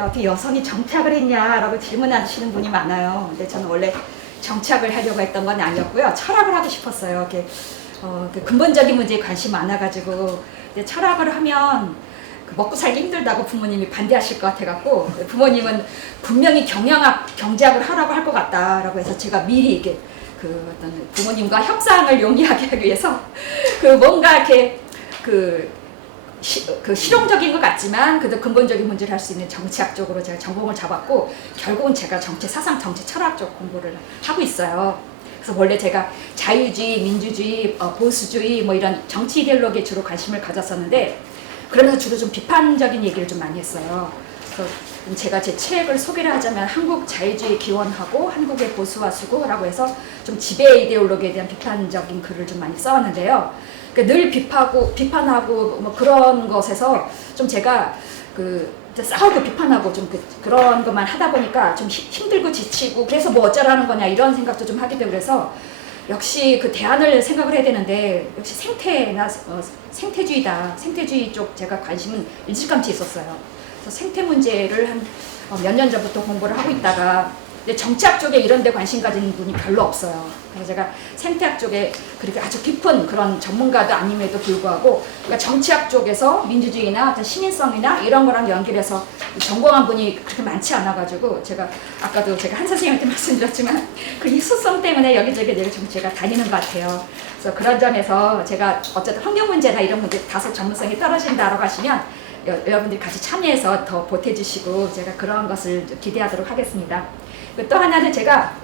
어떻게 여성이 정착을 했냐라고 질문하시는 분이 많아요. 근데 저는 원래 정착을 하려고 했던 건 아니었고요. 철학을 하고 싶었어요. 그 근본적인 문제에 관심 많아가지고. 근데 철학을 하면 먹고 살기 힘들다고 부모님이 반대하실 것 같아갖고, 부모님은 분명히 경제학을 하라고 할 것 같다라고 해서 제가 미리 이게 그 어떤 부모님과 협상을 용이하게 하기 위해서 뭔가 이렇게 실용적인 것 같지만 그래도 근본적인 문제를 할 수 있는 정치학 쪽으로 제가 전공을 잡았고, 결국은 제가 사상 정치 철학 쪽 공부를 하고 있어요. 그래서 원래 제가 자유주의, 민주주의, 보수주의 뭐 이런 정치 이데올로기에 주로 관심을 가졌었는데, 그러면서 주로 좀 비판적인 얘기를 좀 많이 했어요. 그래서 제가 제 책을 소개를 하자면 한국 자유주의 기원하고 한국의 보수와 수고라고 해서 좀 지배 이데올로기에 대한 비판적인 글을 좀 많이 써왔는데요. 늘 비판하고 뭐 그런 것에서 좀 제가 싸우고 비판하고 좀 그런 것만 하다 보니까 좀 힘들고 지치고, 그래서 뭐 어쩌라는 거냐 이런 생각도 좀 하게 되고, 그래서 역시 그 대안을 생각을 해야 되는데 역시 생태주의 쪽 제가 관심은 일찌감치 있었어요. 그래서 생태 문제를 한 몇 년 전부터 공부를 하고 있다가, 근데 정치학 쪽에 이런 데 관심 가진 분이 별로 없어요. 그래서 제가 생태학 쪽에 그렇게 아주 깊은 그런 전문가도 아님에도 불구하고, 그러니까 정치학 쪽에서 민주주의나 어떤 시민성이나 이런 거랑 연결해서 전공한 분이 그렇게 많지 않아가지고, 아까도 제가 한 선생님한테 말씀드렸지만 그 희소성 때문에 여기저기 제가 다니는 것 같아요. 그래서 그런 점에서 제가 어쨌든 환경 문제나 이런 문제 다소 전문성이 떨어진다라고 하시면 여러분들이 같이 참여해서 더 보태주시고, 제가 그런 것을 기대하도록 하겠습니다. 또 하나는 제가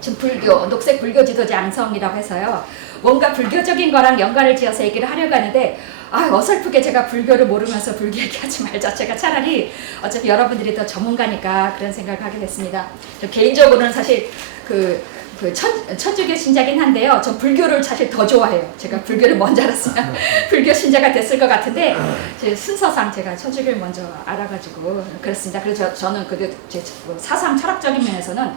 지금 녹색 불교 지도자 양성이라고 해서요, 뭔가 불교적인 거랑 연관을 지어서 얘기를 하려고 하는데, 어설프게 제가 불교를 모르면서 불교 얘기하지 말자. 제가 차라리 어차피 여러분들이 더 전문가니까 그런 생각을 하게 됐습니다. 저 개인적으로는 사실 천주교 신자긴 한데요, 전 불교를 사실 더 좋아해요. 제가 불교를 먼저 알았으면 불교 신자가 됐을 것 같은데, 제 순서상 제가 천주교를 먼저 알아가지고 그렇습니다. 그래서 저는 제 사상 철학적인 면에서는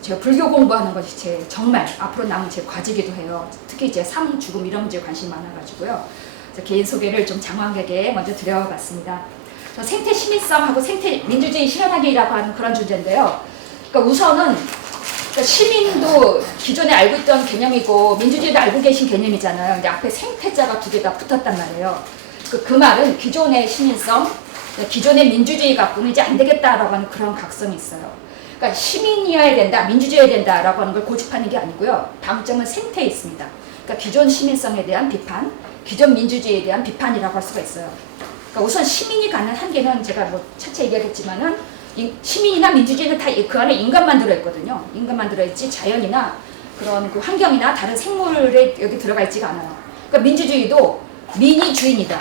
제가 불교 공부하는 것이 정말 앞으로 남은 제 과제이기도 해요. 특히 이제 삶, 죽음 이런 문제에 관심이 많아가지고요. 그래서 개인 소개를 좀 장황하게 먼저 드려봤습니다. 생태 시민성하고 생태 민주주의 실현하기라고 하는 그런 주제인데요. 그러니까 우선은 시민도 기존에 알고 있던 개념이고 민주주의도 알고 계신 개념이잖아요. 근데 앞에 생태자가 두 개가 붙었단 말이에요. 그 말은 기존의 시민성, 기존의 민주주의 갖고는 이제 안 되겠다라고 하는 그런 각성이 있어요. 그러니까 시민이어야 된다, 민주주의여야 된다라고 하는 걸 고집하는 게 아니고요. 방점은 생태에 있습니다. 그러니까 기존 시민성에 대한 비판, 기존 민주주의에 대한 비판이라고 할 수가 있어요. 그러니까 우선 시민이 갖는 한계는 제가 뭐 차차 얘기하겠지만은, 시민이나 민주주의는 다 그 안에 인간만 들어있거든요. 인간만 들어있지 자연이나 그런 그 환경이나 다른 생물에 여기 들어가 있지가 않아요. 그러니까 민주주의도 민이 주인이다,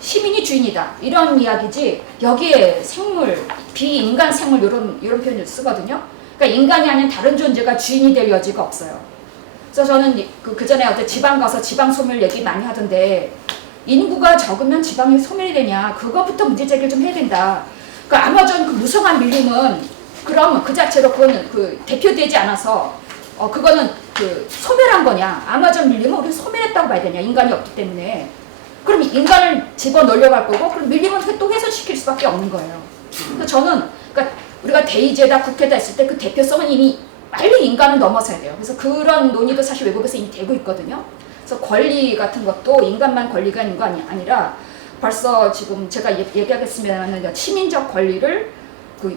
시민이 주인이다 이런 이야기지, 여기에 생물, 비인간 생물 이런 표현을 쓰거든요. 그러니까 인간이 아닌 다른 존재가 주인이 될 여지가 없어요. 그래서 저는 그 전에 어떤 지방 가서 지방 소멸 얘기 많이 하던데, 인구가 적으면 지방이 소멸이 되냐, 그거부터 문제 제기를 좀 해야 된다. 그 아마존 그 무성한 밀림은 그럼 그 자체로 그거는 대표되지 않아서 그거는 소멸한 거냐, 아마존 밀림은 우리 소멸했다고 봐야 되냐, 인간이 없기 때문에. 그럼 인간을 집어넣으려고 할 거고, 그럼 밀림은 또 훼손시킬 수밖에 없는 거예요. 그래서 저는 그러니까 우리가 대의제다 국회다 했을 때 그 대표성은 이미 빨리 인간을 넘어서야 돼요. 그래서 그런 논의도 사실 외국에서 이미 되고 있거든요. 그래서 권리 같은 것도 인간만 권리가 있는 거 아니라, 벌써 지금 제가 얘기하겠습니다만 시민적 권리를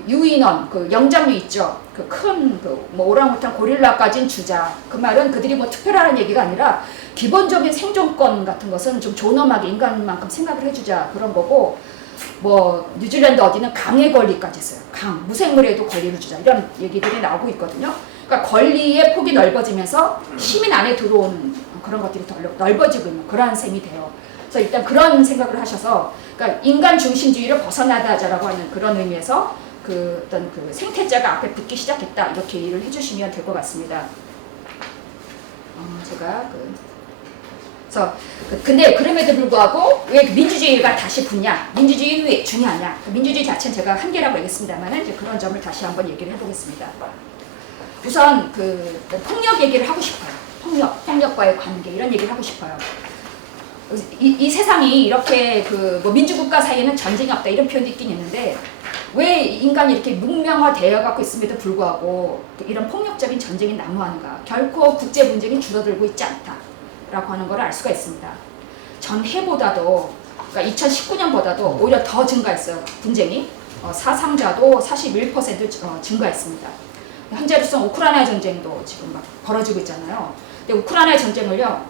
유인원, 영장류 있죠. 큰 오랑우탄 고릴라까지는 주자. 그 말은 그들이 뭐 특별하다는 얘기가 아니라 기본적인 생존권 같은 것은 좀 존엄하게 인간만큼 생각을 해주자, 그런 거고, 뭐 뉴질랜드 어디는 강의 권리까지 있어요. 무생물에도 권리를 주자, 이런 얘기들이 나오고 있거든요. 그러니까 권리의 폭이 넓어지면서 시민 안에 들어오는 그런 것들이 더 넓어지고 있는 그러한 셈이 돼요. 그래서 일단 그런 생각을 하셔서, 그러니까 인간 중심주의를 벗어나자라고 하는 그런 의미에서 어떤 생태자가 앞에 붙기 시작했다, 이렇게 이해를 해주시면 될 것 같습니다. 근데 그럼에도 불구하고 왜 민주주의가 다시 붙냐, 민주주의는 왜 중요하냐, 민주주의 자체는 제가 한계라고 얘기했습니다만 이제 그런 점을 다시 한번 얘기를 해보겠습니다. 우선 폭력 얘기를 하고 싶어요. 폭력과의 관계, 이런 얘기를 하고 싶어요. 이 세상이 이렇게 뭐 민주국가 사이에는 전쟁이 없다 이런 표현도 있긴 있는데 왜 인간이 이렇게 문명화되어 갖고 있음에도 불구하고 이런 폭력적인 전쟁이 난무하는가? 결코 국제 분쟁이 줄어들고 있지 않다라고 하는 걸 알 수가 있습니다. 전해보다도 그러니까 2019년보다도 오히려 더 증가했어요. 분쟁이 사상자도 41% 증가했습니다. 현재로서 우크라이나 전쟁도 지금 막 벌어지고 있잖아요. 근데 우크라이나 전쟁을요.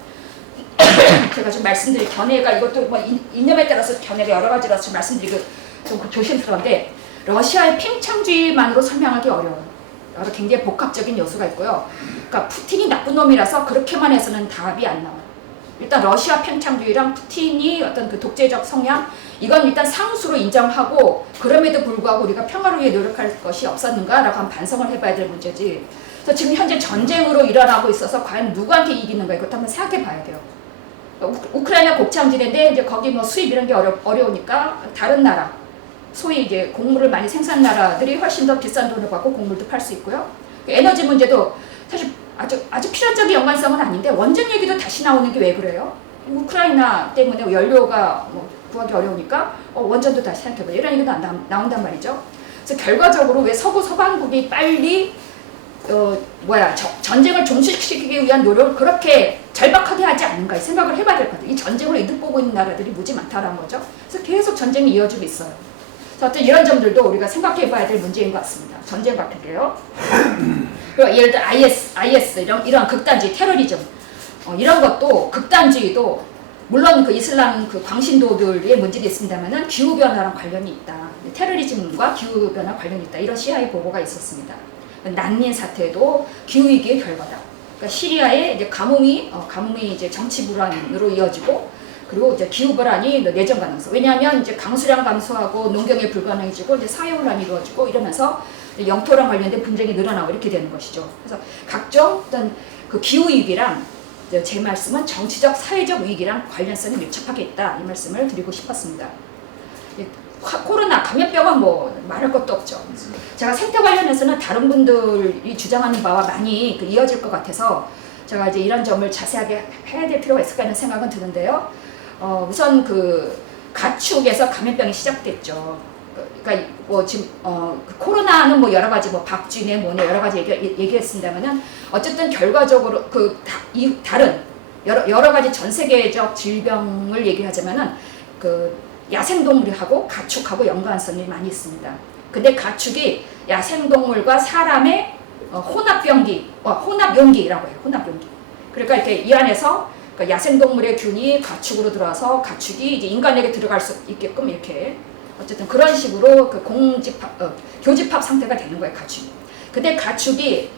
제가 좀 말씀드릴 견해가 이것도 뭐 이념에 따라서 견해가 여러 가지라서 좀 말씀드리고 좀 조심스러운데 러시아의 팽창주의만으로 설명하기 어려워요. 여러 굉장히 복합적인 요소가 있고요. 그러니까 푸틴이 나쁜 놈이라서 그렇게만 해서는 답이 안 나와요. 일단 러시아 팽창주의랑 푸틴이 어떤 그 독재적 성향 이건 일단 상수로 인정하고 그럼에도 불구하고 우리가 평화를 위해 노력할 것이 없었는가라고 한번 반성을 해봐야 될 문제지. 그래서 지금 현재 전쟁으로 일어나고 있어서 과연 누구한테 이기는가 이것도 한번 생각해 봐야 돼요. 우크라이나 곡창지대인데 이제 거기 뭐 수입 이런 게 어려우니까 다른 나라 소위 이제 곡물을 많이 생산한 나라들이 훨씬 더 비싼 돈을 받고 곡물도 팔 수 있고요. 에너지 문제도 사실 아주 필연적인 연관성은 아닌데 원전 얘기도 다시 나오는 게 왜 그래요? 우크라이나 때문에 연료가 뭐 구하기 어려우니까 원전도 다시 생각해봐. 이런 얘기도 나온단 말이죠. 그래서 결과적으로 왜 서방국이 빨리 전쟁을 종식시키기 위한 노력을 그렇게 절박하게 하지 않는가 이 생각을 해봐야 될 것 같아요. 이 전쟁으로 이득 보고 있는 나라들이 무지 많다라는 거죠. 그래서 계속 전쟁이 이어지고 있어요. 그래서 어떤 이런 점들도 우리가 생각해봐야 될 문제인 것 같습니다. 전쟁 같은 게요. 그리고 예를 들어 IS 이런 극단주의 테러리즘 이런 것도 극단주의도 물론 그 이슬람 그 광신도들의 문제도 있습니다만은 기후 변화랑 관련이 있다. 테러리즘과 기후 변화 관련이 있다. 이런 CIA 보고가 있었습니다. 난민 사태도 기후 위기의 결과다. 그러니까 시리아의 이제 가뭄이 이제 정치 불안으로 이어지고 그리고 이제 기후 불안이 내정 가능성. 왜냐하면 이제 강수량 감소하고 농경이 불가능해지고 이제 사회 혼란이 이루어지고 이러면서 영토랑 관련된 분쟁이 늘어나고 이렇게 되는 것이죠. 그래서 각종 어떤 그 기후 위기랑 제 말씀은 정치적 사회적 위기랑 관련성이 밀접하게 있다 이 말씀을 드리고 싶었습니다. 코로나 감염병은 뭐 말할 것도 없죠. 제가 생태 관련해서는 다른 분들이 주장하는 바와 많이 이어질 것 같아서 제가 이제 이런 점을 자세하게 해야 될 필요가 있을까 하는 생각은 드는데요. 우선 그 가축에서 감염병이 시작됐죠. 그러니까 뭐 지금 코로나는 뭐 여러 가지 뭐 박쥐네 뭐네 여러 가지 얘기했습니다만은 어쨌든 결과적으로 다른 여러 가지 전 세계적 질병을 얘기하자면은 그 야생동물하고 가축하고 연관성이 많이 있습니다. 근데 가축이 야생동물과 사람의 혼합용기라고 해요. 혼합용기. 그러니까 이렇게 이 안에서 야생동물의 균이 가축으로 들어와서 가축이 이제 인간에게 들어갈 수 있게끔 이렇게 어쨌든 그런 식으로 그 교집합 상태가 되는 거예요, 가축이. 근데 가축이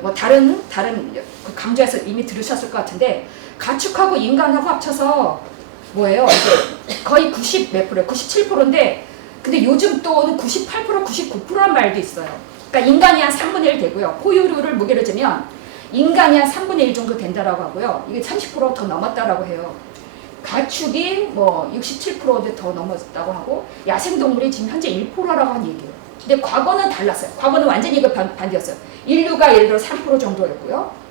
뭐 다른 그 강좌에서 이미 들으셨을 것 같은데 가축하고 인간하고 합쳐서 뭐예요? 이게 거의 90 몇 프로, 97%인데 근데 요즘 또는 98%, 99%란 말도 있어요. 그러니까 인간이 한 3분의 1 되고요. 포유류를 무게를 재면 인간이 한 3분의 1 정도 된다라고 하고요. 이게 30% 더 넘었다라고 해요. 가축이 뭐 67%인데 더 넘었다고 하고 야생동물이 지금 현재 1%라고 한 얘기예요. 근데 과거는 달랐어요. 과거는 완전히 이거 반대였어요. 인류가 예를 들어 3% 정도였고요.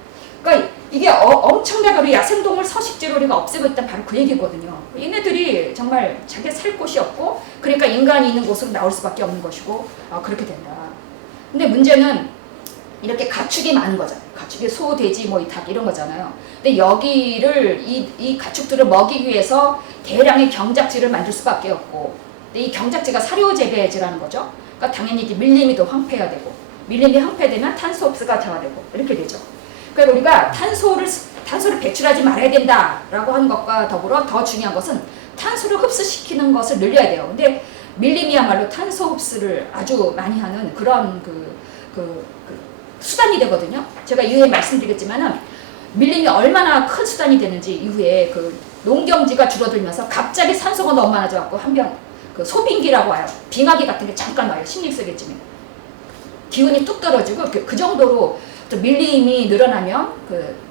그러니까 이게 엄청나게 야생동물 서식지를 우리가 없애고 있다는 바로 그 얘기거든요. 얘네들이 정말 자기 살 곳이 없고 그러니까 인간이 있는 곳으로 나올 수밖에 없는 것이고 그렇게 된다. 근데 문제는 이렇게 가축이 많은 거잖아요. 가축이 소, 돼지, 뭐 닭 이런 거잖아요. 근데 여기를 이 가축들을 먹이기 위해서 대량의 경작지를 만들 수밖에 없고 근데 이 경작지가 사료 재배지라는 거죠. 그러니까 당연히 이제 밀림이 더 황폐해야 되고 밀림이 황폐되면 탄소 흡수가 저하되고 이렇게 되죠. 그러니까 우리가 탄소를 배출하지 말아야 된다라고 하는 것과 더불어 더 중요한 것은 탄소를 흡수시키는 것을 늘려야 돼요. 근데 밀림이야말로 탄소 흡수를 아주 많이 하는 그런 수단이 되거든요. 제가 이후에 말씀드리겠지만은 밀림이 얼마나 큰 수단이 되는지 이후에 그 농경지가 줄어들면서 갑자기 산소가 너무 많아져갖고 한병 그 소빙기라고 와요. 빙하기 같은 게 잠깐 와요. 16세기쯤에 기온이 뚝 떨어지고 그 정도로 밀림이 늘어나면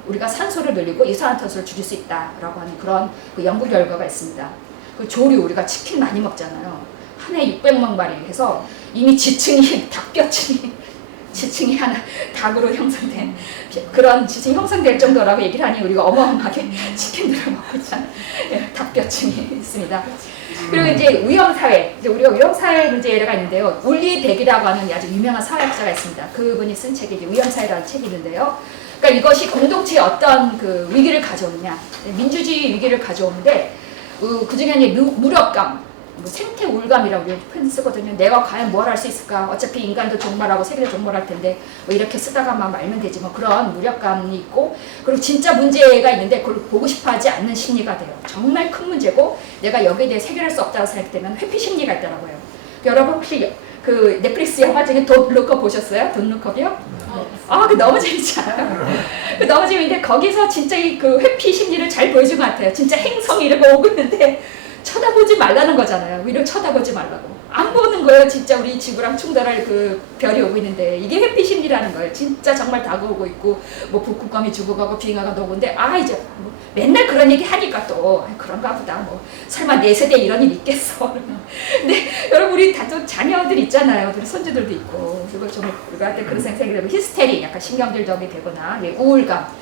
우리가 산소를 늘리고 이산화탄소를 줄일 수 있다라고 하는 그런 연구 결과가 있습니다. 그 조류 우리가 치킨 많이 먹잖아요. 한 해 600만 마리 해서 이미 지층이 하나 닭으로 형성된 그런 지층이 형성될 정도라고 얘기를 하니 우리가 어마어마하게 치킨들을 먹고 있잖아요. 예. 합병증이 있습니다. 그리고 이제 위험사회, 이제 우리가 위험사회 문제가 있는데요. 울리 백이라고 하는 아주 유명한 사회학자가 있습니다. 그분이 쓴 책이 이제 위험사회라는 책이 있는데요. 그러니까 이것이 공동체에 어떤 그 위기를 가져오느냐, 민주주의 위기를 가져오는데 그 중에 이제 무력감, 뭐 생태 우울감이라고 표현 쓰거든요. 내가 과연 뭘 할 수 있을까? 어차피 인간도 종말하고 세계도 종말할 텐데 뭐 이렇게 쓰다가만 말면 되지 뭐 그런 무력감이 있고 그리고 진짜 문제가 있는데 그걸 보고 싶어하지 않는 심리가 돼요. 정말 큰 문제고 내가 여기에 대해 해결할 수 없다고 생각되면 회피 심리가 있더라고요. 여러분 혹시 그 넷플릭스 영화 중에 돈 룩업 보셨어요? 돈 룩업이요? 아, 그 너무 재밌잖아요. 그 너무 재밌는데 거기서 진짜 이 그 회피 심리를 잘 보여준 것 같아요. 진짜 행성이 이러고 오고 있는데 쳐다보지 말라는 거잖아요. 위로 쳐다보지 말라고. 안 보는 거예요. 진짜 우리 지구랑 충돌할 그 별이 오고 있는데 이게 회피 심리라는 거예요. 진짜 정말 다가오고 있고 뭐 북극곰이 죽어가고 빙하가 녹는데 이제 뭐 맨날 그런 얘기 하니까 또 그런가 보다. 뭐 설마 내 세대에 이런 일 있겠어. 근데 여러분 우리 다들 자녀들 있잖아요. 우리 손주들도 있고 그리고 좀 우리한테 그런 생각이 되면 히스테리, 약간 신경질적이 되거나 우울감.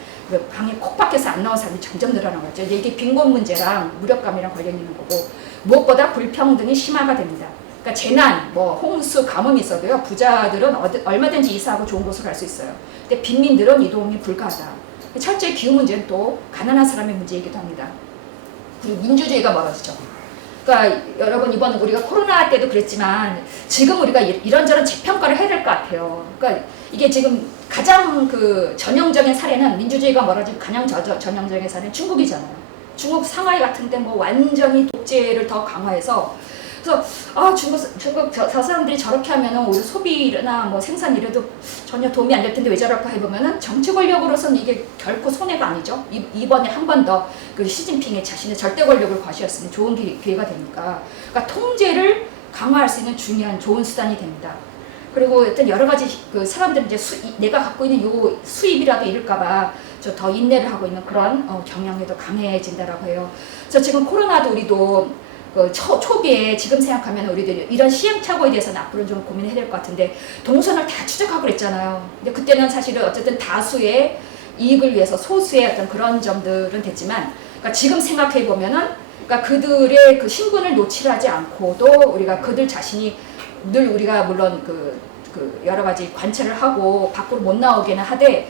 방에 콕 박혀서 안 나온 사람이 점점 늘어나는 거죠. 이게 빈곤 문제랑 무력감이랑 관련이 있는 거고 무엇보다 불평등이 심화가 됩니다. 그러니까 재난, 뭐 홍수, 가뭄이 있어도요. 부자들은 얼마든지 이사하고 좋은 곳으로 갈 수 있어요. 근데 빈민들은 이동이 불가하다. 철저히 기후 문제는 또 가난한 사람의 문제이기도 합니다. 그리고 민주주의가 멀어지죠. 그러니까 여러분 이번 우리가 코로나 때도 그랬지만 지금 우리가 이런저런 재평가를 해야 될 것 같아요. 그러니까 이게 지금 가장 그 전형적인 사례는 민주주의가 멀어진 가장 전형적인 사례는 중국이잖아요. 중국 상하이 같은데 뭐 완전히 독재를 더 강화해서 그래서 중국 저 사람들이 저렇게 하면은 오히려 소비나 뭐 생산 이래도 전혀 도움이 안 될 텐데 왜 저럴까 해보면은 정치 권력으로서는 이게 결코 손해가 아니죠. 이번에 한 번 더 그 시진핑의 자신의 절대 권력을 과시했으니 좋은 기회가 되니까. 그러니까 통제를 강화할 수 있는 중요한 좋은 수단이 됩니다. 그리고 어떤 여러 가지 그 사람들이 이제 내가 갖고 있는 요 수입이라도 잃을까봐 저 더 인내를 하고 있는 그런 경향이 더 강해진다라고 해요. 그래서 지금 코로나도 우리도 그 초기에 지금 생각하면 우리들이 이런 시행착오에 대해서는 앞으로 좀 고민해야 될 것 같은데 동선을 다 추적하고 그랬잖아요. 근데 그때는 사실은 어쨌든 다수의 이익을 위해서 소수의 어떤 그런 점들은 됐지만, 그러니까 지금 생각해 보면은 그러니까 그들의 그 신분을 노출하지 않고도 우리가 그들 자신이 늘 우리가 물론 그 여러 가지 관찰을 하고 밖으로 못 나오게는 하되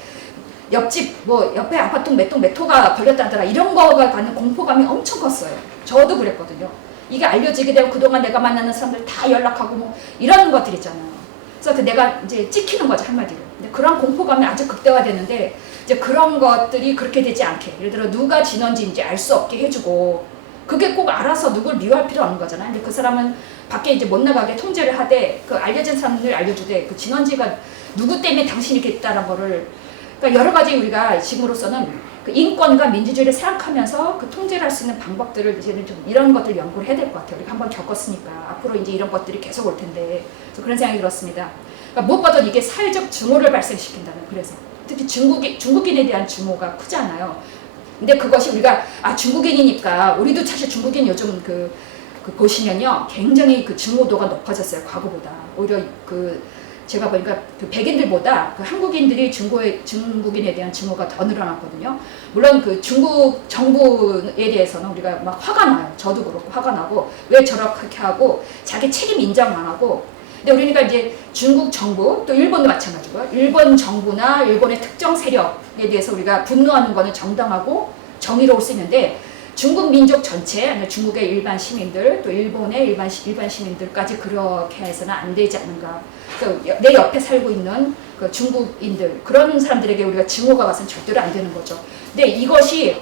옆집 뭐 옆에 아파트 몇 호가 걸렸다더라 이런 거가 가는 공포감이 엄청 컸어요. 저도 그랬거든요. 이게 알려지게 되고 그동안 내가 만나는 사람들 다 연락하고 뭐 이런 것들 있잖아요. 그래서 내가 이제 찍히는 거죠, 한마디로. 근데 그런 공포감이 아주 극대화되는데 이제 그런 것들이 그렇게 되지 않게, 예를 들어 누가 진원지인지 알 수 없게 해주고, 그게 꼭 알아서 누굴 미워할 필요 없는 거잖아요. 근데 그 사람은 밖에 이제 못 나가게 통제를 하되 그 알려진 사람들 알려주되 그 진원지가 누구 때문에 당신이 이렇게 있다는 거를, 그러니까 여러 가지 우리가 지금으로서는 그 인권과 민주주의를 생각하면서 그 통제를 할 수 있는 방법들을 이제는 좀 이런 것들 연구를 해야 될 것 같아요. 우리가 한번 겪었으니까 앞으로 이제 이런 것들이 계속 올 텐데, 그래서 그런 생각이 들었습니다. 그러니까 무엇보다 이게 사회적 증오를 발생시킨다는, 그래서 특히 중국인에 대한 증오가 크잖아요. 근데 그것이 우리가 중국인이니까, 우리도 사실 중국인 요즘 그 보시면요 굉장히 그 증오도가 높아졌어요, 과거보다. 오히려 제가 보니까 그 백인들보다 그 한국인들이 중국인에 대한 증오가 더 늘어났거든요. 물론 그 중국 정부에 대해서는 우리가 막 화가 나요. 저도 그렇고 화가 나고 왜 저렇게 하고 자기 책임 인정 안 하고. 근데 우리가 이제 중국 정부 또 일본도 마찬가지고요. 일본 정부나 일본의 특정 세력에 대해서 우리가 분노하는 거는 정당하고 정의로울 수 있는데, 중국 민족 전체, 중국의 일반 시민들, 또 일본의 일반 시민들까지 그렇게 해서는 안 되지 않는가. 내 옆에 살고 있는 그 중국인들, 그런 사람들에게 우리가 증오가 가서는 절대로 안 되는 거죠. 근데 이것이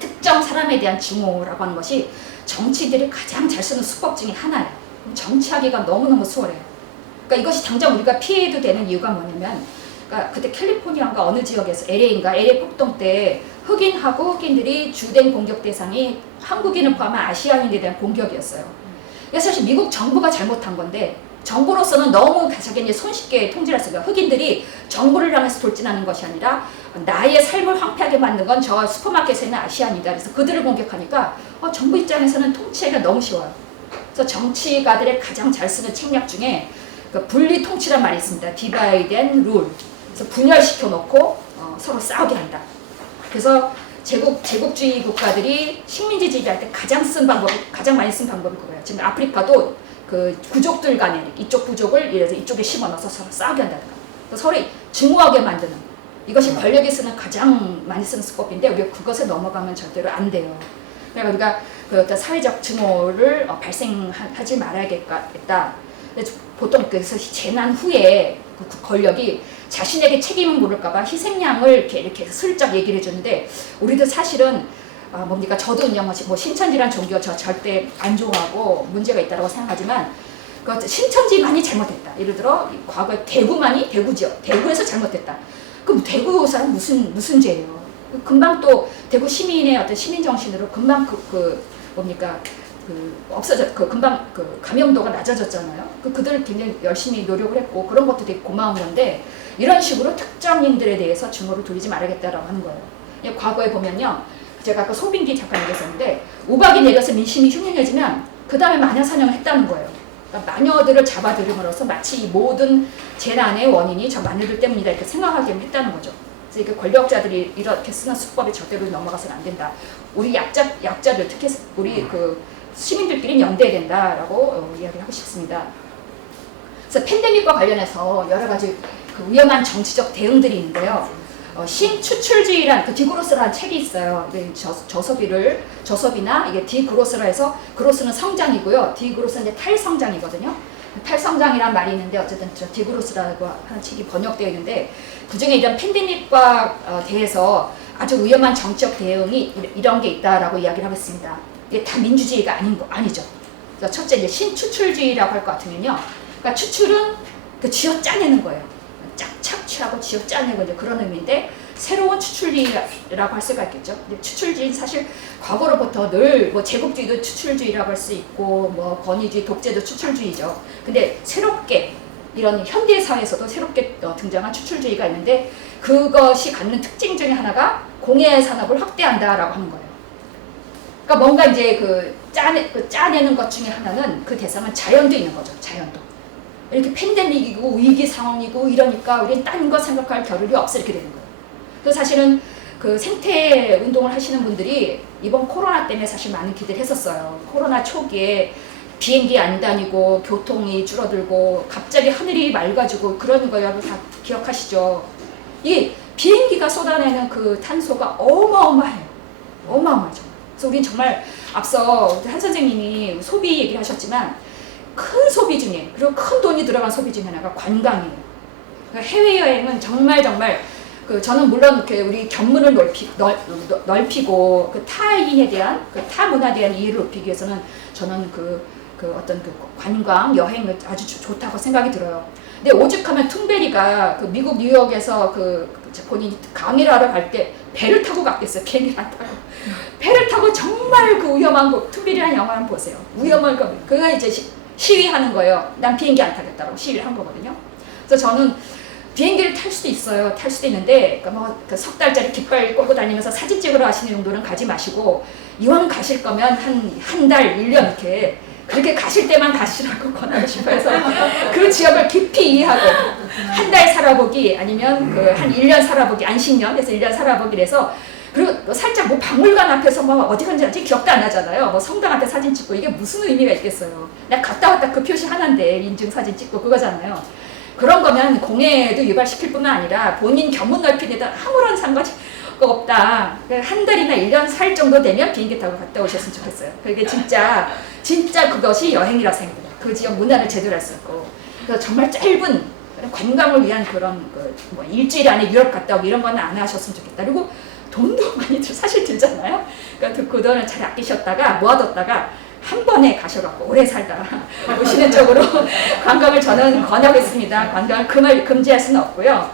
특정 사람에 대한 증오라고 하는 것이 정치들이 가장 잘 쓰는 수법 중에 하나예요. 정치하기가 너무너무 수월해요. 그러니까 이것이 당장 우리가 피해도 되는 이유가 뭐냐면, 그러니까 그때 캘리포니아인가 어느 지역에서 LA 폭동 때 흑인들이 주된 공격 대상이 한국인을 포함한 아시아인에 대한 공격이었어요. 그래서 사실 미국 정부가 잘못한 건데, 정부로서는 너무 자기네 손쉽게 통제할 수 있어요. 흑인들이 정부를 향해서 돌진하는 것이 아니라 나의 삶을 황폐하게 만든 건 저 슈퍼마켓에 있는 아시아인이다. 그래서 그들을 공격하니까 정부 입장에서는 통치하기가 너무 쉬워요. 그래서 정치가들의 가장 잘 쓰는 책략 중에 그 분리 통치란 말이 있습니다. Divide and rule. 그래서 분열시켜 놓고 서로 싸우게 한다. 그래서 제국주의 국가들이 식민지 지배할 때 가장 많이 쓴 방법이 그거예요. 지금 아프리카도 그 부족들 간에 이쪽 부족을 이쪽에 심어넣어서 서로 싸우게 한다든가, 서로 증오하게 만드는, 이것이 권력이 쓰는 가장 많이 쓰는 수법인데 우리가 그것에 넘어가면 절대로 안 돼요. 그러니까 우리가 그 어떤 사회적 증오를 발생하지 말아야겠다. 보통 그래서 재난 후에 그 권력이 자신에게 책임을 물을까봐 희생양을 이렇게 슬쩍 얘기를 해주는데, 우리도 사실은 뭡니까, 저도 뭐 신천지란 종교 저 절대 안 좋아하고 문제가 있다고 생각하지만, 그 신천지 많이 잘못했다. 예를 들어 과거에 대구에서 잘못했다. 그럼 대구 사람 무슨 죄예요? 금방 또 대구 시민의 어떤 시민 정신으로 금방 금방 감염도가 낮아졌잖아요. 그들 굉장히 열심히 노력을 했고 그런 것도 되게 고마운 건데, 이런 식으로 특정인들에 대해서 증오를 돌리지 말아야겠다라고 하는 거예요. 과거에 보면요, 제가 아까 소빙기 잠깐 얘기했었는데, 우박이 내려서 민심이 흉흉해지면 그 다음에 마녀 사냥을 했다는 거예요. 그러니까 마녀들을 잡아들임으로써 마치 이 모든 재난의 원인이 저 마녀들 때문이다 이렇게 생각하게 했다는 거죠. 그래서 이게 권력자들이 이렇게 쓰는 수법에 절대로 넘어가서는 안 된다. 우리 약자들, 특히 우리 그 시민들끼리 연대해야 된다라고 이야기를 하고 싶습니다. 그래서 팬데믹과 관련해서 여러 가지 그 위험한 정치적 대응들이 있는데요. 신추출주의란 그 디그로스라는 책이 있어요. 저서비나 이게 디그로스라 해서, 그로스는 성장이고요, 디그로스는 이제 탈성장이거든요. 탈성장이란 말이 있는데 어쨌든 저 디그로스라고 하는 책이 번역되어 있는데, 그중에 이런 팬데믹과 대해서 아주 위험한 정치적 대응이 이런 게 있다라고 이야기를 하고 있습니다. 이게 다 민주주의가 아니죠. 그래서 첫째, 이제 신추출주의라고 할 것 같으면요, 그러니까 추출은 그 쥐어 짜내는 거예요. 착취하고 쥐어 짜내고 이제 그런 의미인데, 새로운 추출주의라고 할 수가 있겠죠. 근데 추출주의는 사실 과거로부터 늘 뭐 제국주의도 추출주의라고 할 수 있고, 뭐 권위주의, 독재도 추출주의죠. 근데 새롭게 이런 현대 사회에서도 새롭게 등장한 추출주의가 있는데, 그것이 갖는 특징 중에 하나가 공예 산업을 확대한다라고 하는 거예요. 그러니까 뭔가 이제 짜내는 것 중에 하나는, 그 대상은 자연도 있는 거죠. 자연도. 이렇게 팬데믹이고 위기 상황이고 이러니까 우리 딴 거 생각할 겨를이 없어 이렇게 되는 거예요. 그래서 사실은 그 생태 운동을 하시는 분들이 이번 코로나 때문에 사실 많은 기대를 했었어요. 코로나 초기에 비행기 안 다니고 교통이 줄어들고 갑자기 하늘이 맑아지고 그런 거 여러분 다 기억하시죠? 이 비행기가 쏟아내는 그 탄소가 어마어마해요. 어마어마하죠. 그래서 우린 정말 앞서 한 선생님이 소비 얘기를 하셨지만, 큰 소비 중에, 그리고 큰 돈이 들어간 소비 중에 하나가 관광이에요. 그러니까 해외여행은 정말 저는 물론 우리 견문을 넓히고 그 타인에 대한, 그 타 문화에 대한 이해를 높이기 위해서는 저는 어떤 관광 여행을 아주 좋다고 생각이 들어요. 근데 오죽하면 툰베리가 그 미국 뉴욕에서 본인이 강의를 하러 갈 때 배를 타고 갔겠어요. 비행기를 안 타고. 배를 타고 정말 그 위험한 툰베리라는 영화 한번 보세요. 위험한 그거 이제 시위하는 거예요. 난 비행기 안 타겠다고 시위를 한 거거든요. 그래서 저는 비행기를 탈 수도 있어요. 탈 수도 있는데, 그러니까 석 달짜리 깃발 끌고 다니면서 사진 찍으러 가시는 정도는 가지 마시고, 이왕 가실 거면 한 달, 1년 이렇게 그렇게 가실 때만 가시라고 권하고 싶어요. 그래서 그 지역을 깊이 이해하고 한 달 살아보기, 아니면 한 1년 살아보기, 안식년 해서 1년 살아보기 해서, 그리고 살짝 뭐 박물관 앞에서 뭐 어디 간지 기억도 안 나잖아요. 뭐 성당 앞에 사진 찍고 이게 무슨 의미가 있겠어요. 내가 갔다 왔다 그 표시 하나인데 인증 사진 찍고 그거잖아요. 그런 거면 공예도 유발시킬 뿐만 아니라 본인 견문 넓히는 아무런 상관이 없다. 한 달이나 1년 살 정도 되면 비행기 타고 갔다 오셨으면 좋겠어요. 그게 진짜 그것이 여행이라 생각해요. 그 지역 문화를 제대로 알 수 있고. 그래서 정말 짧은 관광을 위한 그런 뭐 일주일 안에 유럽 갔다 오고 이런 거는 안 하셨으면 좋겠다. 그리고 돈도 많이 사실 들잖아요. 그러니까 그 돈을 잘 아끼셨다가 모아뒀다가 한 번에 가셔갖고 오래 살다 오시는 쪽으로 관광을 저는 권하고 있습니다. 관광을 금지할 수는 없고요.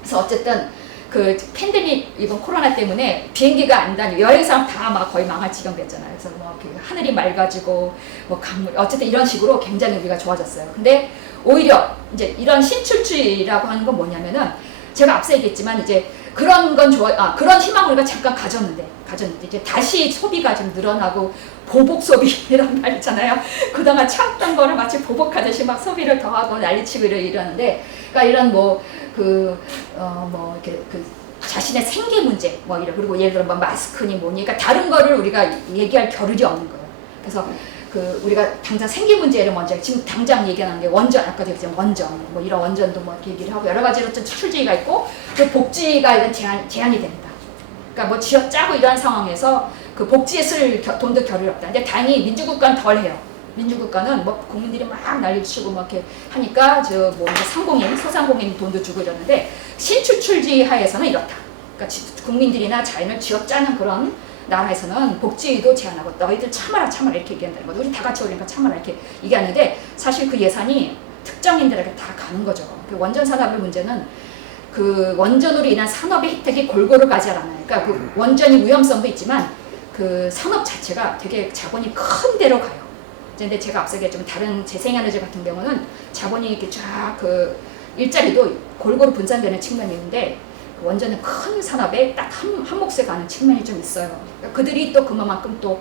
그래서 어쨌든 그 팬데믹 이번 코로나 때문에 비행기가 안 다니고 여행사람 다 막 거의 망할 지경 됐잖아요. 그래서 뭐 하늘이 맑아지고 뭐 강물 어쨌든 이런 식으로 굉장히 우리가 좋아졌어요. 근데 오히려 이제 이런 신출주의라고 하는 건 뭐냐면은, 제가 앞서 얘기했지만 이제 그런 건 그런 희망을 우리가 잠깐 가졌는데 이제 다시 소비가 좀 늘어나고 보복 소비라는 말 있잖아요. 그동안 참던 거를 마치 보복하듯이 막 소비를 더하고 난리치고 이러는데, 그러니까 이런 이렇게 자신의 생계 문제 뭐 이런 그리고 예를 들어 뭐 마스크니 뭐니 그러니까 다른 거를 우리가 얘기할 겨를이 없는 거예요. 그래서 우리가 당장 생계 문제를 먼저 지금 당장 얘기하는 게 원전 아까도 얘기했지만 원전 뭐 이런 원전도 뭐 이렇게 얘기를 하고 여러 가지로 수출지가 있고 그 복지가 이런 제한이 됩니다. 그러니까 뭐 쥐어 짜고 이러한 상황에서 그 복지에 쓸 돈도 겨를이 없다. 근데 다행히 민주국가는 덜 해요. 민주국가는 뭐 국민들이 막 난리치고 막 이렇게 하니까 뭐 상공인, 소상공인 돈도 주고 이러는데 신출출지 하에서는 이렇다. 그러니까 국민들이나 자연을 쥐어짜는 그런 나라에서는 복지도 제한하고 너희들 참아라 이렇게 얘기한다는 거죠. 우리 다 같이 오니까 참아라 이렇게 얘기하는데 사실 그 예산이 특정인들에게 다 가는 거죠. 그 원전 산업의 문제는 그 원전으로 인한 산업의 혜택이 골고루 가지 않아요. 그러니까 그 원전이 위험성도 있지만 그 산업 자체가 되게 자본이 큰 데로 가요. 근데 제가 앞서 얘기했지만 다른 재생에너지 같은 경우는 자본이 이렇게 쫙 그 일자리도 골고루 분산되는 측면이 있는데 그 원전은 큰 산업에 딱 한 몫에 가는 측면이 좀 있어요. 그러니까 그들이 또 그만큼 또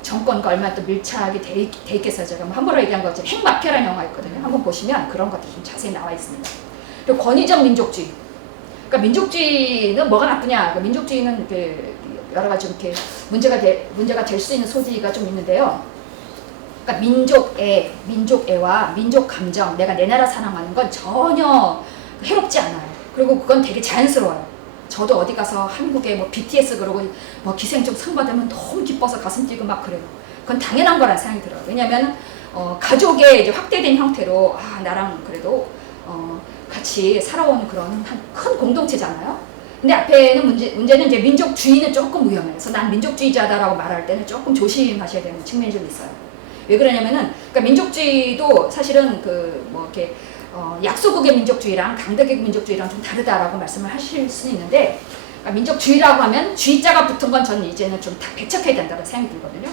정권과 얼마나 또 밀착이 돼 있겠어요. 제가 뭐 함부로 얘기한 것처럼 핵마피아라는 영화 있거든요. 한번 보시면 그런 것들이 좀 자세히 나와 있습니다. 그리고 권위적 민족주의. 그러니까 민족주의는 뭐가 나쁘냐? 그러니까 민족주의는 여러 가지 이렇게 문제가 될 수 있는 소지가 좀 있는데요. 그러니까 민족애와 민족 감정, 내가 내 나라 사랑하는 건 전혀 해롭지 않아요. 그리고 그건 되게 자연스러워요. 저도 어디 가서 한국에 뭐 BTS 그러고 뭐 기생충 상 받으면 너무 기뻐서 가슴 뛰고 막 그래요. 그건 당연한 거라는 생각이 들어요. 왜냐하면 가족의 이제 확대된 형태로 나랑 그래도 같이 살아온 그런 큰 공동체잖아요. 근데 앞에는 문제는 이제 민족주의는 조금 위험해요. 그래서 난 민족주의자다라고 말할 때는 조금 조심하셔야 되는 측면이 좀 있어요. 왜 그러냐면은, 그러니까 민족주의도 사실은 뭐 이렇게, 약소국의 민족주의랑 강대국 민족주의랑 좀 다르다라고 말씀을 하실 수 있는데, 그러니까 민족주의라고 하면 주의자가 붙은 건 저는 이제는 좀 다 배척해야 된다고 생각이 들거든요.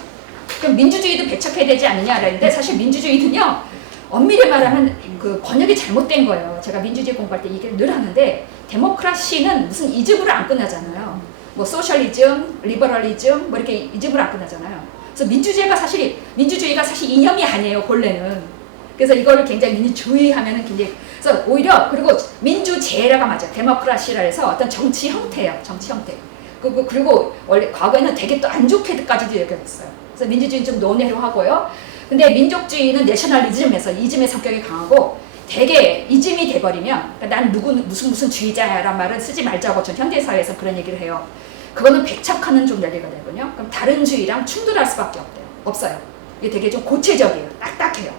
그럼 민주주의도 배척해야 되지 않느냐라는데, 사실 민주주의는요, 엄밀히 말하면 그 번역이 잘못된 거예요. 제가 민주주의 공부할 때 얘기를 늘 하는데, 데모크라시는 무슨 이즘으로 안 끝나잖아요. 뭐 소셜리즘, 리버럴리즘, 뭐 이렇게 이즘으로 안 끝나잖아요. 그래서 민주주의가 사실 이념이 아니에요, 본래는. 그래서 이거를 굉장히 민주주의 하면은 굉장히, 그래서 오히려, 그리고 민주제라가 맞아요. 데모크라시라 해서 어떤 정치 형태예요, 정치 형태. 그리고 원래 과거에는 되게 또 안 좋게까지도 여겨졌어요. 그래서 민주주의는 좀 논외로 하고요. 근데 민족주의는 내셔널리즘에서 이즘의 성격이 강하고 되게 이즘이 돼버리면, 그러니까 난 무슨 주의자야라는 말은 쓰지 말자고 전 현대사회에서 그런 얘기를 해요. 그거는 배척하는 좀 논리가 되거든요. 그럼 다른 주의랑 충돌할 수밖에 없어요. 이게 되게 좀 고체적이에요. 딱딱해요.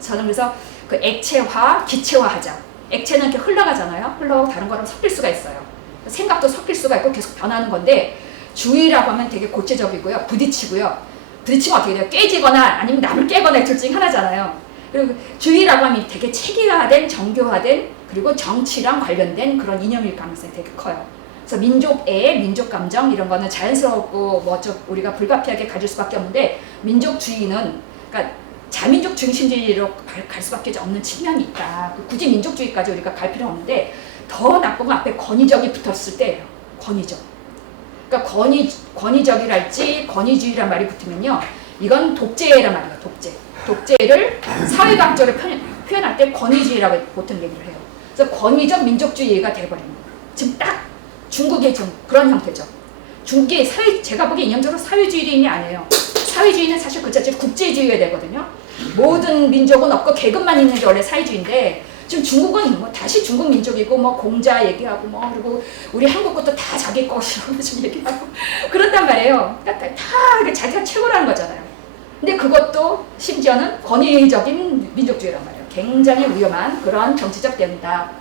저는 그래서 그 액체화, 기체화 하자. 액체는 이렇게 흘러가잖아요. 흘러가고 다른 거랑 섞일 수가 있어요. 생각도 섞일 수가 있고 계속 변하는 건데, 주의라고 하면 되게 고체적이고요. 부딪히면 어떻게 돼요? 깨지거나 아니면 남을 깨거나 둘 중에 하나잖아요. 그리고 주의라고 하면 되게 체계화된, 정교화된, 그리고 정치랑 관련된 그런 이념일 가능성이 되게 커요. 그래서 민족애, 민족감정 이런 거는 자연스럽고 우리가 불가피하게 가질 수밖에 없는데, 민족주의는 그러니까 자민족 중심주의로 갈 수밖에 없는 측면이 있다. 굳이 민족주의까지 우리가 갈 필요는 없는데, 더 나쁜 건 앞에 권위적이 붙었을 때예요. 권위적. 그러니까 권위적이랄지 권위주의란 말이 붙으면요, 이건 독재란 말이에요. 독재를 사회학적으로 표현할 때 권위주의라고 보통 얘기를 해요. 그래서 권위적 민족주의가 돼버리는 거예요. 지금 딱 중국의 좀 그런 형태죠. 중국이 제가 보기에 이념적으로 사회주의인이 아니에요. 사회주의는 사실 그 자체로 국제주의가 되거든요. 모든 민족은 없고 계급만 있는 게 원래 사회주의인데, 지금 중국은 뭐 다시 중국 민족이고 뭐 공자 얘기하고 뭐 그리고 우리 한국 것도 다 자기 것이라고 좀 얘기하고 그런단 말이에요. 그러니까 다 자기가 최고라는 거잖아요. 근데 그것도 심지어는 권위적인 민족주의란 말이에요. 굉장히 위험한 그런 정치적 대응이다.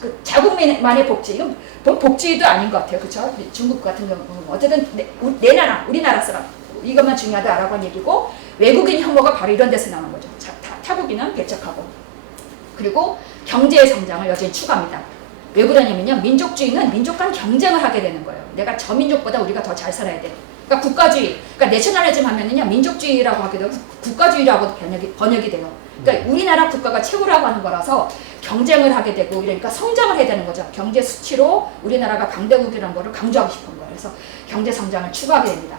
그 자국민만의 복지, 이건 복지도 아닌 것 같아요. 그렇죠? 중국 같은 경우는 어쨌든 내 나라, 우리나라 사람 이것만 중요하다라고 하는 얘기고, 외국인 혐오가 바로 이런 데서 나오는 거죠. 타국인은 배척하고, 그리고 경제의 성장을 여전히 추구합니다. 왜 그러냐면요, 민족주의는 민족 간 경쟁을 하게 되는 거예요. 내가 저 민족보다 우리가 더 잘 살아야 돼. 그러니까 국가주의, 그러니까 내셔널리즘 하면은요, 민족주의라고 하게 되고 국가주의라고 번역이 돼요. 그러니까 우리나라 국가가 최고라고 하는 거라서 경쟁을 하게 되고, 그러니까 성장을 해야 되는 거죠. 경제 수치로 우리나라가 강대국이라는 거를 강조하고 싶은 거예요. 그래서 경제 성장을 추구하게 됩니다.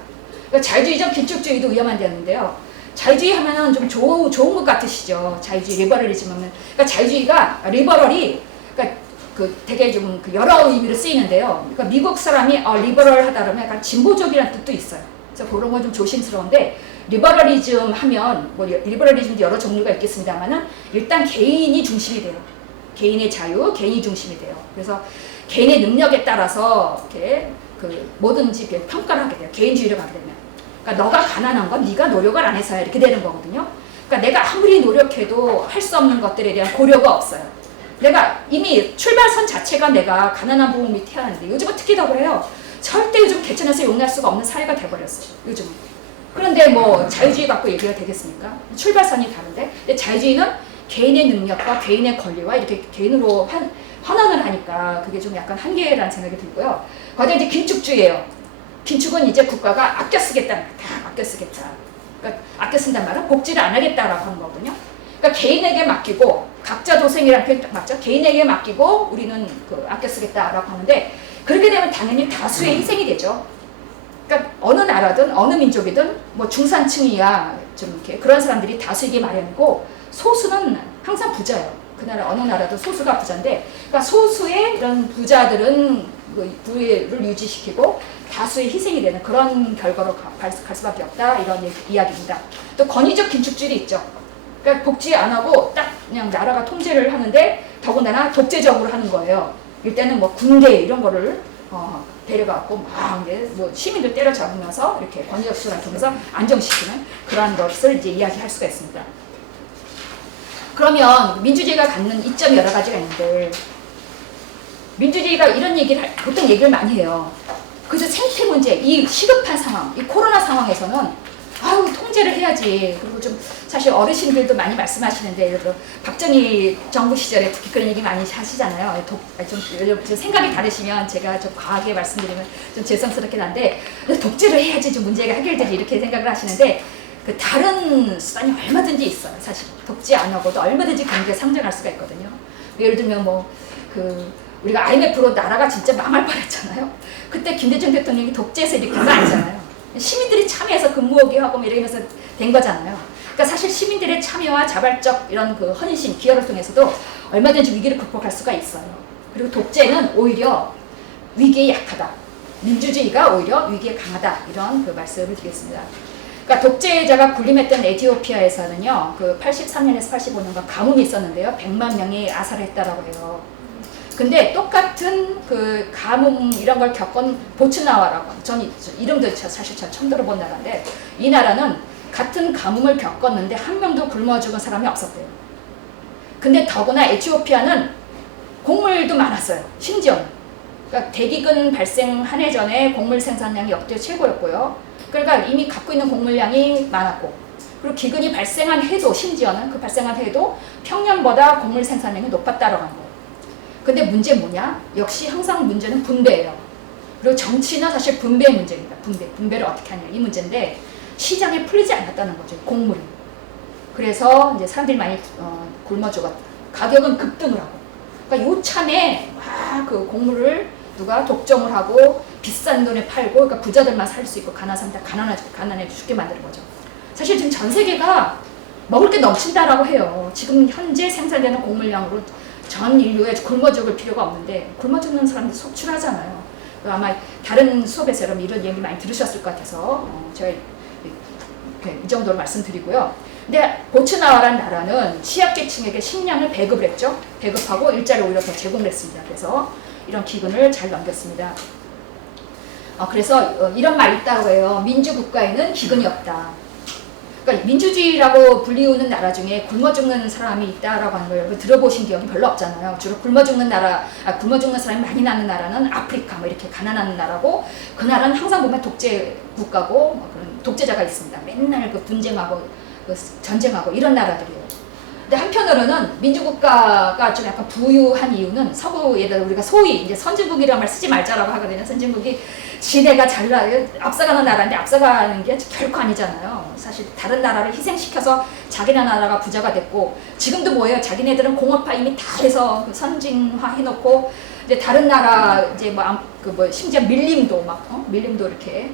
그러니까 자유주의적 긴축주의도 위험한 데였는데요. 자유주의 하면은 좀 좋은 것 같으시죠. 자유주의, 리버럴리즘 하면. 그러니까 자유주의가, 리버럴이, 그러니까 되게 좀 여러 의미로 쓰이는데요. 그러니까 미국 사람이 리버럴하다 그러면 약간 진보적이라는 뜻도 있어요. 그래서 그런 건 좀 조심스러운데 리버럴리즘 하면 뭐 리버럴리즘도 여러 종류가 있겠습니다만은 일단 개인이 중심이 돼요. 개인의 자유, 개인이 중심이 돼요. 그래서 개인의 능력에 따라서 이렇게 뭐든지 이렇게 평가를 하게 돼요. 개인주의를 가게 되면. 그러니까 너가 가난한 건 네가 노력을 안 해서야 이렇게 되는 거거든요. 그러니까 내가 아무리 노력해도 할 수 없는 것들에 대한 고려가 없어요. 내가 이미 출발선 자체가 내가 가난한 부분 밑에 하는데 요즘은 특히 더 그래요. 절대 요즘 개천에서 용납할 수가 없는 사회가 돼버렸어요. 요즘은. 그런데 뭐 자유주의 갖고 얘기가 되겠습니까? 출발선이 다른데. 근데 자유주의는 개인의 능력과 개인의 권리와 이렇게 개인으로 환원을 하니까 그게 좀 약간 한계라는 생각이 들고요. 거기다 이제 긴축주의예요. 긴축은 이제 국가가 아껴 쓰겠다. 다 아껴 쓰겠다. 그러니까 아껴 쓴단 말은 복지를 안 하겠다라고 하는 거거든요. 그러니까 개인에게 맡기고 각자 도생이라는 표현 맞죠? 개인에게 맡기고 우리는 아껴 쓰겠다라고 하는데 그렇게 되면 당연히 다수의 희생이 되죠. 그러니까 어느 나라든 어느 민족이든 뭐 중산층이야 좀 이렇게 그런 사람들이 다수이기 마련이고 소수는 항상 부자예요. 그 나라 어느 나라도 소수가 부자인데 그러니까 소수의 이런 부자들은 부를 유지시키고 다수의 희생이 되는 그런 결과로 갈 수밖에 없다 이런 이야기입니다. 또 권위적 긴축주의도 있죠. 그러니까 복지 안 하고 딱 그냥 나라가 통제를 하는데 더군다나 독재적으로 하는 거예요. 일단은 뭐 군대 이런 거를 데려가고 막 뭐 시민들 때려잡으면서 이렇게 권위적 수단을 통해서 안정시키는 그러한 것을 이제 이야기할 수가 있습니다. 그러면 민주주의가 갖는 이점이 여러 가지가 있는데 민주주의가 이런 보통 얘기를 많이 해요. 그래서 생태 문제, 이 시급한 상황, 이 코로나 상황에서는 통제를 해야지. 그리고 좀 사실 어르신들도 많이 말씀하시는데 예를 들어 박정희 정부 시절에 특히 그런 얘기 많이 하시잖아요. 좀 생각이 다르시면 제가 좀 과하게 말씀드리면 좀 죄송스럽긴 한데 독재를 해야지 좀 문제가 해결되지 이렇게 생각을 하시는데 다른 수단이 얼마든지 있어요. 사실 독재 안 하고도 얼마든지 경제 성장할 수가 있거든요. 예를 들면 우리가 IMF로 나라가 진짜 망할 뻔했잖아요. 그때 김대중 대통령이 독재에서 일으킨 거 아니잖아요. 시민들이 참여해서 근무하게 하고 이러면서 된 거잖아요. 그러니까 사실 시민들의 참여와 자발적 이런 헌신, 기여를 통해서도 얼마든지 위기를 극복할 수가 있어요. 그리고 독재는 오히려 위기에 약하다. 민주주의가 오히려 위기에 강하다. 이런 말씀을 드리겠습니다. 그러니까 독재자가 군림했던 에티오피아에서는요, 83년에서 85년간 가뭄이 있었는데요, 100만 명이 아살했다라고 해요. 근데 똑같은 가뭄 이런 걸 겪은 보츠나와라고 전 이름도 사실 잘 처음 들어본 나라인데 이 나라는 같은 가뭄을 겪었는데 한 명도 굶어 죽은 사람이 없었대요. 근데 더구나 에티오피아는 곡물도 많았어요. 심지어는. 그러니까 대기근 발생 한 해 전에 곡물 생산량이 역대 최고였고요. 그러니까 이미 갖고 있는 곡물량이 많았고 그리고 기근이 발생한 해도 심지어는 발생한 해도 평년보다 곡물 생산량이 높았다라고 한 거예요. 근데 문제는 뭐냐? 역시 항상 문제는 분배예요. 그리고 정치는 사실 분배의 문제입니다. 분배를 어떻게 하냐 이 문제인데 시장에 풀리지 않았다는 거죠. 곡물이. 그래서 이제 사람들이 많이 굶어 죽었다. 가격은 급등을 하고. 그러니까 요참에 막 곡물을 누가 독점을 하고 비싼 돈에 팔고 그러니까 부자들만 살 수 있고 가난한 사람 다 가난해 죽게 만드는 거죠. 사실 지금 전 세계가 먹을 게 넘친다라고 해요. 지금 현재 생산되는 곡물량으로 전 인류에 굶어 죽을 필요가 없는데 굶어 죽는 사람들 속출하잖아요. 아마 다른 수업에서 여러분 이런 얘기 많이 들으셨을 것 같아서 제가 이 정도로 말씀드리고요. 근데 보츠나와라는 나라는 취약계층에게 식량을 배급을 했죠. 배급하고 일자리 오히려 더 제공을 했습니다. 그래서 이런 기근을 잘 넘겼습니다. 그래서 이런 말이 있다고 해요. 민주국가에는 기근이 없다. 그러니까 민주주의라고 불리우는 나라 중에 굶어 죽는 사람이 있다라고 하는 걸 여러분 들어보신 기억이 별로 없잖아요. 주로 굶어 죽는 사람이 많이 나는 나라는 아프리카 이렇게 가난한 나라고 그 나라는 항상 보면 독재 국가고 그런 독재자가 있습니다. 맨날 분쟁하고 전쟁하고 이런 나라들이에요. 근데 한편으로는 민주국가가 좀 약간 부유한 이유는 서구에다 우리가 소위 이제 선진국이라는 말 쓰지 말자라고 하거든요. 선진국이 지네가 앞서가는 나라인데 앞서가는 게 결코 아니잖아요. 사실 다른 나라를 희생시켜서 자기네 나라가 부자가 됐고 지금도 뭐예요? 자기네들은 공업화 이미 다 해서 선진화 해놓고 이제 다른 나라 이제 심지어 밀림도 밀림도 이렇게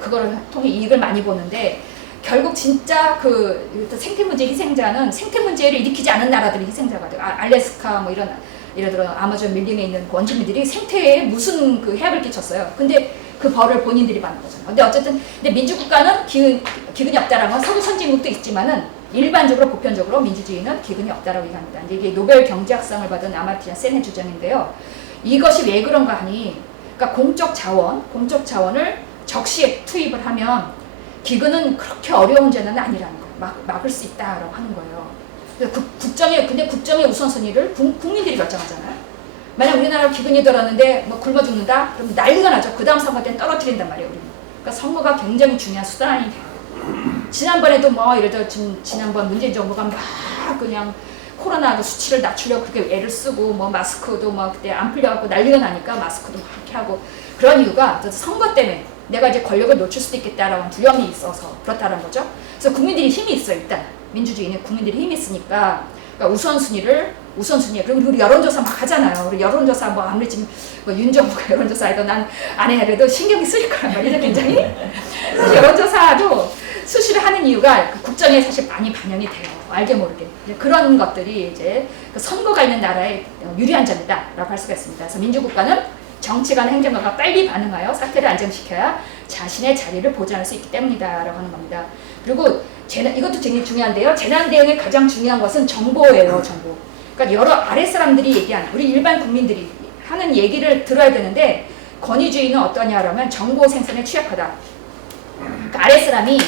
그거를 통해 이익을 많이 보는데. 결국 진짜 생태 문제 희생자는 생태 문제를 일으키지 않은 나라들이 희생자가 돼요. 알래스카 이런 예를 들어 아마존 밀림에 있는 원주민들이 생태에 무슨 그 해악을 끼쳤어요. 근데 그 벌을 본인들이 받는 거잖아요. 근데 어쨌든 근데 민주국가는 기근이 없다라는 건 서구 선진국도 있지만은 일반적으로 보편적으로 민주주의는 기근이 없다라고 얘기합니다. 근데 이게 노벨 경제학상을 받은 아마티아 센의 주장인데요. 이것이 왜 그런가 하니, 그러니까 공적 자원을 적시에 투입을 하면 기근은 그렇게 어려운 문제는 아니라는 거예요. 막을 수 있다라고 하는 거예요. 근데 국정의 우선순위를 국민들이 결정하잖아요. 만약 우리나라가 기근이 들었는데 뭐 굶어 죽는다? 그럼 난리가 나죠. 그 다음 선거 때는 떨어뜨린단 말이에요, 우리는. 그러니까 선거가 굉장히 중요한 수단이 돼요. 지난번에도 뭐 예를 들어 지난번 문재인 정부가 막 그냥 코로나 수치를 낮추려고 그렇게 애를 쓰고 뭐 마스크도 막 그때 안 풀려갖고 난리가 나니까 마스크도 막 이렇게 하고, 그런 이유가 선거 때문에 내가 이제 권력을 놓칠 수도 있겠다라는 두려움이 있어서 그렇다는 거죠. 그래서 국민들이 힘이 있어요. 일단 민주주의는 국민들이 힘이 있으니까, 그러니까 우선순위. 그리고 우리 여론조사 막 하잖아요. 우리 여론조사 뭐 아무리 지금 뭐 윤정부가 여론조사 해도 난 안 해야 해도 신경이 쓰일 거란 말이죠, 굉장히. 사실 여론조사도 수시로 하는 이유가 그 국정에 사실 많이 반영이 돼요. 알게 모르게. 그런 것들이 이제 그 선거가 있는 나라의 유리한 점이다라고 할 수가 있습니다. 그래서 민주국가는 정치가나 행정가가 빨리 반응하여 사태를 안정시켜야 자신의 자리를 보장할 수 있기 때문이다라고 하는 겁니다. 그리고 이것도 굉장히 중요한데요. 재난 대응의 가장 중요한 것은 정보예요, 정보. 그러니까 여러 아랫사람들이 얘기하는, 우리 일반 국민들이 하는 얘기를 들어야 되는데, 권위주의는 어떠냐라면 정보 생산에 취약하다. 그러니까 아랫사람이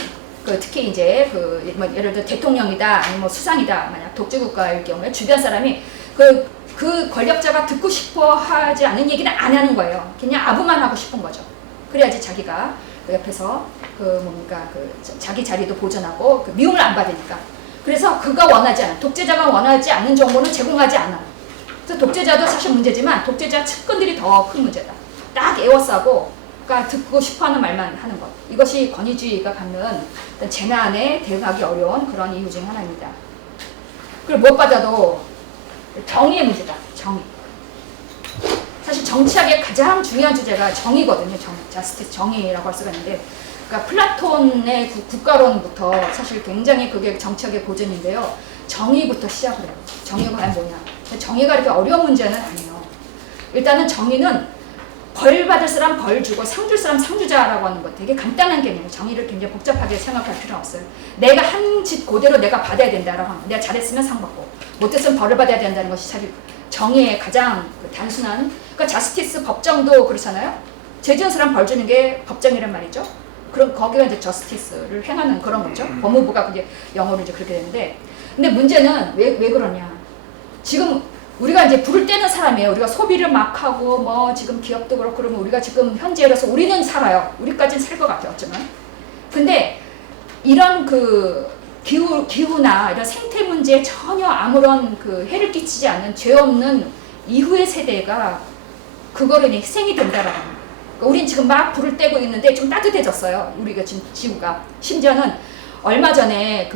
특히 이제 뭐 예를 들어 대통령이다, 아니면 뭐 수상이다, 만약 독재국가일 경우에 주변 사람이 그 권력자가 듣고 싶어 하지 않은 얘기는 안 하는 거예요. 그냥 아부만 하고 싶은 거죠. 그래야지 자기가 그 옆에서 자기 자리도 보존하고 미움을 안 받으니까. 그래서 독재자가 원하지 않는 정보는 제공하지 않아. 그래서 독재자도 사실 문제지만 독재자 측근들이 더 큰 문제다. 딱 에워싸고, 그러니까 듣고 싶어하는 말만 하는 것. 이것이 권위주의가 갖는 재난에 대응하기 어려운 그런 이유 중 하나입니다. 그리고 무엇보다도 정의의 문제다. 정의. 사실 정치학의 가장 중요한 주제가 정의거든요. 자스티스, 정의라고 할 수가 있는데, 그러니까 플라톤의 국가론부터 사실 굉장히 그게 정치학의 고전인데요. 정의부터 시작을 해요. 정의가 과연 뭐냐. 정의가 이렇게 어려운 문제는 아니에요. 일단은 정의는 벌 받을 사람 벌 주고 상 줄 사람 상 주자라고 하는 것, 되게 간단한 개념이에요. 정의를 굉장히 복잡하게 생각할 필요는 없어요. 내가 한 짓 그대로 내가 받아야 된다라고 하는, 내가 잘했으면 상 받고 못했으면 벌을 받아야 된다는 것이 사실 정의의 가장 단순한, 그러니까 자스티스, 법정도 그렇잖아요. 죄 지은 사람 벌 주는 게 법정이란 말이죠. 그럼 거기가 이제 저스티스를 행하는 그런 거죠. 법무부가 그게 영어로 이제 그렇게 되는데, 근데 문제는 왜 그러냐. 지금 우리가 이제 불을 떼는 사람이에요. 우리가 소비를 막 하고 뭐 지금 기업도 그렇고 그러면 우리가 지금 현재로서 우리는 살아요. 우리까지는 살 것 같아요. 어쩌면. 근데 이런 기후나 이런 생태 문제에 전혀 아무런 해를 끼치지 않는 죄 없는 이후의 세대가 그거를 희생이 된다라고 합니다. 그러니까 우린 지금 막 불을 떼고 있는데 좀 따뜻해졌어요. 우리가 지금 지구가. 심지어는 얼마 전에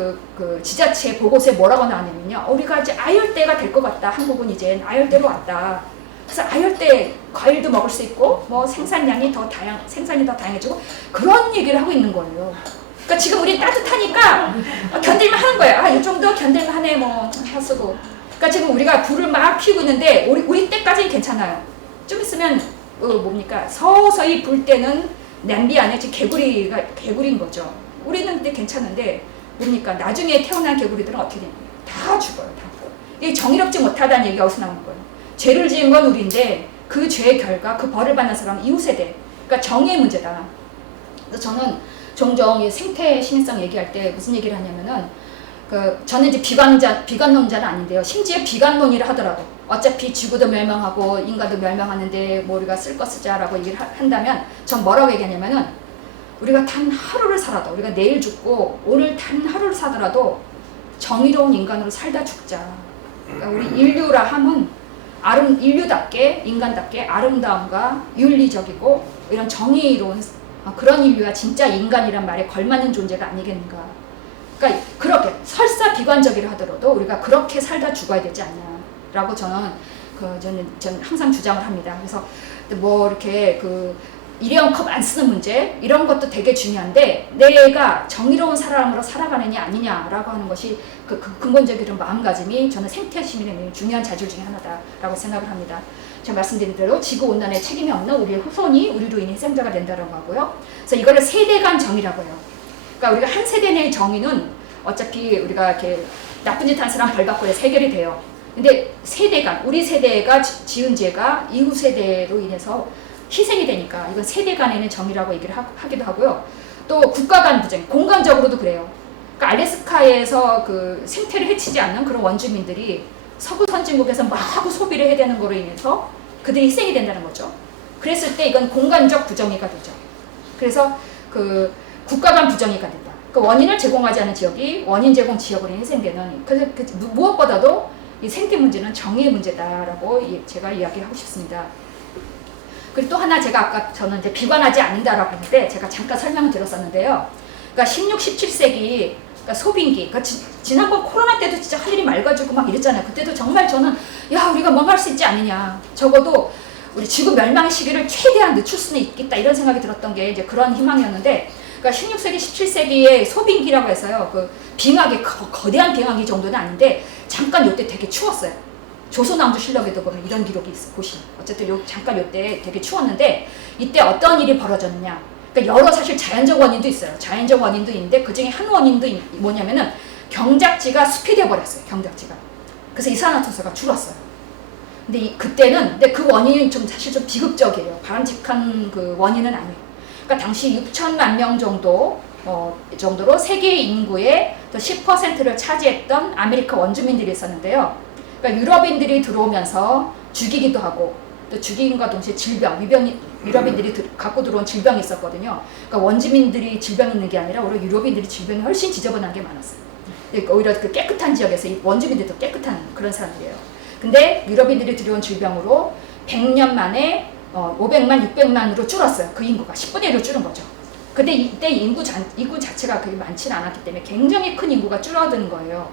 지자체 보고서에 뭐라고 나왔냐면요. 우리가 이제 아열대가 될 것 같다. 한국은 이제 아열대로 왔다. 그래서 아열대 과일도 먹을 수 있고 뭐 생산이 더 다양해지고 그런 얘기를 하고 있는 거예요. 그러니까 지금 우리 따뜻하니까 견딜만 하는 거예요. 이 정도 견딜만 하네 뭐 하수고. 그러니까 지금 우리가 불을 막 피우고 있는데 우리 때까지는 괜찮아요. 좀 있으면 서서히 불 때는 냄비 안에 지금 개구리인 거죠. 우리는 근데 괜찮은데 뭡니까? 나중에 태어난 개구리들은 어떻게 되냐? 다 죽어요. 다. 이게 정의롭지 못하다는 얘기가 어디서 나오는 거예요? 죄를 지은 건 우리인데 그 죄의 결과, 그 벌을 받는 사람은 이후 세대. 그러니까 정의의 문제다. 그래서 저는 종종 생태 시민성 얘기할 때 무슨 얘기를 하냐면은 저는 이제 비관론자는 아닌데요. 심지어 비관론이라 하더라도 어차피 지구도 멸망하고 인간도 멸망하는데 뭐 우리가 쓸 거 쓰자라고 얘기를 한다면 전 뭐라고 얘기하냐면은 우리가 단 하루를 살아도, 우리가 내일 죽고 오늘 단 하루를 사더라도 정의로운 인간으로 살다 죽자. 그러니까 우리 인류라 함은 인류답게, 인간답게 아름다움과 윤리적이고 이런 정의로운 그런 인류가 진짜 인간이란 말에 걸맞는 존재가 아니겠는가. 그러니까 그렇게 설사 비관적이라 하더라도 우리가 그렇게 살다 죽어야 되지 않냐라고 저는 항상 주장을 합니다. 그래서 뭐 이렇게 일회용 컵 안 쓰는 문제 이런 것도 되게 중요한데 내가 정의로운 사람으로 살아가느냐 아니냐라고 하는 것이 그 근본적인 마음가짐이 저는 생태 시민의 중요한 자질 중에 하나다라고 생각을 합니다. 제가 말씀드린 대로 지구온난화에 책임이 없는 우리의 후손이 우리로 인해 희생자가 된다고 하고요. 그래서 이거를 세대 간 정의라고 해요. 그러니까 우리가 한 세대 내의 정의는 어차피 우리가 이렇게 나쁜 짓 한 사람 벌 받고 해결이 돼요. 근데 세대 간 우리 세대가 지은 죄가 이후 세대로 인해서 희생이 되니까 이건 세대 간에는 정의라고 얘기를 하기도 하고요. 또 국가 간 부정, 공간적으로도 그래요. 그러니까 알래스카에서 그 생태를 해치지 않는 그런 원주민들이 서구 선진국에서 마구 소비를 해야 되는 거로 인해서 그들이 희생이 된다는 거죠. 그랬을 때 이건 공간적 부정의가 되죠. 그래서 그 국가 간 부정의가 된다. 그 원인을 제공하지 않은 지역이 원인 제공 지역으로 희생되는 그래서 무엇보다도 이 생태 문제는 정의의 문제다라고 제가 이야기하고 싶습니다. 그리고 또 하나 제가 아까 저는 이제 비관하지 않는다라고 했는데 제가 잠깐 설명을 드렸었는데요. 그러니까 16, 17세기 그러니까 소빙기. 그러니까 지난번 코로나 때도 진짜 할 일이 맑아지고 막 이랬잖아요. 그때도 정말 저는 야 우리가 뭔가 할 수 있지 않느냐. 적어도 우리 지구 멸망 시기를 최대한 늦출 수는 있겠다 이런 생각이 들었던 게 이제 그런 희망이었는데. 그러니까 16세기, 17세기의 소빙기라고 해서요. 그 빙하기 거대한 빙하기 정도는 아닌데 잠깐 요때 되게 추웠어요. 조선왕조실록에도 보면 이런 기록이 보시면 어쨌든 잠깐 요때 되게 추웠는데 이때 어떤 일이 벌어졌느냐. 그러니까 여러 사실 자연적 원인도 있어요. 자연적 원인도 있는데 그 중에 한 원인도 뭐냐면은 경작지가 숲이 돼버렸어요. 경작지가. 그래서 이산화탄소가 줄었어요. 근데 근데 그 원인은 좀 사실 좀 비극적이에요. 바람직한 그 원인은 아니에요. 그러니까 당시 6천만 명 정도로 세계 인구의 10%를 차지했던 아메리카 원주민들이 있었는데요. 그러니까 유럽인들이 들어오면서 죽이기도 하고 또 죽임과 동시에 유럽인들이 갖고 들어온 질병이 있었거든요. 그러니까 원주민들이 질병이 있는 게 아니라 오히려 유럽인들이 질병이 훨씬 지저분한 게 많았어요. 그러니까 오히려 그 깨끗한 지역에서 이 원주민들이 더 깨끗한 그런 사람들이에요. 근데 유럽인들이 들여온 질병으로 100년 만에 500만, 600만으로 줄었어요. 그 인구가 10분의 1로 줄은 거죠. 근데 이때 인구 자체가 그렇게 많지는 않았기 때문에 굉장히 큰 인구가 줄어드는 거예요.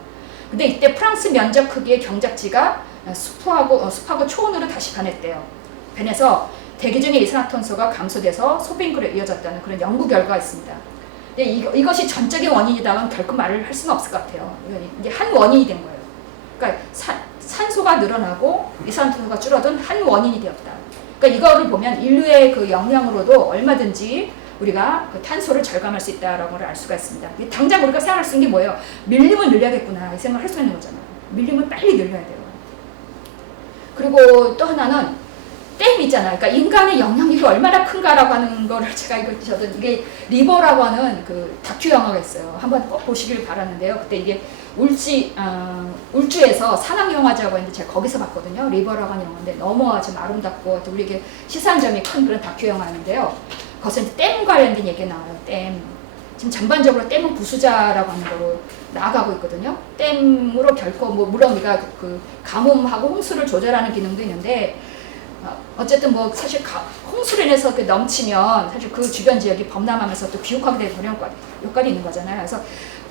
근데 이때 프랑스 면적 크기의 경작지가 숲하고 초원으로 다시 변했대요. 변해서 대기 중의 이산화탄소가 감소돼서 소빙구로 이어졌다는 그런 연구 결과가 있습니다. 근데 이것이 전적인 원인이다면 결코 말을 할 수는 없을 것 같아요. 이게 한 원인이 된 거예요. 그러니까 산소가 늘어나고 이산화탄소가 줄어든 한 원인이 되었다. 그러니까 이거를 보면 인류의 그 역량으로도 얼마든지 우리가 그 탄소를 절감할 수 있다라는 걸 알 수가 있습니다. 당장 우리가 생각할 수 있는 게 뭐예요? 밀림을 늘려야겠구나 이 생각을 할 수 있는 거잖아요. 밀림을 빨리 늘려야 돼요. 그리고 또 하나는 댐 있잖아요. 그러니까 인간의 영향력이 얼마나 큰가라고 하는 거를 제가 이게 리버라고 하는 그 다큐 영화가 있어요. 한번 꼭 보시길 바라는데요. 그때 이게 울주에서 산악영화제라고 했는데 제가 거기서 봤거든요. 리버라고 하는 영화인데 너무 아주 아름답고 우리에게 시사점이 큰 그런 다큐 영화인데요. 거기서 이제 댐 관련된 얘기가 나와요. 댐. 지금 전반적으로 댐은 부수자라고 하는 거로 나아가고 있거든요. 댐으로 결코 물론 우리가 그 가뭄하고 홍수를 조절하는 기능도 있는데 어쨌든 사실 홍수로 인해서 넘치면 사실 그 주변 지역이 범람하면서 또 비옥하게 되는 그런 효과가 있는 거잖아요. 그래서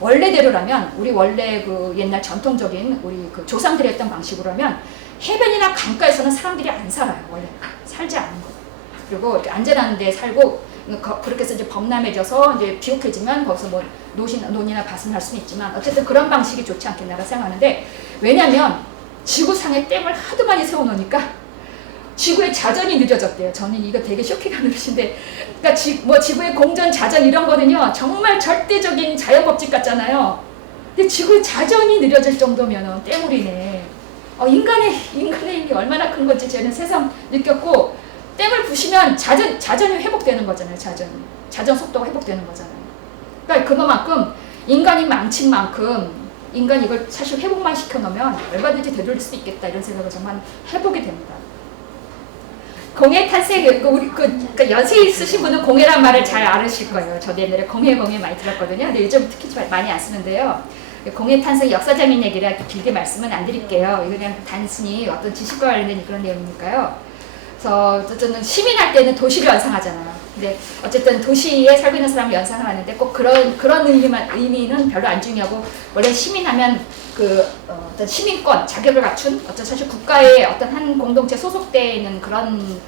원래대로라면 우리 원래 그 옛날 전통적인 우리 그 조상들이 했던 방식으로 하면 해변이나 강가에서는 사람들이 안 살아요. 원래 살지 않는 거. 그리고 이렇게 안전한 데 살고 그렇게 해서 이제 범람해져서 이제 비옥해지면 거기서 논이나 밭을 할 수는 있지만 어쨌든 그런 방식이 좋지 않겠나라고 생각하는데 왜냐면 지구상에 댐을 하도 많이 세워놓으니까 지구의 자전이 늦어졌대요. 저는 이거 되게 쇼킹한 것인데, 그러니까 지구의 공전, 자전 이런 거는요 정말 절대적인 자연 법칙 같잖아요. 근데 지구의 자전이 느려질 정도면 때문이네. 인간의 힘이 얼마나 큰 건지 저는 새삼 느꼈고, 댐을 부시면 자전이 회복되는 거잖아요. 자전 속도가 회복되는 거잖아요. 그러니까 그만큼 인간이 망친 만큼 인간이 이걸 사실 회복만 시켜놓으면 얼마든지 되돌릴 수 있겠다 이런 생각을 정말 해보게 됩니다. 공해 탄생, 그러니까 연세 있으신 분은 공해란 말을 잘 알으실 거예요. 저도 옛날에 공해 많이 들었거든요. 근데 요즘 특히 많이 안 쓰는데요. 공해 탄생 역사적인 얘기를 길게 말씀은 안 드릴게요. 이거 그냥 단순히 어떤 지식과 관련된 그런 내용이니까요. 그래서 어쨌든 시민할 때는 도시를 연상하잖아요. 근데 어쨌든 도시에 살고 있는 사람을 연상을 하는데 꼭 그런 의미는 별로 안 중요하고 원래 시민하면 어떤 시민권 자격을 갖춘 어떤 사실 국가의 어떤 한 공동체 소속되어 있는 그런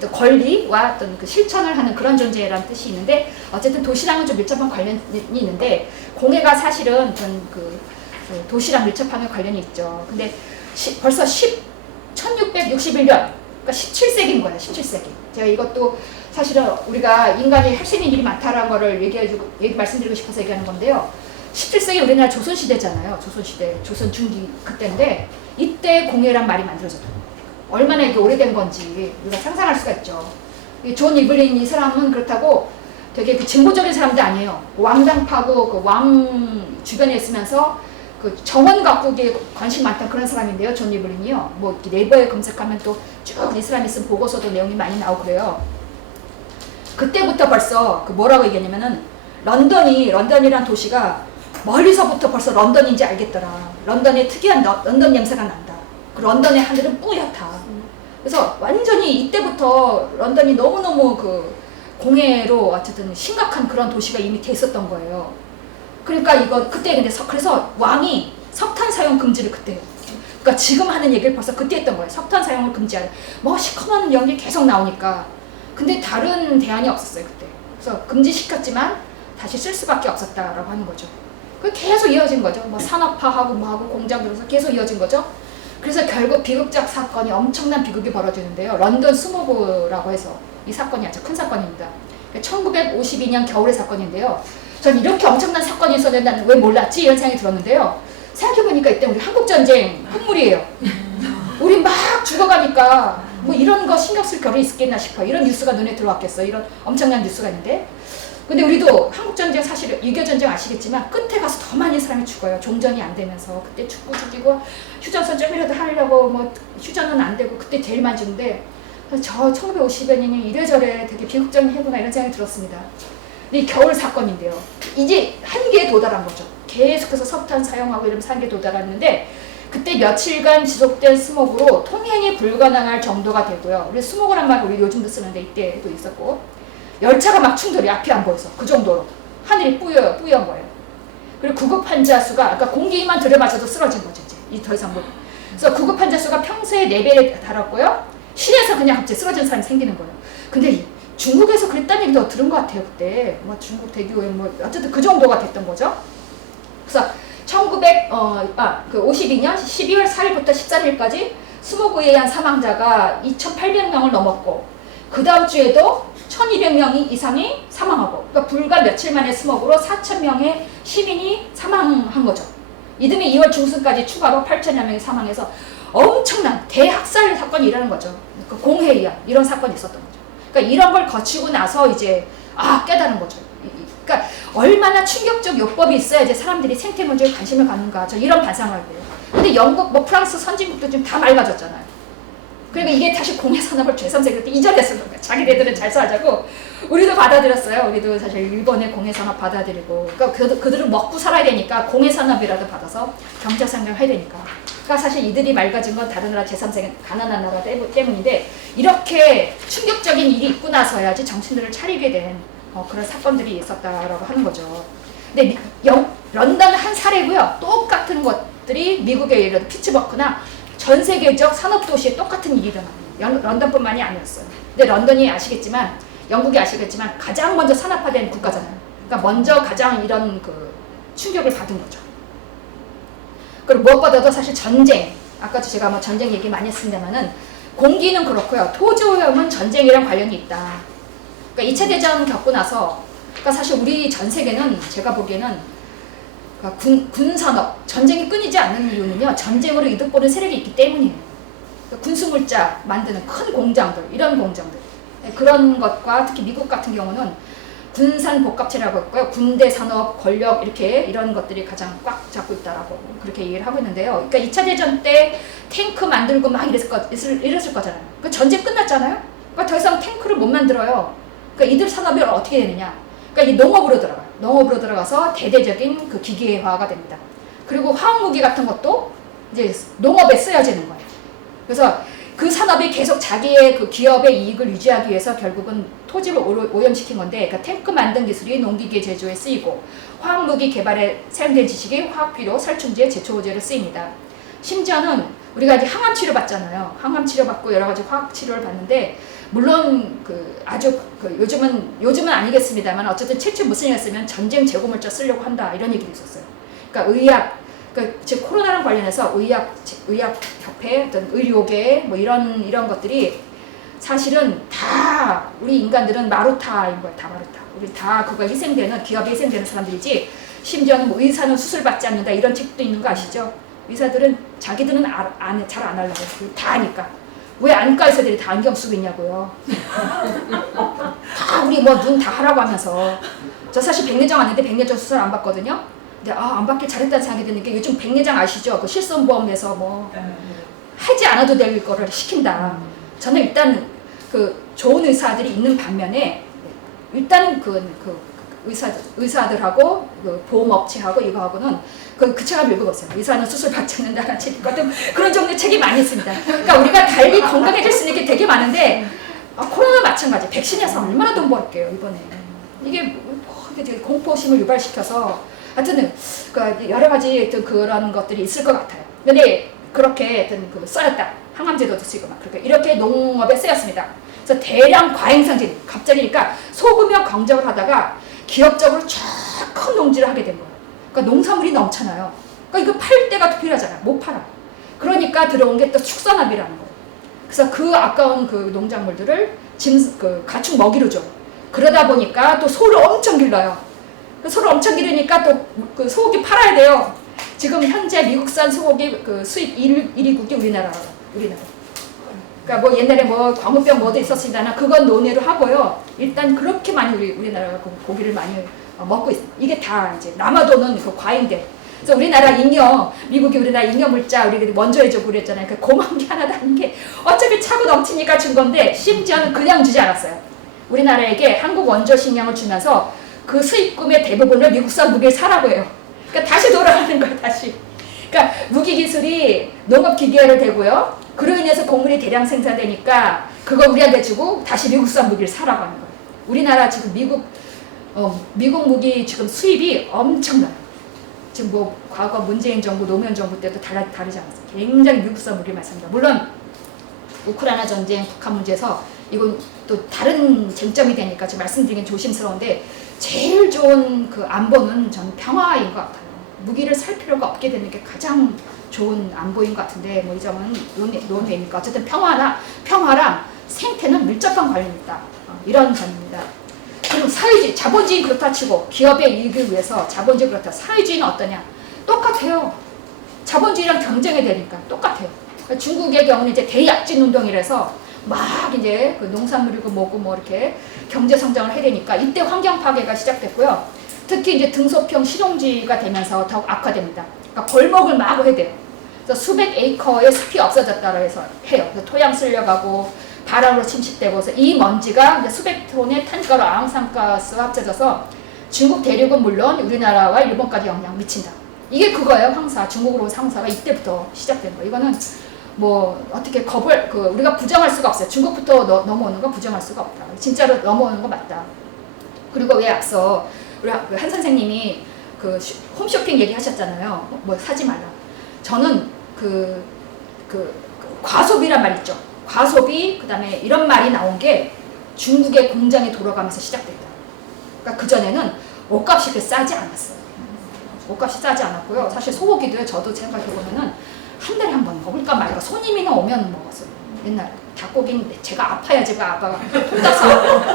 또 권리와 어떤 그 실천을 하는 그런 존재라는 뜻이 있는데 어쨌든 도시랑은 좀 밀접한 관련이 있는데 공해가 사실은 어떤 그 도시랑 밀접한 관련이 있죠. 근데 벌써 1661년, 그러니까 17세기인 거예요. 17세기. 제가 이것도 사실은 우리가 인간이 할 수 있는 일이 많다라는 거를 말씀드리고 싶어서 얘기하는 건데요. 17세기 우리나라 조선시대잖아요. 조선시대, 조선 중기 그때인데 이때 공해란 말이 만들어졌다. 얼마나 이게 오래된 건지 우리가 상상할 수가 있죠. 존 이블린 이 사람은 그렇다고 되게 그 진보적인 사람도 아니에요. 왕당파고 그 왕 주변에 있으면서 그 정원 가꾸기에 관심 많다 그런 사람인데요. 존 이블린이요. 뭐 네이버에 검색하면 또 쭉 이슬라미즘 보고서도 내용이 많이 나오고 그래요. 그때부터 벌써 그 뭐라고 얘기했냐면은 런던이란 도시가 멀리서부터 벌써 런던인지 알겠더라. 런던의 특이한 런던 냄새가 난다. 그 런던의 하늘은 뿌옇다. 그래서 완전히 이때부터 런던이 너무너무 그 공해로 어쨌든 심각한 그런 도시가 이미 돼 있었던 거예요. 그러니까 그때 근데 그래서 왕이 석탄 사용 금지를 그때. 그러니까 지금 하는 얘기를 벌써 그때 했던 거예요. 석탄 사용을 금지하는. 뭐 시커먼 연기 계속 나오니까. 근데 다른 대안이 없었어요 그때. 그래서 금지시켰지만 다시 쓸 수밖에 없었다라고 하는 거죠. 그 계속 이어진 거죠. 뭐 산업화하고 뭐하고 공장 들어서 계속 이어진 거죠. 그래서 결국 비극적 사건이 엄청난 비극이 벌어지는데요. 런던 스모그라고 해서 이 사건이 아주 큰 사건입니다. 1952년 겨울의 사건인데요. 전 이렇게 엄청난 사건이 있었는데 나는 왜 몰랐지? 이런 생각이 들었는데요. 생각해보니까 이때 우리 한국전쟁 흉물이에요. 우리 막 죽어가니까 뭐 이런 거 신경 쓸 겨를이 있겠나 싶어. 이런 뉴스가 눈에 들어왔겠어. 이런 엄청난 뉴스가 있는데. 근데 우리도 한국전쟁 사실 6.25 전쟁 아시겠지만 끝에 가서 더 많은 사람이 죽어요. 종전이 안 되면서. 그때 죽고 죽이고 휴전선 좀이라도 하려고 뭐 휴전은 안 되고 그때 제일 많이 죽는데 저 1950여 년이 이래저래 되게 비극적인 해구나 이런 생각이 들었습니다. 근데 이 겨울 사건인데요. 이제 한계에 도달한 거죠. 계속해서 석탄 사용하고 이러면서 한계에 도달했는데 그때 며칠간 지속된 스모그로 통행이 불가능할 정도가 되고요. 우리 스모그란 말을 우리 요즘도 쓰는데 이때도 있었고 열차가 막 충돌이 앞이 안 보여서 그 정도로 하늘이 뿌연 거예요. 그리고 구급 환자 수가 아까 공기만 들여마셔도 쓰러진 거죠. 이제 더 이상 못. 그래서 구급 환자 수가 평소에 4배에 달았고요. 실에서 그냥 갑자기 쓰러진 사람이 생기는 거예요. 근데 중국에서 그랬다는 얘기도 들은 것 같아요. 그때 뭐 중국 대교에 뭐 어쨌든 그 정도가 됐던 거죠. 그래서 1952년 12월 4일부터 13일까지 스모그에 의한 사망자가 2,800명을 넘었고 그 다음 주에도 1,200명 이상이 사망하고 그러니까 불과 며칠 만에 스모그로 4,000명의 시민이 사망한 거죠. 이듬해 2월 중순까지 추가로 8,000여 명이 사망해서 엄청난 대학살 사건이 일어나는 거죠. 그 공해에 의한 이런 사건이 있었던 거죠. 그러니까 이런 걸 거치고 나서 이제 깨달은 거죠. 그러니까 얼마나 충격적 요법이 있어야지 사람들이 생태 문제에 관심을 갖는가. 저 이런 반상을 해요. 근데 영국, 뭐 프랑스 선진국도 지금 다 맑아졌잖아요. 그러니까 이게 다시 공해 산업을 제3세계 때 이전했을 거예요. 자기네들은 잘 살자고. 우리도 받아들였어요. 우리도 사실 일본의 공해 산업 받아들이고. 그러니까 그들은 먹고 살아야 되니까 공해 산업이라도 받아서 경제 성장을 해야 되니까. 그러니까 사실 이들이 맑아진 건 다른 나라 제3세계 가난한 나라 때문인데 이렇게 충격적인 일이 있고 나서야지 정신들을 차리게 된 그런 사건들이 있었다라고 하는 거죠. 근데 런던 한 사례고요. 똑같은 것들이 미국의 예를 들어 피츠버그나 전 세계적 산업도시에 똑같은 일이 일어나요. 런던뿐만이 아니었어요. 근데 런던이 아시겠지만 영국이 아시겠지만 가장 먼저 산업화된 국가잖아요. 그러니까 먼저 가장 이런 그 충격을 받은 거죠. 그리고 무엇보다도 사실 전쟁, 아까도 제가 뭐 전쟁 얘기 많이 했습니다만은 공기는 그렇고요. 토지오염은 전쟁이랑 관련이 있다. 그러니까 2차 대전 겪고 나서 그러니까 사실 우리 전 세계는 제가 보기에는 그러니까 군산업, 전쟁이 끊이지 않는 이유는요. 전쟁으로 이득 보는 세력이 있기 때문이에요. 그러니까 군수물자 만드는 큰 공장들, 이런 공장들. 그런 것과 특히 미국 같은 경우는 군산복합체라고 했고요. 군대 산업, 권력 이런 것들이 가장 꽉 잡고 있다라고 그렇게 얘기를 하고 있는데요. 그러니까 2차 대전 때 탱크 만들고 막 이랬을 거잖아요. 그 전쟁 끝났잖아요. 그러니까 더 이상 탱크를 못 만들어요. 그러니까 이들 산업이 어떻게 되느냐. 그러니까 이 농업으로 들어가요. 농업으로 들어가서 대대적인 그 기계화가 됩니다. 그리고 화학무기 같은 것도 이제 농업에 쓰여지는 거예요. 그래서 그 산업이 계속 자기의 그 기업의 이익을 유지하기 위해서 결국은 토지를 오염시킨 건데, 그러니까 탱크 만든 기술이 농기계 제조에 쓰이고, 화학무기 개발에 사용된 지식이 화학비료, 살충제, 제초제로 쓰입니다. 심지어는 우리가 이제 항암 치료 받잖아요. 항암 치료 받고 여러 가지 화학 치료를 받는데, 물론 아주 요즘은 아니겠습니다만 어쨌든 최초 무슨 얘기였으면 전쟁 재고물자 쓰려고 한다 이런 얘기도 있었어요. 그러니까 즉 코로나랑 관련해서 의학협회 어떤 의료계 뭐 이런 것들이 사실은 다 우리 인간들은 마루타인 거예요. 다 마루타. 우리 다 그거 기업에 희생되는 사람들이지. 심지어는 뭐 의사는 수술 받지 않는다 이런 책도 있는 거 아시죠? 의사들은 자기들은 잘 안 하려고 다 아니까. 왜 안과 의사들이 다 안경 쓰고 있냐고요. 다 우리 뭐 눈 다 하라고 하면서. 저 사실 백내장 왔는데 백내장 수술 안 받거든요. 근데 안 받길 잘했다는 생각이 드는 게 요즘 백내장 아시죠? 그 실손보험에서 뭐 하지 않아도 될 거를 시킨다. 저는 일단 좋은 의사들이 있는 반면에 일단 의사들하고 보험업체하고 이거하고는 그 책을 읽어보세요. 의사는 수술 받지 않는다는 책 있거든. 그런 종류의 책이 많이 있습니다. 그러니까 우리가 달리 건강해질 수 있는 게 되게 많은데 코로나 마찬가지. 백신에서 얼마나 돈 벌게요 이번에. 이게 되게 공포심을 유발시켜서 하여튼 여러 가지 그런 것들이 있을 것 같아요. 근데 그렇게 쓰였다. 항암제도도 쓰이고 막 그렇게 이렇게 농업에 쓰였습니다. 그래서 대량 과잉상진 갑자기니까 소규모 경작을 하다가 기업적으로 큰 농지를 하게 된 거예요. 그러니까 농산물이 넘잖아요. 그러니까 이거 팔 때가 또 필요하잖아요. 못 팔아. 그러니까 들어온 게 또 축산업이라는 거예요. 그래서 그 아까운 농작물들을 가축 먹이로 줘. 그러다 보니까 또 소를 엄청 길러요. 소를 엄청 기르니까 또 소고기 팔아야 돼요. 지금 현재 미국산 소고기 수입 1위국이 우리나라예요. 그러니까 뭐 옛날에 뭐 광우병 뭐도 있었으니까 그건 논의를 하고요. 일단 그렇게 많이 우리나라가 고기를 많이 먹고 있어요. 이게 다 이제 남아도는 과잉돼. 그래서 우리나라 미국이 우리나라 잉여 물자 우리 먼저 해주고 그랬잖아요. 고마운 게 하나도 아닌 게 어차피 차고 넘치니까 준 건데 심지어는 그냥 주지 않았어요. 우리나라에게 한국 원조 식량을 주면서 그 수입금의 대부분을 미국산 무기를 사라고 해요. 그러니까 다시 돌아가는 거예요. 다시. 그러니까 무기 기술이 농업 기계화를 되고요. 그로 인해서 곡물이 대량 생산되니까 그거 우리한테 주고 다시 미국산 무기를 사라고 하는 거예요. 우리나라 지금 미국 무기 지금 수입이 엄청나요. 지금 뭐 과거 문재인 정부, 노무현 정부 때도 다르지 않았어요. 굉장히 미국산 무기를 많이 삽니다. 물론 우크라이나 전쟁, 북한 문제에서 이건 또 다른 쟁점이 되니까 지금 말씀드리긴 조심스러운데 제일 좋은 안보는 저는 평화인 것 같아요. 무기를 살 필요가 없게 되는 게 가장 좋은 안보인 것 같은데 뭐 이 점은 논외니까 어쨌든 평화랑 생태는 밀접한 관련이 있다. 이런 점입니다. 그리고 사회주의, 자본주의 그렇다 치고 기업의 이익을 위해서 자본주의 그렇다. 사회주의는 어떠냐? 똑같아요. 자본주의랑 경쟁이 되니까 똑같아요. 그러니까 중국의 경우는 이제 대약진 운동이라서 막 이제 농산물이고 뭐고 뭐 이렇게 경제 성장을 해야 되니까 이때 환경 파괴가 시작됐고요. 특히 이제 등소평 실용주의가 되면서 더욱 악화됩니다. 그러니까 벌목을 마구 해야 돼요. 그래서 수백 에이커의 숲이 없어졌다고 해서 해요. 그래서 토양 쓸려가고 바람으로 침식되고 그래서 이 먼지가 이제 수백 톤의 탄가루 아황산가스와 합쳐져서 중국 대륙은 물론 우리나라와 일본까지 영향 미친다. 이게 그거예요. 중국으로 온 황사가 이때부터 시작된 거예요. 이거는 뭐 어떻게 우리가 부정할 수가 없어요. 중국부터 넘어오는 건 부정할 수가 없다. 진짜로 넘어오는 건 맞다. 그리고 왜 앞서 우리 한 선생님이 홈쇼핑 얘기하셨잖아요. 뭐 사지 말라. 저는 과소비란 말 있죠. 과소비 그다음에 이런 말이 나온 게 중국의 공장에 돌아가면서 시작됐다. 그러니까 그 전에는 옷값이 그렇게 싸지 않았어요. 옷값이 싸지 않았고요. 사실 소고기도요. 저도 생각해 보면은 한 달에 한 번 먹을까 말까 손님이나 오면 먹었어요. 옛날 닭고기는 제가 아파야지 아빠가 혼자서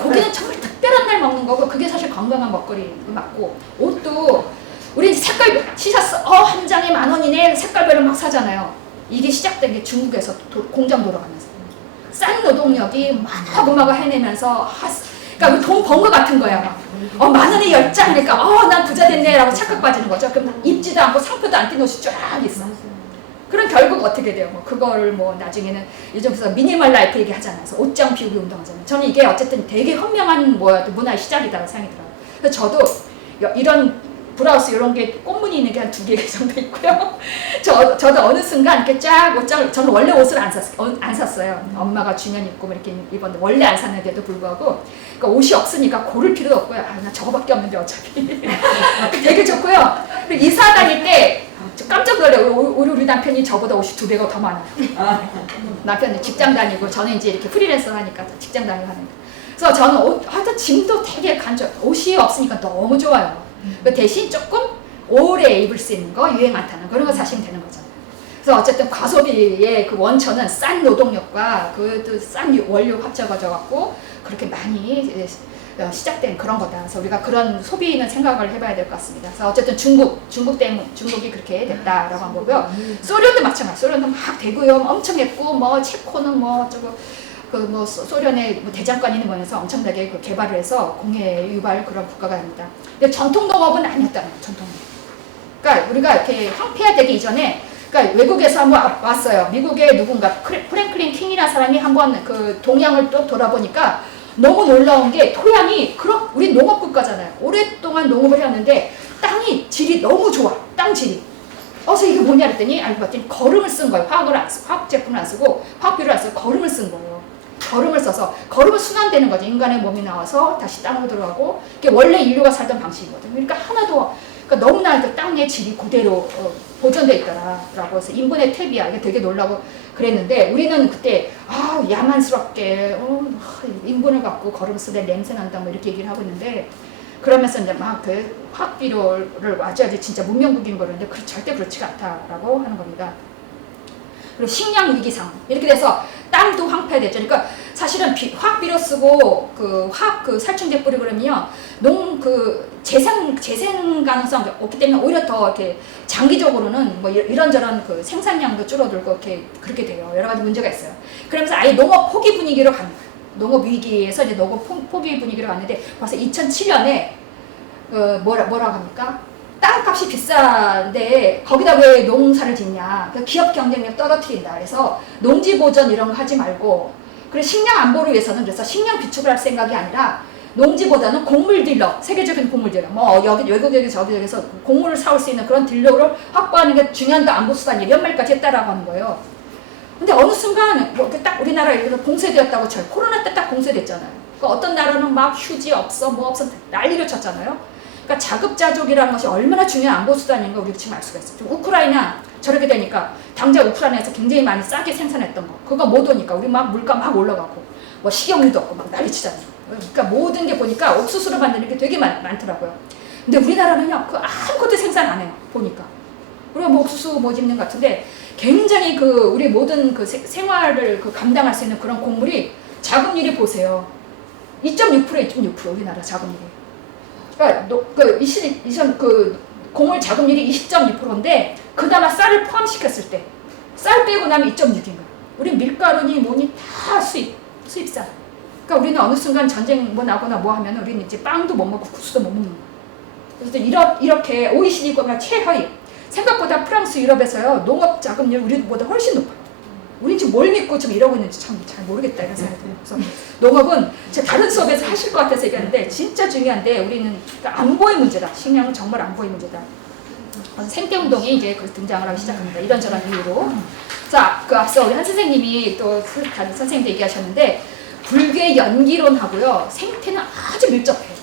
고기는 정말 특별한 날 먹는 거고 그게 사실 건강한 먹거리 맞고 옷도 우리 색깔 시샀어 한 장에 10,000원이네 색깔별로 막 사잖아요. 이게 시작된 게 중국에서 공장 돌아가면서 싼 노동력이 마구마구 해내면서 그러니까 돈 번 거 같은 거야. 10,000원에 10장 그러니까 난 부자 됐네 라고 착각 빠지는 거죠. 그럼 입지도 않고 상표도 안 뗀 옷이 쫙 있어. 그럼 결국 어떻게 돼요? 그걸 나중에는 요즘 그래서 미니멀 라이프 얘기 하잖아요. 그래서 옷장 비우기 운동 하잖아요. 저는 이게 어쨌든 되게 현명한 문화의 시작이라고 생각이 들어요. 그래서 저도 이런 브라우스 이런 게 꽃무늬 있는 게 한 2개 정도 있고요. 저도 어느 순간 이렇게 쫙 옷장을 저는 원래 옷을 안 샀어요. 엄마가 주면 입고 이렇게 입었는데 원래 안 샀는데도 불구하고 그러니까 옷이 없으니까 고를 필요도 없고요. 나 저거밖에 없는데 어차피 되게 좋고요. 그리고 이사 다닐 때 깜짝 놀래요. 우리 남편이 저보다 옷이 2배가 더 많아요. 남편은 직장 다니고 저는 이제 이렇게 프리랜서 하니까 직장 다니고 하는데. 그래서 저는 하여튼 짐도 되게 옷이 없으니까 너무 좋아요. 그 대신 조금 오래 입을 수 있는 거, 유행 안 타는 그런 거 사시면 되는 거잖아요. 그래서 어쨌든 과소비의 그 원천은 싼 노동력과 그 싼 원료 합쳐져 갖고 그렇게 많이 시작된 그런 거다. 그래서 우리가 그런 소비는 생각을 해봐야 될 것 같습니다. 그래서 어쨌든 중국이 그렇게 됐다라고 한 거고요. 소련도 마찬가지. 소련도 막 대구염 엄청 했고, 뭐 체코는 뭐 저거 소련의 대장간이 뭐해서 엄청나게 그 개발을 해서 공해 유발 그런 국가가 됩니다. 근데 전통 농업은 아니었다는 거예요. 전통 농업. 그러니까 우리가 이렇게 황폐화되기 이전에, 그러니까 외국에서 한번 왔어요. 미국의 누군가 프랭클린 킹이라는 사람이 한번 그 동양을 또 돌아보니까 너무 놀라운 게 토양이 우리 농업 국가잖아요. 오랫동안 농업을 해왔는데 땅이 질이 너무 좋아. 땅 질이. 그래서 이게 뭐냐 그랬더니 알고 봤더니 거름을 쓴 거예요. 화학 제품을 안 쓰고 화학비료를 안 쓰고 거름을 쓴 거예요. 거름을 써서 거름은 순환되는 거죠. 인간의 몸이 나와서 다시 땅으로 들어가고 그게 원래 인류가 살던 방식이거든요. 그러니까 그러니까 너무나 그 땅의 질이 그대로 보존돼 있더라라고 해서 인분의 퇴비야. 이게 되게 놀라고 그랬는데 우리는 그때 야만스럽게 인분을 갖고 거름 쓰되 냄새 난다 뭐 이렇게 얘기를 하고 있는데 그러면서 이제 막 그 화학비료를 와줘야지 진짜 문명국인 거였는데 절대 그렇지가 않다라고 하는 겁니다. 그리고 식량 위기상 이렇게 돼서 땅도 황폐됐죠. 그러니까 사실은 화학비료 쓰고 화학 살충제 뿌리고 그러면요 재생 가능성 없기 때문에 오히려 더 이렇게 장기적으로는 뭐 이런저런 그 생산량도 줄어들고 그렇게 돼요. 여러 가지 문제가 있어요. 그러면서 아예 농업 포기 분위기로 가는 거예요. 농업 위기에서 이제 농업 포기 분위기로 갔는데 벌써 2007년에 뭐라고 합니까? 땅값이 비싼데 거기다 왜 농사를 짓냐? 기업 경쟁력 떨어뜨린다. 그래서 농지 보전 이런 거 하지 말고 그리고 식량 안보를 위해서는 그래서 식량 비축을 할 생각이 아니라 농지보다는 곡물 딜러, 세계적인 곡물 딜러, 뭐 여기 외국에서 저기에서 곡물을 사올 수 있는 그런 딜러를 확보하는 게 중요한 안보 수단 이런 말까지 했다라고 하는 거예요. 근데 어느 순간 딱 우리나라 예를 들어 봉쇄되었다고 쳐요. 코로나 때 딱 봉쇄됐잖아요. 그러니까 어떤 나라는 막 휴지 없어 뭐 없어 난리를 쳤잖아요. 그러니까 자급자족이라는 것이 얼마나 중요한 안보 수단인가 우리가 지금 알 수가 있어요. 우크라이나 저렇게 되니까 당장 우크라이나에서 굉장히 많이 싸게 생산했던 거 그거 못 오니까 우리 막 물가 막 올라가고 뭐 식용유도 없고 막 난리치잖아요. 그러니까 모든 게 보니까 옥수수로 만드는 게 되게 많더라고요. 근데 우리나라는요 아무것도 생산 안 해요. 보니까 우리가 뭐 옥수수 뭐 짓는 것 같은데 굉장히 우리 모든 생활을 감당할 수 있는 그런 곡물이 자급률이 보세요. 2.6% 우리나라 자급률이. 그러니까 곡물 자급률이 20.2%인데 그나마 쌀을 포함시켰을 때 쌀 빼고 나면 2.6인 거야. 우리 밀가루니 뭐니 다 수입산. 그러니까 우리는 어느 순간 전쟁 뭐 나거나 뭐 하면 우리는 이제 빵도 못 먹고 국수도 못 먹는 거야. 그래서 이렇게 OECD가 최하위. 생각보다 프랑스, 유럽에서요 농업 자급률 우리보다 훨씬 높아요. 우린 지금 뭘 믿고 지금 이러고 있는지 참 잘 모르겠다 이런 생각이 들어요. 그래서 농업은 제가 다른 수업에서 하실 것 같아서 얘기하는데 진짜 중요한데 우리는 그러니까 안보의 문제다. 식량은 정말 안보의 문제다. 생태운동이 이제 등장을 하기 시작합니다. 이런저런 이유로. 자, 앞서 우리 한 선생님이 또 다른 선생님도 얘기하셨는데 불교의 연기론하고요 생태는 아주 밀접해요.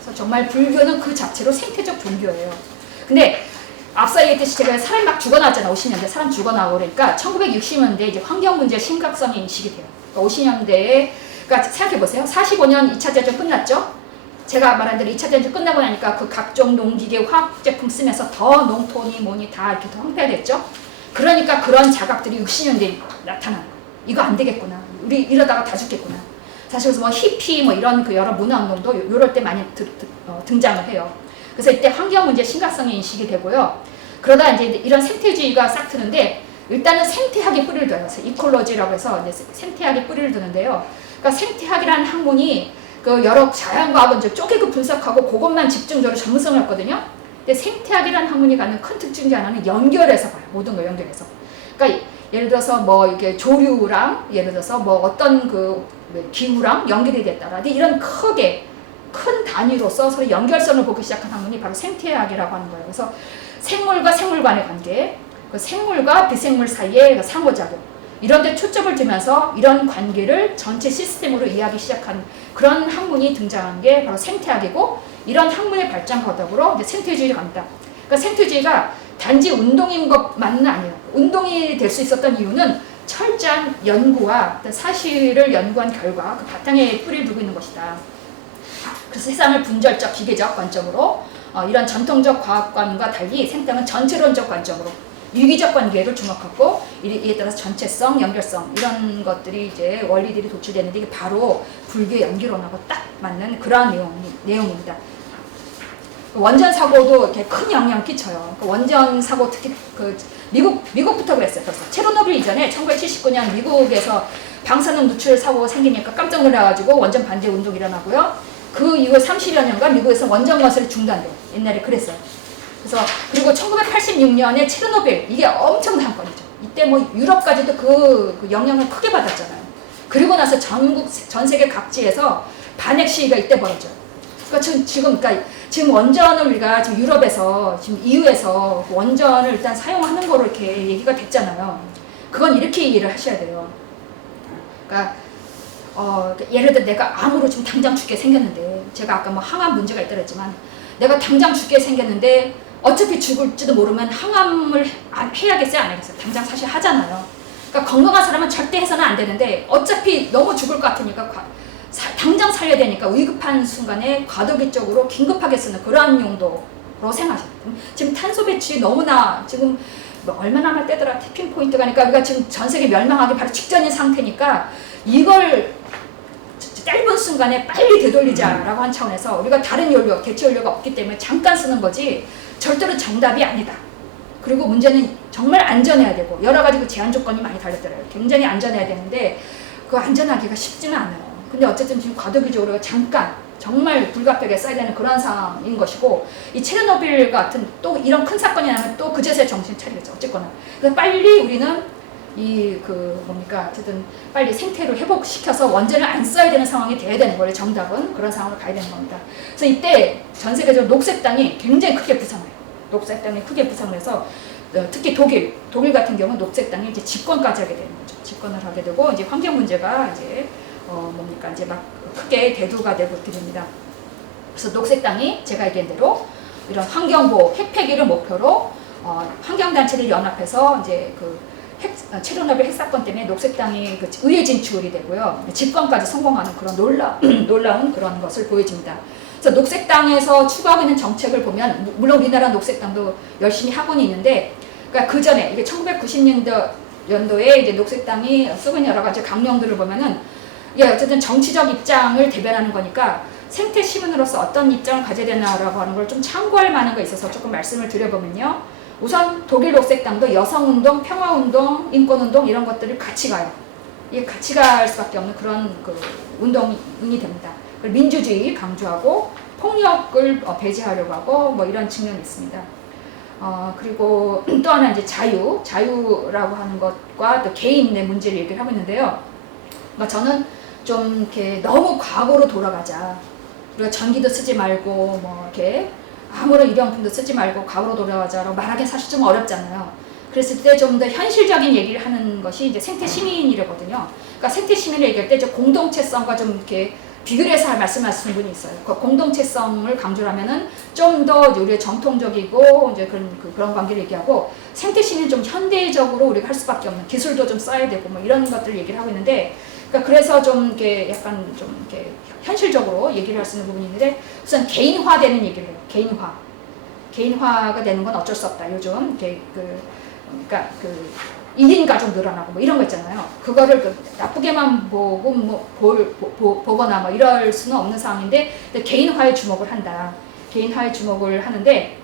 그래서 정말 불교는 그 자체로 생태적 종교예요. 근데 앞서 얘기했듯이 제가 사람이 막 죽어나왔잖아요. 50년대 사람 죽어나오고 그러니까 1960년대 이제 환경 문제 심각성이 인식이 돼요. 그러니까 50년대에 그러니까 생각해보세요. 45년 2차 대전 끝났죠. 제가 말한 대로 2차 대전 끝나고 나니까 그 각종 농기계 화학 제품 쓰면서 더 농토니 뭐니 다 이렇게 더 황폐화됐죠. 그러니까 그런 자각들이 60년대에 나타나는 거예요. 이거 안 되겠구나. 우리 이러다가 다 죽겠구나. 사실 그래서 뭐 히피 뭐 이런 여러 문화운동도 요럴 때 많이 등장을 해요. 그래서 이때 환경 문제 심각성이 인식이 되고요. 그러다 이제 이런 생태주의가 싹 트는데 일단은 생태학이 뿌리를 둬요. 이콜로지라고 해서 이제 생태학이 뿌리를 두는데요. 그러니까 생태학이라는 학문이 여러 자연과학을 이제 쪼개고 분석하고 그것만 집중적으로 전문성을 했거든요. 근데 생태학이라는 학문이 갖는 큰 특징 중 하나는 연결해서 봐요. 모든 걸 연결해서. 그러니까 예를 들어서 뭐 이게 조류랑 예를 들어서 뭐 어떤 기후랑 연결이 됐다라든지 이런 큰 단위로서 서로 연결성을 보기 시작한 학문이 바로 생태학이라고 하는 거예요. 그래서 생물과 생물 간의 관계, 생물과 비생물 사이의 상호작용 이런 데 초점을 두면서 이런 관계를 전체 시스템으로 이해하기 시작한 그런 학문이 등장한 게 바로 생태학이고 이런 학문의 발전과 더불어 이제 생태주의를 갑니다. 그러니까 생태주의가 단지 운동인 것만은 아니에요. 운동이 될 수 있었던 이유는 철저한 연구와 사실을 연구한 결과 그 바탕에 뿌리를 두고 있는 것이다. 그래서 세상을 분절적, 기계적 관점으로 이런 전통적 과학관과 달리 생태학은 전체론적 관점으로 유기적 관계를 주목하고 이에 따라서 전체성, 연결성 이런 것들이 이제 원리들이 도출되는데 이게 바로 불교 연기론하고 딱 맞는 그러한 내용입니다. 원전 사고도 이렇게 큰 영향을 끼쳐요. 그 원전 사고 특히 그 미국부터 그랬어요. 벌써 체르노빌 이전에 1979년 미국에서 방사능 누출 사고 생기니까 깜짝 놀라가지고 원전 반대 운동이 일어나고요. 그 이후 30여 년간 미국에서 원전 건설이 중단돼요. 옛날에 그랬어요. 그래서 그리고 1986년에 체르노빌 이게 엄청난 사건이죠. 이때 뭐 유럽까지도 그 영향을 크게 받았잖아요. 그리고 나서 전 세계 각지에서 반핵 시위가 이때 벌어져요. 그러니까 지금 원전을 우리가 지금 유럽에서 지금 EU에서 원전을 일단 사용하는 거로 이렇게 얘기가 됐잖아요. 그건 이렇게 이해를 하셔야 돼요. 그러니까 예를 들어 내가 암으로 지금 당장 죽게 생겼는데 제가 아까 뭐 항암 문제가 있다고 했지만 내가 당장 죽게 생겼는데 어차피 죽을지도 모르면 항암을 해야겠어요? 안 하겠어요? 당장 사실 하잖아요. 그러니까 건강한 사람은 절대 해서는 안 되는데 어차피 너무 죽을 것 같으니까 당장 살려야 되니까 위급한 순간에 과도기적으로 긴급하게 쓰는 그러한 용도로 생각하셔요. 지금 탄소 배출이 너무나 지금 뭐 얼마나 할 때더라 티핑 포인트가 니까 우리가 지금 전 세계 멸망하기 바로 직전인 상태니까 이걸 짧은 순간에 빨리 되돌리자라고 한 차원에서 우리가 다른 연료, 대체 연료가 없기 때문에 잠깐 쓰는 거지 절대로 정답이 아니다. 그리고 문제는 정말 안전해야 되고 여러 가지 그 제한 조건이 많이 달렸더라고요. 굉장히 안전해야 되는데 그 안전하기가 쉽지는 않아요. 근데 어쨌든 지금 과도기적으로 잠깐 정말 불가피하게 써야 되는 그런 상황인 것이고 이 체르노빌 같은 또 이런 큰 사건이 나면 또 그제서야 정신 차리겠죠. 어쨌거나. 그래서 빨리 우리는 어쨌든 빨리 생태를 회복시켜서 원전을 안 써야 되는 상황이 돼야 되는 거예요. 정답은 그런 상황으로 가야 되는 겁니다. 그래서 이때 전 세계적으로 녹색당이 굉장히 크게 부상해요. 녹색당이 크게 부상을 해서 특히 독일 같은 경우는 녹색당이 이제 집권까지 하게 되는 거죠. 집권을 하게 되고 이제 환경 문제가 이제 이제 막 크게 대두가 되고 됩니다. 그래서 녹색당이 제가 얘기한 대로 이런 환경보호, 핵폐기를 목표로 환경단체들이 연합해서 이제 체르노빌 핵사건 때문에 녹색당이 의회 진출이 되고요. 집권까지 성공하는 그런 놀라운 그런 것을 보여줍니다. 그래서 녹색당에서 추구하고 있는 정책을 보면 물론 우리나라 녹색당도 열심히 하고는 있는데 그러니까 그 전에 이게 1990년도에 이제 녹색당이 쓰고 있는 여러 가지 강령들을 보면은 어쨌든 정치적 입장을 대변하는 거니까 생태 시민으로서 어떤 입장을 가져야 되나라고 하는 걸 좀 참고할 만한 거 있어서 조금 말씀을 드려보면요. 우선 독일 녹색당도 여성운동, 평화운동, 인권운동 이런 것들을 같이 가요. 이게 같이 갈 수밖에 없는 그런 운동이 됩니다. 민주주의 강조하고 폭력을 배제하려고 하고 뭐 이런 측면이 있습니다. 그리고 또 하나 이제 자유라고 하는 것과 또 개인의 문제를 얘기를 하고 있는데요. 그러니까 저는 좀 이렇게 너무 과거로 돌아가자. 우리가 전기도 쓰지 말고 뭐 이렇게 아무런 일회용품도 쓰지 말고 과거로 돌아가자라고 말하기는 사실 좀 어렵잖아요. 그랬을 때 좀 더 현실적인 얘기를 하는 것이 이제 생태 시민이라거든요. 그러니까 생태 시민을 얘기할 때 공동체성과 좀 이렇게 비교를 해서 말씀하시는 분이 있어요. 그 공동체성을 강조하면은 좀 더 우리의 정통적이고 이제 그런 관계를 얘기하고 생태 시민은 좀 현대적으로 우리가 할 수밖에 없는 기술도 좀 써야 되고 뭐 이런 것들을 얘기를 하고 있는데 그래서 좀 이렇게 약간 좀 이렇게 현실적으로 얘기를 할 수 있는 부분이 있는데 우선 개인화되는 얘기를 해요. 개인화가 되는 건 어쩔 수 없다. 요즘 그러니까 1인 가족 늘어나고 뭐 이런 거 있잖아요. 그거를 나쁘게만 보고 보거나 뭐 이럴 수는 없는 상황인데 개인화에 주목을 한다. 개인화에 주목을 하는데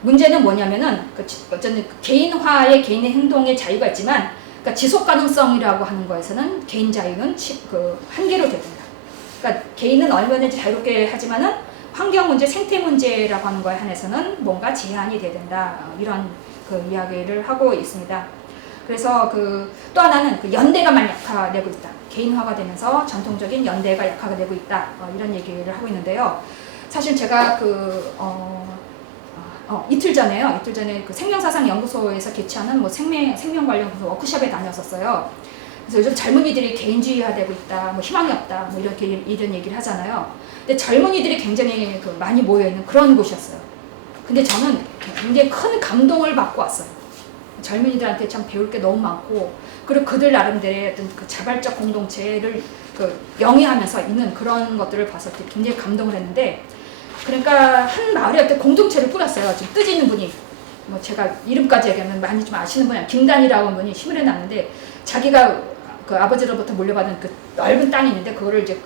문제는 뭐냐면은 어쨌든 개인화의 개인의 행동의 자유가 있지만 그러니까 지속 가능성이라고 하는 거에서는 개인 자유는 한계로 됩니다. 그러니까 개인은 얼마든지 자유롭게 하지만은 환경 문제, 생태 문제라고 하는 거에 한해서는 뭔가 제한이 돼야 된다. 이런 이야기를 하고 있습니다. 그래서 또 하나는 연대가 많이 약화되고 있다. 개인화가 되면서 전통적인 연대가 약화되고 있다. 이런 얘기를 하고 있는데요. 사실 제가 이틀 전에 생명사상 연구소에서 개최하는 생명 관련 워크숍에 다녔었어요. 그래서 요즘 젊은이들이 개인주의화되고 있다, 뭐 희망이 없다, 뭐 이런 얘기를 하잖아요. 근데 젊은이들이 굉장히 많이 모여 있는 그런 곳이었어요. 근데 저는 굉장히 큰 감동을 받고 왔어요. 젊은이들한테 참 배울 게 너무 많고, 그리고 그들 나름대로의 어떤 그 자발적 공동체를 영위하면서 있는 그런 것들을 봐서 굉장히 감동을 했는데, 그러니까 한 마을에 어떤 공동체를 꾸렸어요. 지금 뜨지 있는 분이, 뭐 제가 이름까지 얘기하면 많이 좀 아시는 분이 김단이라고 하는 분이 힘을 해놨는데, 자기가 그 아버지로부터 물려받은 그 넓은 땅이 있는데 그거를 이제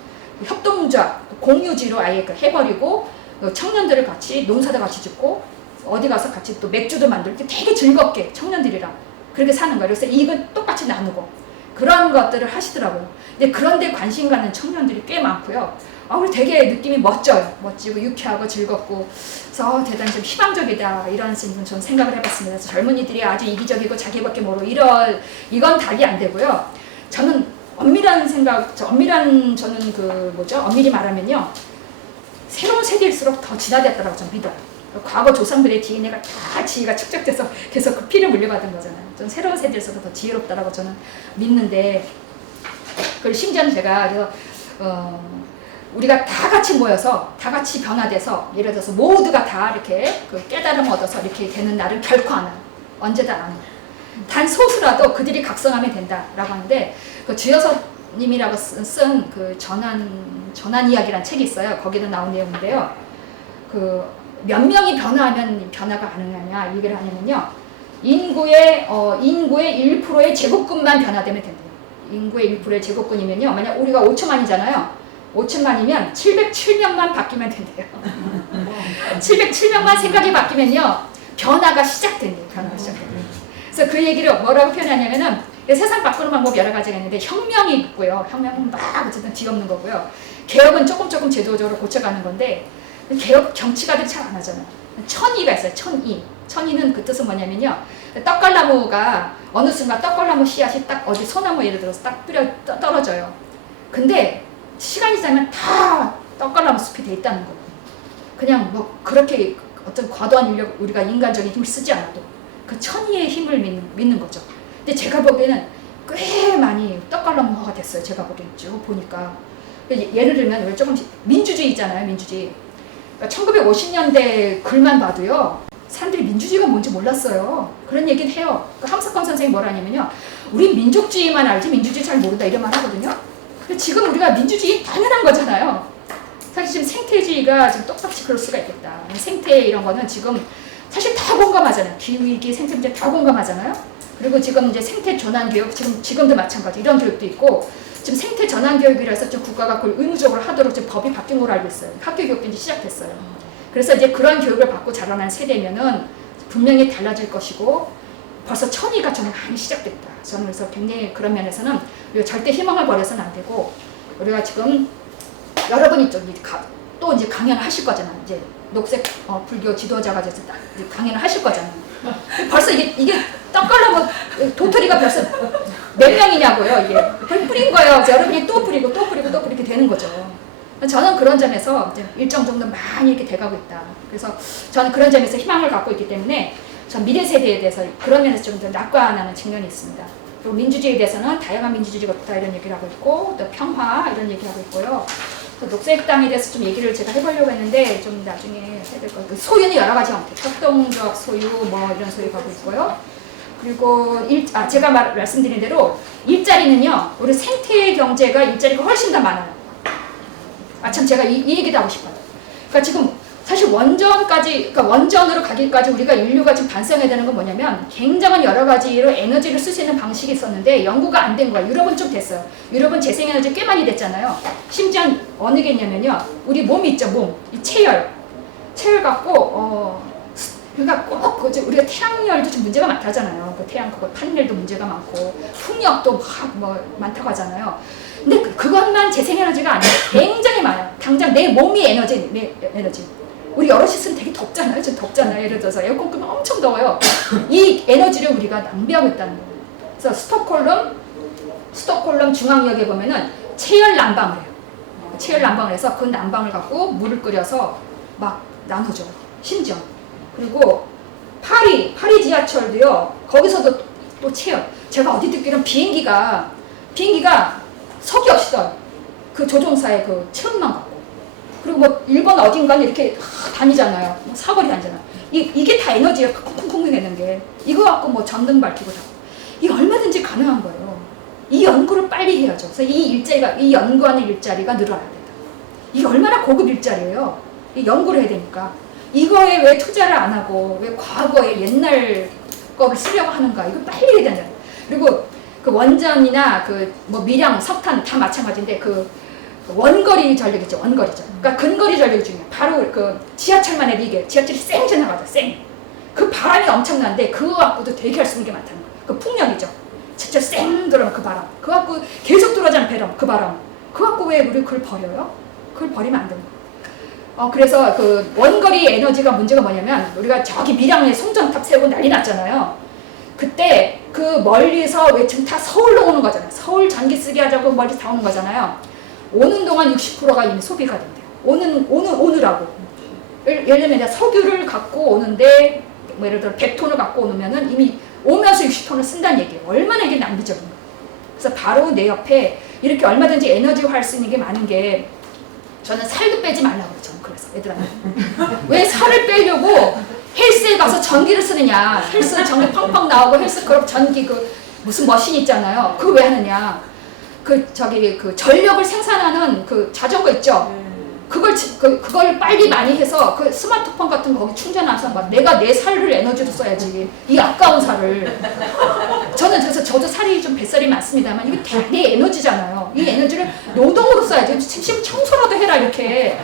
협동조합, 공유지로 아예 해버리고 청년들을 같이 농사도 같이 짓고 어디 가서 같이 또 맥주도 만들고 되게 즐겁게 청년들이랑 그렇게 사는 거예요. 그래서 이익은 똑같이 나누고 그런 것들을 하시더라고요. 근데 그런데 관심 갖는 청년들이 꽤 많고요. 우리 되게 느낌이 멋져요. 멋지고 유쾌하고 즐겁고, 그래서 대단히 좀 희망적이다 이런 전 생각을 해봤습니다. 그래서 젊은이들이 아주 이기적이고 자기밖에 모르고 이건 답이 안 되고요. 저는 엄밀한 저는 엄밀히 말하면요, 새로운 세대일수록 더 진화됐다고 저는 믿어요. 과거 조상들의 DNA가 다 지혜가 축적돼서 계속 그 피를 물려받은 거잖아요. 좀 새로운 세대일수록 더 지혜롭다라고 저는 믿는데, 그리고 심지어는 제가 그래서 우리가 다 같이 모여서 다 같이 변화돼서 예를 들어서 모두가 다 이렇게 그 깨달음 얻어서 이렇게 되는 날은 결코 안 와요. 언제다 안 와요. 단 소수라도 그들이 각성하면 된다라고 하는데, 그 주여서님이라고 쓴 그 전환 이야기란 책이 있어요. 거기도 나온 내용인데요. 그 몇 명이 변화하면 변화가 가능하냐 이 얘기를 하냐면요, 인구의 1%의 제곱근만 변화되면 된대요. 인구의 1%의 제곱근이면요, 만약 우리가 5천만이잖아요. 5천만이면 707명만 바뀌면 된대요. 707명만 생각이 바뀌면요, 변화가 시작된대요. 그래서 그 얘기를 뭐라고 표현하냐면은, 세상 바꾸는 방법 여러 가지가 있는데 혁명이 있고요. 혁명은 막 어쨌든 뒤엎는 거고요. 개혁은 조금 제도적으로 고쳐가는 건데, 개혁 정치가들이 잘 안 하잖아요. 천의가 있어요. 천의는 그 뜻은 뭐냐면요, 떡갈나무가 어느 순간 떡갈나무 씨앗이 딱 어디 소나무 예를 들어서 딱 떨어져요. 근데 시간이 지나면 다 떡갈나무 숲이 돼 있다는 거예요. 그냥 뭐 그렇게 어떤 과도한 인력, 우리가 인간적인 힘을 쓰지 않아도 그 천의의 힘을 믿는 거죠. 근데 제가 보기에는 꽤 많이 떡갈나무가 됐어요. 제가 보기엔 쭉 보니까. 예를 들면 왜 조금씩 민주주의 있잖아요. 민주주의. 그러니까 1950년대 글만 봐도요, 사람들이 민주주의가 뭔지 몰랐어요. 그런 얘기는 해요. 그러니까 함석헌 선생님이 뭐라 하냐면요, 우린 민족주의만 알지 민주주의 잘 모른다 이런 말 하거든요. 근데 지금 우리가 민주주의 당연한 거잖아요. 사실 지금 생태주의가 지금 똑같이 그럴 수가 있겠다. 생태 이런 거는 지금 사실 다 공감하잖아요. 기후위기, 생태문제 다 공감하잖아요. 그리고 지금 이제 생태 전환 교육, 지금도 마찬가지 이런 교육도 있고, 지금 생태 전환 교육이라서 좀 국가가 그걸 의무적으로 하도록 지금 법이 바뀐 걸로 알고 있어요. 학교 교육도 이제 시작됐어요. 그래서 이제 그런 교육을 받고 자라난 세대면은 분명히 달라질 것이고, 벌써 천의가 저는 많이 시작됐다. 저는 그래서 굉장히 그런 면에서는 우리가 절대 희망을 버려서는 안 되고, 우리가 지금 여러분이 또 이제 강연을 하실 거잖아요. 이제 녹색 불교 지도자가 돼서 이제 강연을 하실 거잖아요. 벌써 이게 떡갈나무 도토리가 벌써 몇 명이냐고요. 이게 뿌린 거예요. 그래서 여러분이 또 뿌리고 이렇게 되는 거죠. 저는 그런 점에서 이제 일정 정도 많이 이렇게 돼가고 있다. 그래서 저는 그런 점에서 희망을 갖고 있기 때문에 전 미래 세대에 대해서 그런 면에서 좀 더 낙관하는 측면이 있습니다. 그리고 민주주의에 대해서는 다양한 민주주의가 없다 이런 얘기를 하고 있고, 또 평화 이런 얘기를 하고 있고요. 녹색당에 대해서 좀 얘기를 제가 해보려고 했는데 좀 나중에 해야 될 것 같아요. 소유는 여러 가지 형태, 협동조합 소유 뭐 이런 소유 가고 있고요. 그리고 제가 말씀드린 대로 일자리는요, 우리 생태 경제가 일자리가 훨씬 더 많아요. 참 제가 이 얘기도 하고 싶어요. 그러니까 지금 사실 그러니까 원전으로 가기까지 우리가 인류가 지금 반성해야 되는 건 뭐냐면, 굉장한 여러 가지로 에너지를 쓸 수 있는 방식이 있었는데 연구가 안 된 거예요. 유럽은 좀 됐어요. 유럽은 재생에너지 꽤 많이 됐잖아요. 심지어 어느 게 있냐면요, 우리 몸이 있죠, 몸. 이 체열 갖고 그러니까 꼭 우리가 태양열도 좀 문제가 많다잖아요. 그 태양 그거 판넬도 문제가 많고 풍력도 많다고 하잖아요. 근데 그것만 재생에너지가 아니에요. 굉장히 많아요. 당장 내 몸이 내 에너지. 우리 여럿이 쓰면 되게 덥잖아요. 좀 덥잖아요. 예를 들어서 에어컨 끄면 엄청 더워요. 이 에너지를 우리가 낭비하고 있다는 거예요. 그래서 스톡홀름 중앙역에 보면은 체열 난방을 해요. 체열 난방을 해서 그 난방을 갖고 물을 끓여서 막 나누죠. 심지어. 그리고 파리 지하철도요, 거기서도 또 체열. 제가 어디 듣기로는 비행기가 비행기가 석이 없이 떠요. 그 조종사의 그 체온만 갖고. 그리고 뭐 일본 어딘가는 이렇게 다니잖아요. 뭐 사거리 다니잖아요. 이게 다 에너지가 쿵쿵쿵 내는 게 이거 갖고 뭐 전등 밝히고 다. 이게 얼마든지 가능한 거예요. 이 연구를 빨리 해야죠. 그래서 이 연구하는 일자리가 늘어나야 된다. 이게 얼마나 고급 일자리예요. 이 연구를 해야 되니까. 이거에 왜 투자를 안 하고 왜 과거에 옛날 거를 쓰려고 하는가. 이거 빨리 해야 된다. 그리고 그 원전이나 그 뭐 밀양, 석탄 다 마찬가지인데 그 원거리 전력이죠. 원거리죠. 그러니까 근거리 전력이 중요해요. 바로 그 지하철만 해도 이게 지하철이 쌩 지나가죠. 쌩. 그 바람이 엄청난데 그거 갖고도 되게 할 수 있는 게 많다는 거예요. 그 풍력이죠. 진짜 쌩 들어오면 그 바람. 그거 갖고 계속 들어오잖아요. 배럼. 그 바람. 그거 갖고 왜 우리 그걸 버려요? 그걸 버리면 안 되는 거예요. 그래서 그 원거리 에너지가 문제가 뭐냐면 우리가 저기 밀양에 송전탑 세우고 난리 났잖아요. 그때 그 멀리서 왜 지금 다 서울로 오는 거잖아요. 서울 전기 쓰게 하자고 멀리서 다 오는 거잖아요. 오는 동안 60%가 이미 소비가 된대요. 오느라고. 예를 들면 이제 석유를 갖고 오는데 뭐 예를 들어 100톤을 갖고 오면은 이미 오면서 60톤을 쓴다는 얘기예요. 얼마나 이게 낭비적인가. 그래서 바로 내 옆에 이렇게 얼마든지 에너지화 할 수 있는 게 많은 게 저는 살도 빼지 말라고 그러죠. 그래서 애들한테. 왜 살을 빼려고 헬스에 가서 전기를 쓰느냐. 헬스 전기 펑펑 나오고 헬스 클럽 전기 그 무슨 머신 있잖아요. 그거 왜 하느냐. 그 전력을 생산하는 그 자전거 있죠. 그걸 빨리 많이 해서 그 스마트폰 같은 거 거기 충전해서 막 내가 내 살을 에너지로 써야지. 이 아까운 살을. 저는 그래서 저도 살이 좀 뱃살이 많습니다만 이게 다 내 에너지잖아요. 이 에너지를 노동으로 써야지. 지금 청소라도 해라 이렇게.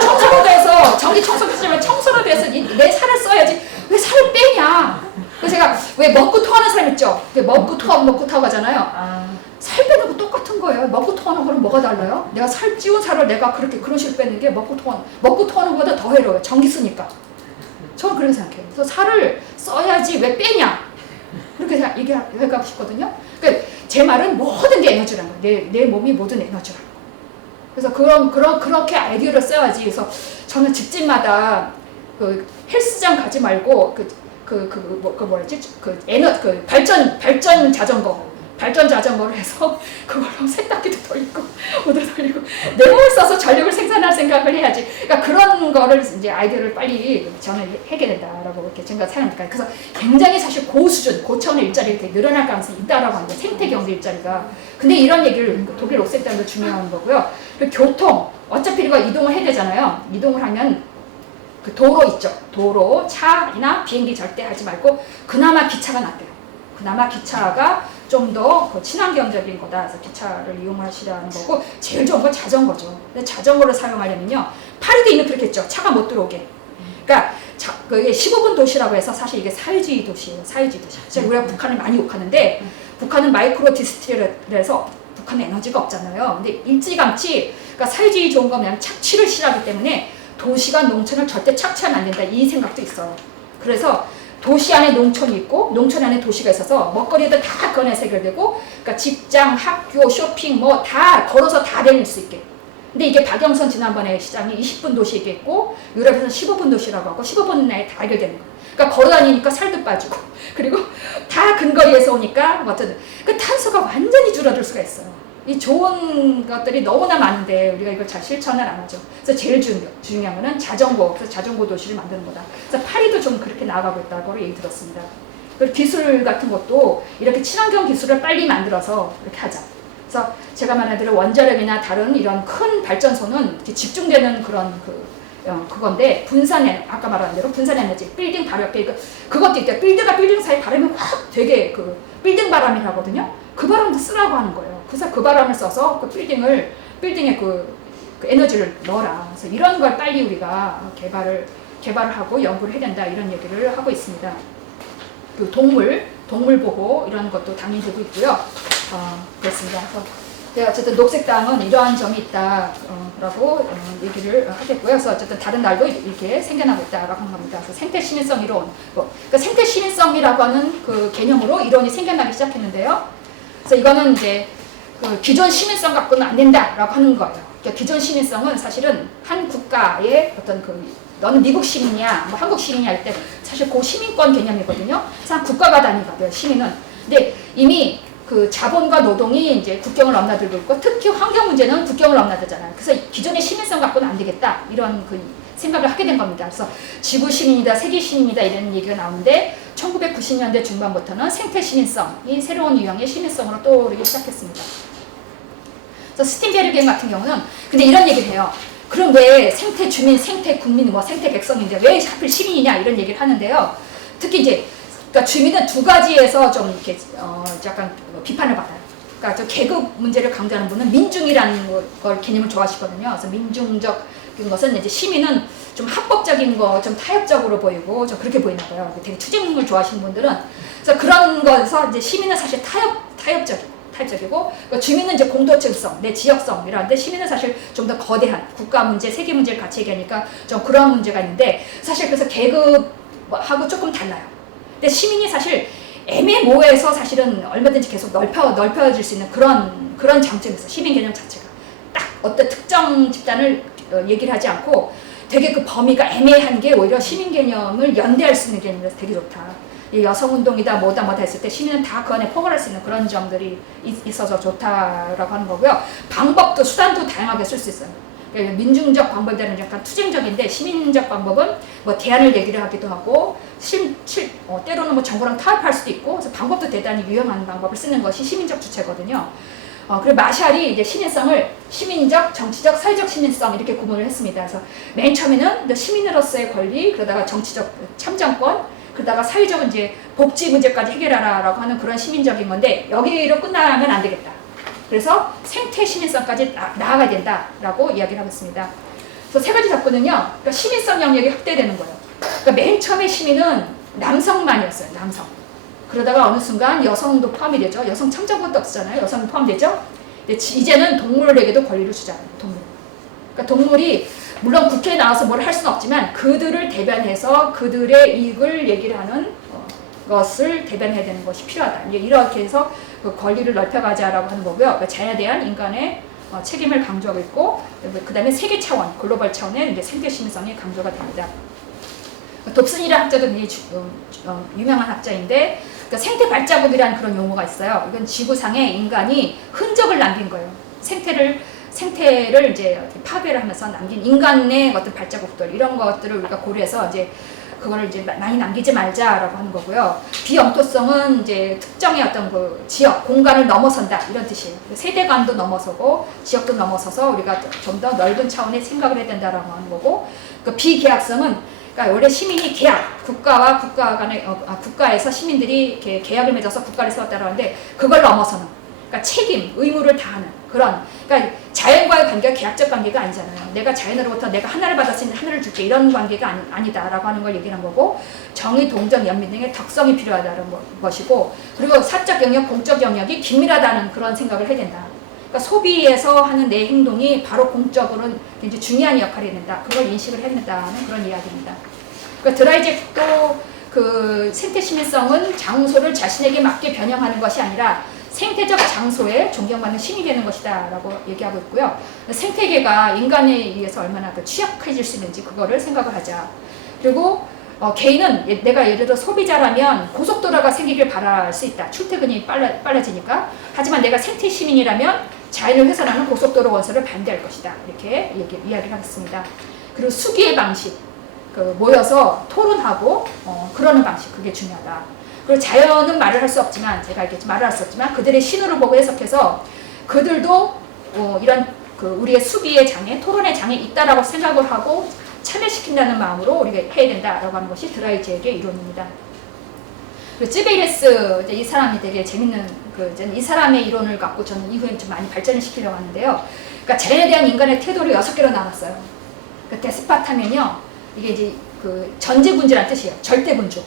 청소라도 해서 전기 청소기지만 청소라도 해서 내 살을 써야지. 왜 살을 빼냐. 그래서 제가 왜 먹고 토하는 사람 있죠. 먹고 토하고 하잖아요. 살 빼는 거 똑같은 거예요. 먹고 토하는 거는 뭐가 달라요? 내가 찌운 살을 내가 그런 식으로 빼는 게 먹고 토하는 것보다 더 해로워요. 전기 쓰니까. 저는 그렇게 생각해요. 그래서 살을 써야지 왜 빼냐. 그렇게 얘기하고 싶거든요. 그러니까 제 말은 뭐든지 에너지라는 거예요. 내 몸이 모든 에너지라는 거예요. 그래서 그렇게 아이디어를 써야지. 그래서 저는 집집마다 그 헬스장 가지 말고 발전 자전거를 해서 그걸로 세탁기도 돌리고 모두 돌리고 내 몸을 써서 전력을 생산할 생각을 해야지. 그러니까 그런 거를 이제 아이디어를 빨리 저는 해결된다라고 이렇게 생각하니까. 그래서 굉장히 사실 고수준, 고차원의 일자리가 되게 늘어날 가능성이 있다라고 하는 거예요. 생태 경제 일자리가. 근데 이런 얘기를 독일 옥색단도 중요한 거고요. 그리고 교통, 어차피 이거 이동을 해야 되잖아요. 이동을 하면 그 도로 있죠. 도로, 차나 비행기 절대 하지 말고 그나마 기차가 낫대요. 그나마 기차가 좀 더 친환경적인 거다. 그래서 기차를 이용하시라는 거고, 제일 좋은 건 자전거죠. 근데 자전거를 사용하려면요, 파리도 이미 그렇겠죠. 차가 못 들어오게. 그러니까 그게 15분 도시라고 해서 사실 이게 사회주의 도시예요. 사회주의 도시. 우리가 북한을 많이 욕하는데 북한은 마이크로 디스트리라서 북한에 에너지가 없잖아요. 근데 일찌감치 그러니까 사회주의 좋은 거면 착취를 싫어하기 때문에 도시가 농촌을 절대 착취하면 안 된다. 이 생각도 있어요. 그래서 도시 안에 농촌이 있고 농촌 안에 도시가 있어서 먹거리도 다 그 안에서 해결되고, 그러니까 직장, 학교, 쇼핑 뭐 다 걸어서 다 다닐 수 있게. 근데 이게 박영선 지난번에 시장이 20분 도시 얘기했고 유럽에서는 15분 도시라고 하고 15분 내에 다 해결되는 거예요. 그러니까 걸어 다니니까 살도 빠지고 그리고 다 근거리에서 오니까 어쨌든 그 탄소가 완전히 줄어들 수가 있어요. 이 좋은 것들이 너무나 많은데 우리가 이걸 잘 실천을 안 하죠. 그래서 제일 중요한 거는 자전거, 그래서 자전거 도시를 만드는 거다. 그래서 파리도 좀 그렇게 나아가고 있다고 얘기 들었습니다. 그리고 기술 같은 것도 이렇게 친환경 기술을 빨리 만들어서 이렇게 하자. 그래서 제가 말한 대로 원자력이나 다른 이런 큰 발전소는 이렇게 집중되는 그런 그건데 아까 말한 대로 분산 에너지, 빌딩 바로 옆에 그것도 있대요. 빌딩과 빌딩 사이 바람이 확 되게 빌딩 바람이라거든요. 그 바람도 쓰라고 하는 거예요. 그래서 그 바람을 써서 그 빌딩에 그 에너지를 넣어라. 그래서 이런 걸 빨리 우리가 개발을 하고 연구를 해야 된다. 이런 얘기를 하고 있습니다. 그 동물 보호 이런 것도 당연히 되고 있고요. 그렇습니다. 그래서 어쨌든 녹색당은 이러한 점이 있다라고 얘기를 하겠고요. 그래서 어쨌든 다른 날도 이렇게 생겨나고 있다라고 하는 겁니다. 그래서 생태 시민성 이론, 그러니까 생태 시민성이라고 하는 그 개념으로 이론이 생겨나기 시작했는데요. 그래서 이거는 이제 그 기존 시민성 갖고는 안 된다라고 하는 거예요. 그러니까 기존 시민성은 사실은 한 국가의 어떤 너는 미국 시민이야, 뭐 한국 시민이야 할 때 사실 그 시민권 개념이거든요. 그래서 국가가 단위가 돼요, 시민은. 근데 이미 그 자본과 노동이 이제 국경을 넘나들고 있고 특히 환경 문제는 국경을 넘나들잖아요. 그래서 기존의 시민성 갖고는 안 되겠다 이런 그 생각을 하게 된 겁니다. 그래서 지구 시민이다, 세계 시민이다 이런 얘기가 나오는데 1990년대 중반부터는 생태 시민성이 새로운 유형의 시민성으로 떠오르기 시작했습니다. 그래서 스틴베르겐 같은 경우는 근데 이런 얘기를 해요. 그럼 왜 생태 주민, 생태 국민, 뭐 생태 백성인데 왜 하필 시민이냐 이런 얘기를 하는데요. 특히 이제 그러니까 주민은 두 가지에서 좀 이렇게 약간 비판을 받아요. 그러니까 저 계급 문제를 강조하는 분은 민중이라는 걸 개념을 좋아하시거든요. 그래서 민중적 것은 이제 시민은 좀 합법적인 거, 좀 타협적으로 보이고 좀 그렇게 보이나 봐요. 되게 투쟁을 좋아하시는 분들은 그래서 그런 거에서 이제 시민은 사실 타협적이고 그러니까 주민은 이제 공동체성, 내 지역성 이라는데 시민은 사실 좀 더 거대한 국가 문제, 세계 문제를 같이 얘기하니까 좀 그런 문제가 있는데 사실 그래서 계급하고 조금 달라요. 근데 시민이 사실 애매모호해서 사실은 얼마든지 계속 넓혀질 수 있는 그런 장점이 있어요. 시민 개념 자체가 딱 어떤 특정 집단을 얘기를 하지 않고 되게 그 범위가 애매한 게 오히려 시민 개념을 연대할 수 있는 개념이라서 되게 좋다. 여성운동이다 뭐다 했을 때 시민은 다 그 안에 포괄할 수 있는 그런 점들이 있어서 좋다라고 하는 거고요. 방법도 수단도 다양하게 쓸 수 있어요. 그러니까 민중적 방법들은 약간 투쟁적인데 시민적 방법은 뭐 대안을 얘기를 하기도 하고 때로는 뭐 정부랑 타협할 수도 있고 그래서 방법도 대단히 유용한 방법을 쓰는 것이 시민적 주체거든요. 그리고 마샬이 이제 시민성을 시민적, 정치적, 사회적 시민성 이렇게 구분을 했습니다. 그래서 맨 처음에는 시민으로서의 권리, 그러다가 정치적 참정권, 그러다가 사회적 이제 복지 문제까지 해결하라라고 하는 그런 시민적인 건데 여기로 끝나면 안 되겠다. 그래서 생태 시민성까지 나아가야 된다라고 이야기를 하고 있습니다. 그래서 세 가지 잡고는요, 그러니까 시민성 영역이 확대되는 거예요. 그러니까 맨 처음에 시민은 남성만이었어요. 남성. 그러다가 어느 순간 여성도 포함이 되죠. 여성 참정권도 없잖아요. 여성이 포함되죠. 근데 이제는 동물에게도 권리를 주잖아요. 동물. 그러니까 동물이 물론 국회에 나와서 뭘 할 수는 없지만 그들을 대변해서 그들의 이익을 얘기를 하는 것을 대변해야 되는 것이 필요하다. 이제 이렇게 해서 그 권리를 넓혀가자라고 하는 거고요. 그러니까 자연에 대한 인간의 책임을 강조하고 있고, 그 다음에 세계 차원, 글로벌 차원의 이제 생태 시민성이 강조가 됩니다. dob슨이라는 학자도 굉장히 유명한 학자인데, 그러니까 생태 발자국이라는 그런 용어가 있어요. 이건 지구상에 인간이 흔적을 남긴 거예요. 생태를 이제 파괴를 하면서 남긴 인간의 어떤 발자국들 이런 것들을 우리가 고려해서 이제 그거를 이제 많이 남기지 말자라고 하는 거고요. 비영토성은 이제 특정의 어떤 그 지역, 공간을 넘어선다 이런 뜻이에요. 세대간도 넘어서고 지역도 넘어서서 우리가 좀 더 넓은 차원의 생각을 해야 된다라고 하는 거고, 그 비계약성은 그러니까 원래 시민이 계약, 국가와 국가 간의 국가에서 시민들이 이렇게 계약을 맺어서 국가를 세웠다고 하는데 그걸 넘어서는, 그러니까 책임, 의무를 다하는 그런, 그러니까 자연과의 관계가 계약적 관계가 아니잖아요. 내가 자연으로부터 내가 하나를 받았으니 하나를 줄게 이런 관계가 아니다라고 하는 걸 얘기하는 거고, 정의, 동정, 연민 등의 덕성이 필요하다는 것이고, 그리고 사적 영역, 공적 영역이 긴밀하다는 그런 생각을 해야 된다. 그러니까 소비에서 하는 내 행동이 바로 공적으로 굉장히 중요한 역할이 된다. 그걸 인식을 해야 된다는 그런 이야기입니다. 그러니까 드라이잭도 그 생태 시민성은 장소를 자신에게 맞게 변형하는 것이 아니라 생태적 장소에 존경받는 신이 되는 것이다 라고 얘기하고 있고요. 생태계가 인간에 의해서 얼마나 더 취약해질 수 있는지 그거를 생각을 하자. 그리고 개인은 내가 예를 들어 소비자라면 고속도로가 생기길 바랄 수 있다. 출퇴근이 빨라지니까. 하지만 내가 생태 시민이라면 자연을 훼손하는 고속도로 건설을 반대할 것이다. 이렇게 이야기를 하겠습니다. 그리고 수기의 방식, 모여서 토론하고 그러는 방식, 그게 중요하다. 그리고 자연은 말을 할 수 없지만, 제가 알겠지 말을 할 수 없지만 그들의 신호를 보고 해석해서 그들도 이런 우리의 수비의 장애, 토론의 장애 있다라고 생각을 하고 참여시킨다는 마음으로 우리가 해야 된다라고 하는 것이 드라이잭의 이론입니다. 그리고 쯔베이레스, 이 사람이 되게 재밌는 이 사람의 이론을 갖고 저는 이후에 좀 많이 발전을 시키려고 하는데요. 그러니까 자연에 대한 인간의 태도를 6개로 나눴어요. 그러니까 데스파타면요, 이게 이제 전제군주라는 뜻이에요. 절대군주.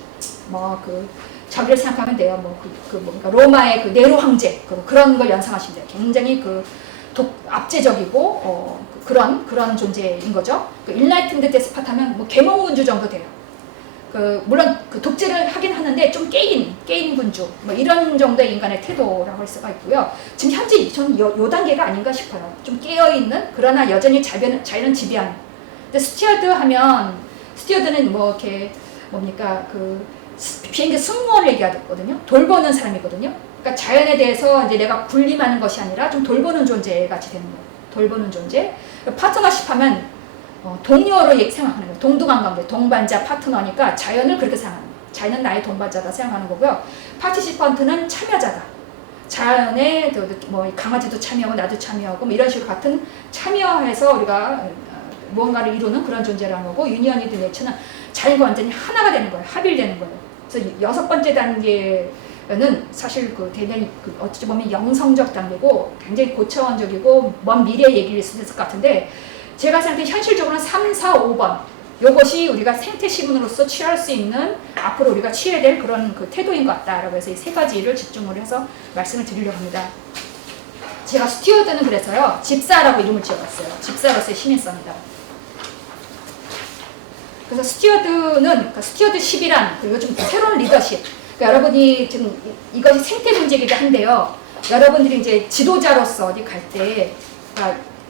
저기를 생각하면 돼요. 그러니까 로마의 네로 황제 그런 걸 연상하시면 돼요. 굉장히 압제적이고 그런 존재인 거죠. 일라이튼드 데스파타면 계몽군주 정도 돼요. 물론 독재를 하긴 하는데 좀 깨인 군주 이런 정도의 인간의 태도라고 할 수가 있고요. 지금 현재 저는 요 단계가 아닌가 싶어요. 좀 깨어 있는 그러나 여전히 자연은 지배하는. 근데 스튜어드는 이렇게 비행기 승무원을 얘기하거든요. 돌보는 사람이거든요. 그러니까 자연에 대해서 이제 내가 군림하는 것이 아니라 좀 돌보는 존재 같이 되는 거예요. 돌보는 존재. 파트너십 하면 동료로 생각하는 거예요. 동등한 관계, 동반자, 파트너니까 자연을 그렇게 생각하는 거예요. 자연은 나의 동반자다 생각하는 거고요. 파티시펀트는 참여자다. 자연에 뭐 강아지도 참여하고 나도 참여하고 뭐 이런 식으로 같은 참여해서 우리가 무언가를 이루는 그런 존재라는 거고, 유니언이드 네처는 자연과 완전히 하나가 되는 거예요. 합일되는 거예요. 그래서 6번째 단계는 사실 대단히 어찌 보면 영성적 단계고 굉장히 고차원적이고 먼 미래 얘기일 수 있을 것 같은데, 제가 생각해 현실적으로는 3, 4, 5번 요것이 우리가 생태 시민으로서 취할 수 있는 앞으로 우리가 취해야 될 그런 태도인 것 같다라고 해서 이 세 가지를 집중을 해서 말씀을 드리려고 합니다. 제가 스튜어드는 그래서요 집사라고 이름을 지어봤어요. 집사로서의 시민성이다. 그래서 스튜어드는 스튜어드십이란 요즘 새로운 리더십. 그러니까 여러분이 지금 이것이 생태 문제이기도 한데요. 여러분들이 이제 지도자로서 어디 갈 때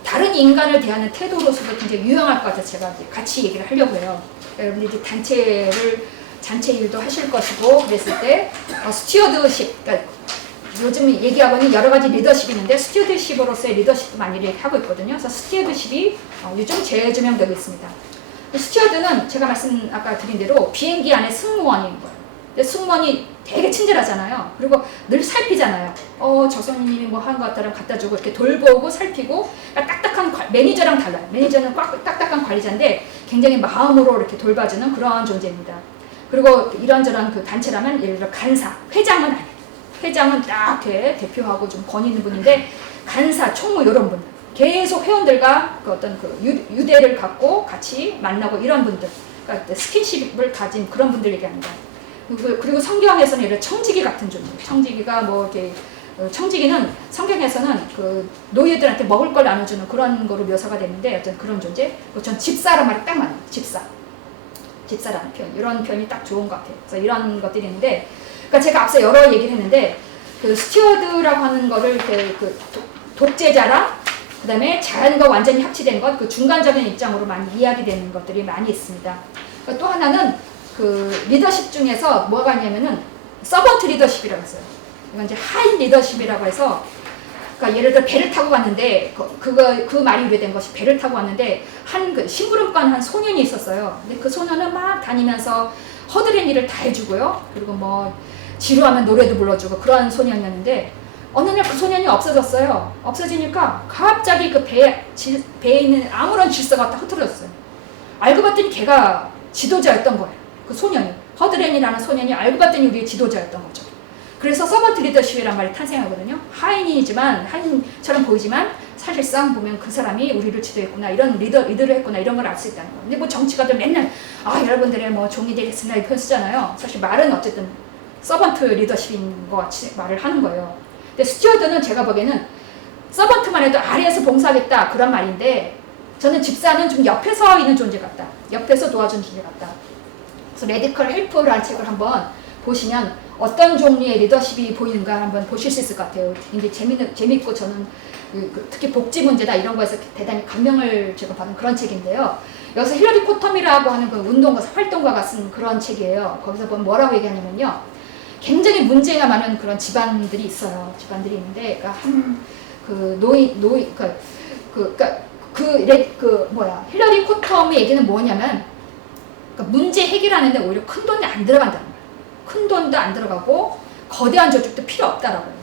다른 인간을 대하는 태도로서도 굉장히 유용할 것 같아서 제가 같이 얘기를 하려고 해요. 여러분들이 이제 단체 일도 하실 것이고 그랬을 때 스튜어드십, 그러니까 요즘 얘기하고 있는 여러 가지 리더십이 있는데 스튜어드십으로서의 리더십도 많이 얘기하고 있거든요. 그래서 스튜어드십이 요즘 재조명되고 있습니다. 스튜어드는 제가 아까 드린 대로 비행기 안에 승무원인 거예요. 근데 승무원이 되게 친절하잖아요. 그리고 늘 살피잖아요. 저 손님이 뭐 하는 것 같다면 갖다 주고 이렇게 돌보고 살피고, 그러니까 딱딱한 매니저랑 달라요. 매니저는 딱딱한 관리자인데 굉장히 마음으로 이렇게 돌봐주는 그런 존재입니다. 그리고 이런저런 단체라면 예를 들어 간사, 회장은 아니에요. 회장은 딱 대표하고 좀 권위 있는 분인데 간사, 총무 이런 분들 계속 회원들과 유대를 갖고 같이 만나고 이런 분들, 그러니까 스킨십을 가진 그런 분들 얘기합니다. 그리고 성경에서는 예를 들어 청지기 같은 존재. 청지기가 청지기는 성경에서는 노예들한테 먹을 걸 나눠주는 그런 거로 묘사가 되는데 어떤 그런 존재. 전 집사란 말이 딱 맞아요. 집사라는 표현. 이런 표현이 딱 좋은 것 같아요. 그래서 이런 것들이 있는데, 그러니까 제가 앞서 여러 얘기를 했는데 스튜어드라고 하는 거를 독재자랑 그다음에 자연과 완전히 합치된 것, 중간적인 입장으로 많이 이야기되는 것들이 많이 있습니다. 또 하나는 리더십 중에서 뭐가 있냐면은 서번트 리더십이라고 했어요. 이건 이제 하인 리더십이라고 해서, 그러니까 예를 들어 배를 타고 갔는데 그 말이 유래된 것이, 배를 타고 왔는데 심부름관 한 소년이 있었어요. 근데 그 소년은 막 다니면서 허드렛 일을 다 해주고요. 그리고 뭐 지루하면 노래도 불러주고 그런 소년이었는데 어느 날 그 소년이 없어졌어요. 없어지니까 갑자기 배에 있는 아무런 질서가 다 흐트러졌어요. 알고 봤더니 걔가 지도자였던 거예요. 그 소년이, 허드렛이라는 소년이 알고 봤더니 우리의 지도자였던 거죠. 그래서 서번트 리더십이란 말이 탄생하거든요. 하인처럼 보이지만 사실상 보면 그 사람이 우리를 지도했구나, 이런 리더를 했구나, 이런 걸 알 수 있다는 거예요. 근데 뭐 정치가들 맨날 여러분들의 뭐 종이 되겠습니다 이 표현 쓰잖아요. 사실 말은 어쨌든 서번트 리더십인 것 같이 말을 하는 거예요. 근데 스튜어드는 제가 보기에는 서번트만 해도 아래에서 봉사하겠다 그런 말인데, 저는 집사는 좀 옆에 서 있는 존재 같다. 옆에서 도와주는 존재 같다. 그래서 레디컬 헬프라는 책을 한번 보시면 어떤 종류의 리더십이 보이는가 한번 보실 수 있을 것 같아요. 굉장히 재밌고 저는 특히 복지 문제다 이런 거에서 대단히 감명을 제가 받은 그런 책인데요. 여기서 힐러리 코텀이라고 하는 활동가가 쓴 그런 책이에요. 거기서 보면 뭐라고 얘기하냐면요. 굉장히 문제가 많은 그런 집안들이 있어요. 집안들이 있는데, 힐러리 코텀의 얘기는 뭐냐면, 문제 해결하는데 오히려 큰 돈이 안 들어간다는 거예요. 큰 돈도 안 들어가고 거대한 조직도 필요 없다라고요.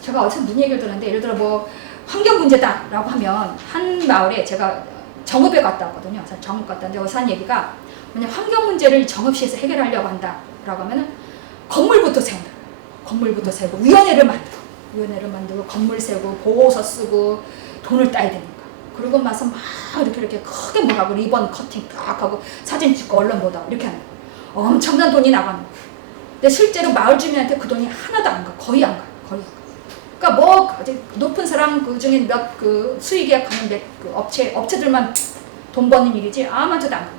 제가 어디서 무슨 얘기를 들었는데, 예를 들어 뭐 환경 문제다라고 하면 한 마을에 제가 정읍에 갔다 왔거든요. 정읍 갔다 왔는데 여기서 한 얘기가 만약 환경 문제를 정읍시에서 해결하려고 한다라고 하면은 건물부터 세운다. 건물부터 세우고 위원회를 만들고 건물 세우고 보호서 쓰고 돈을 따야 되니까. 그러고 나서 막 이렇게 크게 뭐라고 리본 커팅 딱 하고 사진 찍고 언론 보다 이렇게 하는 거예요. 엄청난 돈이 나가는 거예요. 근데 실제로 마을 주민한테 그 돈이 하나도 안 가. 거의 안 가요. 그러니까 뭐 높은 사람 그 중에 몇 수익 계약하는 업체들만 돈 버는 일이지 아무한테도 안 가요.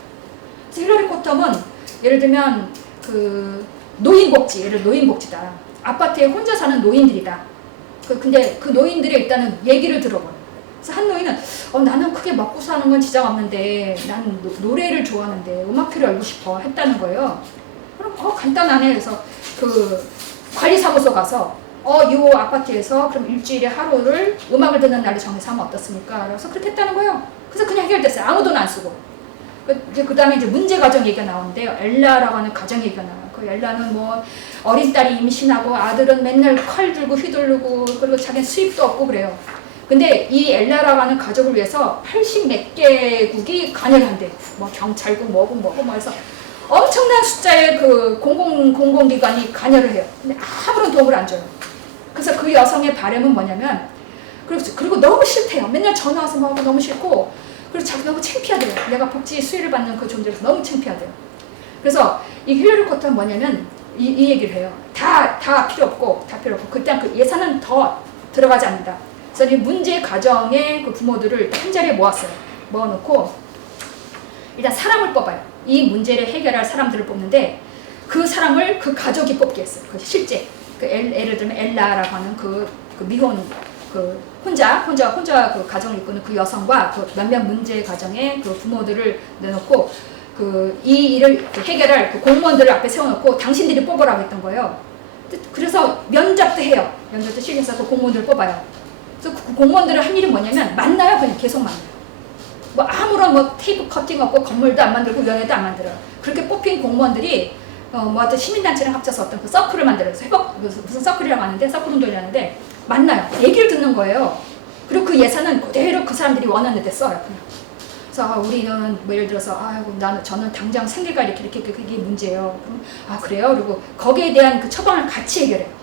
그래서 힐러리 코텀은 예를 들면 노인복지다. 아파트에 혼자 사는 노인들이다. 근데 그 노인들의 일단은 얘기를 들어봐요. 그래서 한 노인은 나는 크게 먹고 사는 건 지장 없는데 나는 노래를 좋아하는데 음악회를 알고 싶어 했다는 거예요. 그럼 간단하네. 그래서 관리사무소 가서 요 아파트에서 그럼 일주일에 하루를 음악을 듣는 날을 정해서 하면 어떻습니까? 그래서 그렇게 했다는 거예요. 그래서 그냥 해결됐어요. 아무 돈 안 쓰고. 그 다음에 이제 문제 가정 얘기가 나오는데요. 엘라라고 하는 가정 얘기가 나와요. 그 엘라는 뭐 어린 딸이 임신하고 아들은 맨날 칼 들고 휘두르고 그리고 자기는 수입도 없고 그래요. 근데 이 엘라라고 하는 가족을 위해서 80 몇 개국이 관여를 한대요. 뭐 경찰국 뭐고 해서 엄청난 숫자의 그 공공기관이 관여를 해요. 근데 아무런 도움을 안 줘요. 그래서 그 여성의 바람은 뭐냐면 그리고 너무 싫대요. 맨날 전화 와서 뭐 하고 너무 싫고 그리고 자기 너무 창피하대요. 내가 복지 수혜를 받는 그 존재로서 너무 창피하대요. 그래서 이 힐러리 코턴은 뭐냐면 이 얘기를 해요. 다 필요 없고 그때 그 예산은 더 들어가지 않는다. 그래서 이 문제 가정의 그 부모들을 한 자리에 모아놓고 일단 사람을 뽑아요. 이 문제를 해결할 사람들을 뽑는데 그 사람을 그 가족이 뽑게 했어요. 그 실제 예를 들면 엘라라고 하는 그 미혼 그 혼자 그 가정을 이끄는 그 여성과 그 몇몇 문제 가정의 그 부모들을 내놓고 이 일을 해결할 그 공무원들을 앞에 세워놓고 당신들이 뽑으라고 했던 거예요. 그래서 면접도 해요. 면접도 실려서 그 공무원들을 뽑아요. 그래서 그 공무원들을 한 일이 뭐냐면 만나요. 그냥 계속 만나요. 뭐 아무런 뭐 테이프 커팅 없고 건물도 안 만들고 면회도 안 만들어요. 그렇게 뽑힌 공무원들이 뭐 하여튼 시민단체랑 합쳐서 어떤 그 서클을 만들어요. 무슨 서클이라고 하는데 서클 운동이라는데 만나요. 얘기를 듣는 거예요. 그리고 그 예산은 그대로 그 사람들이 원하는 데 써요. 그냥. 그래서 우리는 뭐 예를 들어서 저는 당장 생계가 이렇게 그게 문제예요. 그럼 그래요? 그리고 거기에 대한 그 처방을 같이 해결해요.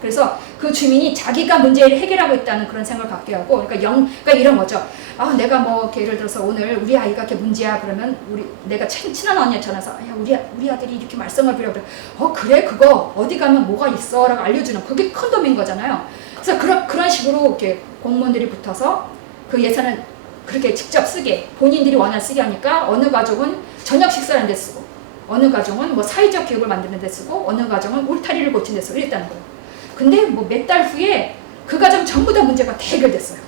그래서 그 주민이 자기가 문제를 해결하고 있다는 그런 생각을 갖게 하고 그러니까 이런 거죠. 내가 뭐 예를 들어서 오늘 우리 아이가 이렇게 문제야 그러면 내가 친한 언니한테 전화해서 우리 아들이 이렇게 말썽을 부려 그래 그거 어디 가면 뭐가 있어라고 알려주는 그게 컨돔인 거잖아요. 그래서 그런 식으로 이렇게 공무원들이 붙어서 그 예산을 그렇게 직접 쓰게 본인들이 원할 쓰게 하니까 어느 가족은 저녁 식사하는 데 쓰고 어느 가정은 뭐 사회적 교육을 만드는 데 쓰고 어느 가정은 울타리를 고치는 데 쓰고 이랬다는 거예요. 근데 뭐 몇 달 후에 그 가정 전부 다 문제가 다 해결됐어요.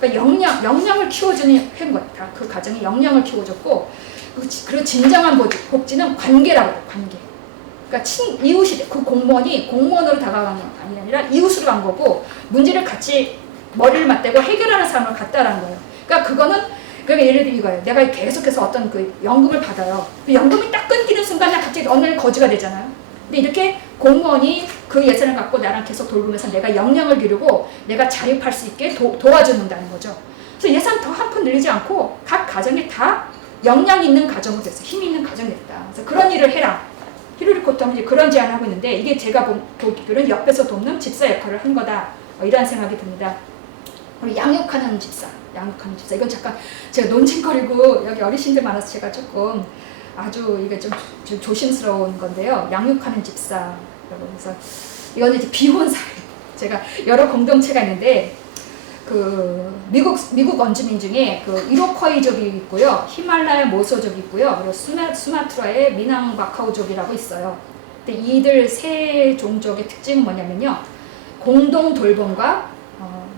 그러니까 역량을 키워주는 한 거예요. 다 그 가정이 역량을 키워줬고 그리고 진정한 복지는 관계라고 해요. 관계. 그러니까 이웃이 그 공무원이 공무원으로 다가가는 게 아니라 이웃으로 간 거고 문제를 같이 머리를 맞대고 해결하는 사람을 갖다라는 거예요. 그러니까 예를 들어 이거예요. 내가 계속해서 어떤 그 연금을 받아요. 그 연금이 딱 끊기는 순간에 갑자기 어느 날 거지가 되잖아요. 근데 이렇게 공무원이 그 예산을 갖고 나랑 계속 돌보면서 내가 역량을 기르고 내가 자립할 수 있게 도와준다는 거죠. 그래서 예산 더 한 푼 늘리지 않고 각 가정이 다 역량 있는 가정으로 됐어요. 힘 있는 가정이 됐다. 그래서 그런 일을 해라. 힐러리 코턴은 이제 그런 제안을 하고 있는데 이게 제가 보기로는 옆에서 돕는 집사 역할을 한 거다. 이런 생각이 듭니다. 그리고 양육하는 집사. 이건 잠깐 제가 논쟁거리고 여기 어르신들 많아서 제가 조금 아주 이게 좀 조심스러운 건데요. 양육하는 집사라고 해서 이거는 이제 비혼 사회. 제가 여러 공동체가 있는데 그 미국 원주민 중에 그 이로쿼이족이 있고요, 히말라야 모소족이 있고요, 그리고 수마트라의 미낭바카우족이라고 있어요. 근데 이들 세 종족의 특징은 뭐냐면요, 공동 돌봄과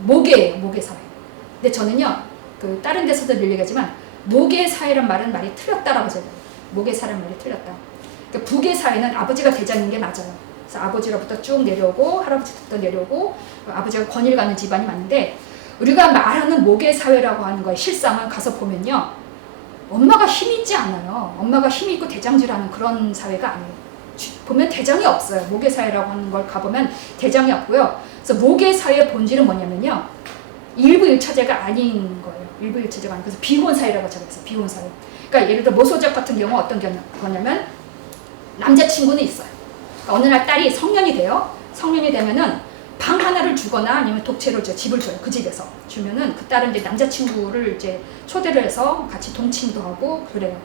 모계 사회. 근데 저는요, 그 다른 데서도 늘 얘기하지만 모계 사회란 말이 틀렸다라고 생각해요. 모계 사회란 말이 틀렸다. 그러니까 부계 사회는 아버지가 대장인 게 맞아요. 그래서 아버지로부터 쭉 내려오고 할아버지부터 내려오고 아버지가 권위를 갖는 집안이 맞는데, 우리가 말하는 모계 사회라고 하는 거에 실상은 가서 보면요, 엄마가 힘이 있지 않아요. 엄마가 힘이 있고 대장질하는 그런 사회가 아니에요. 보면 대장이 없어요. 모계 사회라고 하는 걸 가보면 대장이 없고요. 그래서 모계 사회의 본질은 뭐냐면요, 일부 일처제가 아닌 거예요. 일부 일처제가 아니고, 그래서 비혼 사회라고 제가 했어요. 비혼 사회. 그러니까 예를 들어 모소적 같은 경우 어떤 거냐면 남자친구는 있어요. 그러니까 어느 날 딸이 성년이 돼요. 성년이 되면은 방 하나를 주거나 아니면 독채로 집을 줘요. 그 집에서 주면은 그 딸은 이제 남자친구를 이제 초대를 해서 같이 동침도 하고 그래요.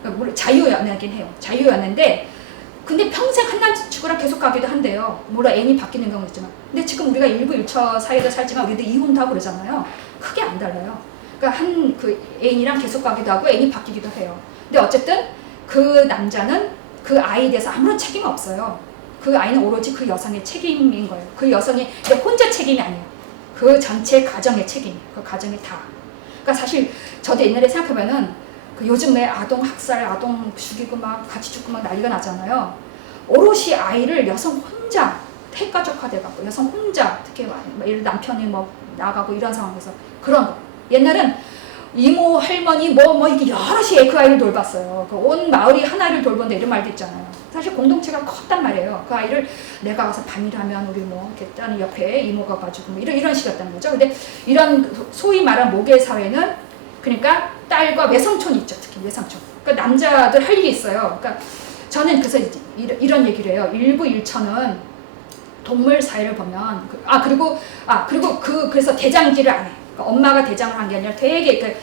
그러니까 물론 자유연애긴 해요. 자유연애인데 근데 평생 한 남자친구랑 계속 가기도 한대요. 물론 애인이 바뀌는 경우도 있지만. 근데 지금 우리가 일부 일처 사이도 살지만 우리도 이혼도 하고 그러잖아요. 크게 안 달라요. 그러니까 그 애인이랑 계속 가기도 하고 애인이 바뀌기도 해요. 근데 어쨌든 그 남자는 그 아이에 대해서 아무런 책임이 없어요. 그 아이는 오로지 그 여성의 책임인 거예요. 그 여성이 혼자 책임이 아니에요. 그 전체 가정의 책임, 그 가정이 다. 그러니까 사실 저도 옛날에 생각해보면은 그 요즘 왜 아동 학살, 아동 죽이고 막 같이 죽고 막 난리가 나잖아요. 오롯이 아이를 여성 혼자 핵가족화돼갖고 여성 혼자 특히 예를 남편이 뭐 나가고 이런 상황에서 그런 거. 옛날엔 이모 할머니 뭐 이렇게 여럿이 그 아이를 돌봤어요. 그 온 마을이 한 아이를 돌본다 이런 말도 있잖아요. 사실 공동체가 컸단 말이에요. 그 아이를 내가 가서 반일하면 우리 뭐 이렇게 다른 옆에 이모가 봐주고 뭐 이런 식이었다는 거죠. 근데 이런 소위 말한 모계 사회는 그러니까 딸과 외삼촌이 있죠. 특히 외삼촌. 그러니까 남자들 할 일이 있어요. 그러니까 저는 그래서 이런 얘기를 해요. 일부 일처는 동물 사회를 보면 그래서 대장질을 안 해. 그러니까 엄마가 대장을 한 게 아니라 되게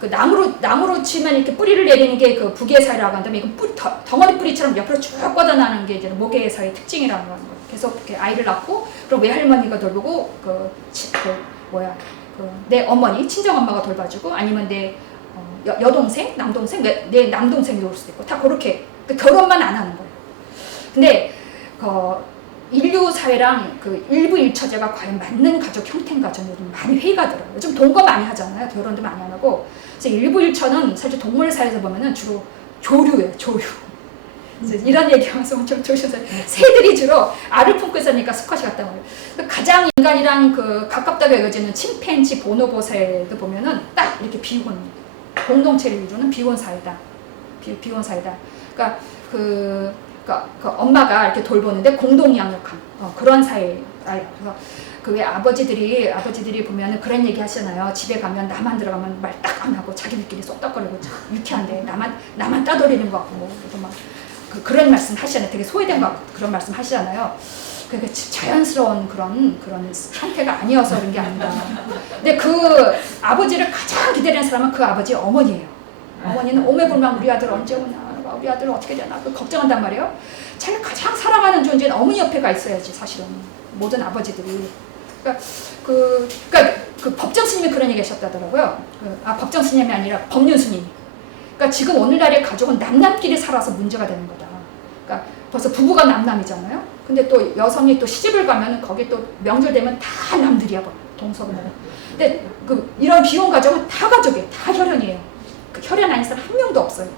그 나무로 치면 이렇게 뿌리를 내리는 게 그 부계 사회라고 한다면 이건 덩어리 뿌리처럼 옆으로 쭉 뻗어나는 게 이제 모계 사회 특징이라는 거예요. 계속 이렇게 아이를 낳고 그럼 외할머니가 돌보고 내 어머니 친정 엄마가 돌봐주고 아니면 내 여동생 남동생 내 남동생이 돌볼 수도 있고 다 그렇게 결혼만 안 하는 거예요. 근데 인류 사회랑 그 일부 일처제가 과연 맞는 가족 형태인가 저는 요즘 많이 회의가 들어요. 요즘 동거 많이 하잖아요. 결혼도 많이 안 하고. 그래서 일부 일처는 사실 동물 사회에서 보면은 주로 조류예요. 조류. 이런 얘기하면서 좀 조심해서 새들이 주로 알을 품고 있으니까 수컷이 같단 말이에요. 가장 인간이랑 그 가깝다고 여겨지는 침팬지, 보노보 사회도 보면은 딱 이렇게 비혼 공동체를 이루는 비혼 사회다. 비혼 사회다. 그러니까 그 엄마가 이렇게 돌보는데 공동 양육한 그런 사회예요. 그래서 그 왜 아버지들이 보면은 그런 얘기 하시잖아요. 집에 가면 나만 들어가면 말 딱 안 하고 자기들끼리 쏙떡거리고 유쾌한데 나만 따돌리는 것 같고 그래서 막 그런 말씀 하시잖아요. 되게 소외된 것 같고 그런 말씀 하시잖아요. 그게 자연스러운 그런 상태가 아니어서 그런 게 아닌가. 근데 그 아버지를 가장 기다리는 사람은 그 아버지의 어머니예요. 어머니는 오매불망 우리 아들 언제 오나. 우리 아들 어떻게 되나 걱정한단 말이에요. 자기가 가장 사랑하는 존재는 어머니 옆에 가 있어야지 사실은 모든 아버지들이. 그러니까 그 법정 스님이 그런 얘기 하셨다더라고요. 법정 스님이 아니라 법륜 스님. 그러니까 지금 오늘날의 가족은 남남끼리 살아서 문제가 되는 거다. 그러니까 벌써 부부가 남남이잖아요. 근데 또 여성이 또 시집을 가면 거기 또 명절 되면 다 남들이야 동서고모. 근데 이런 비혼 가정은 다 가족이에요. 다 혈연이에요. 그 혈연 아닌 사람 한 명도 없어요.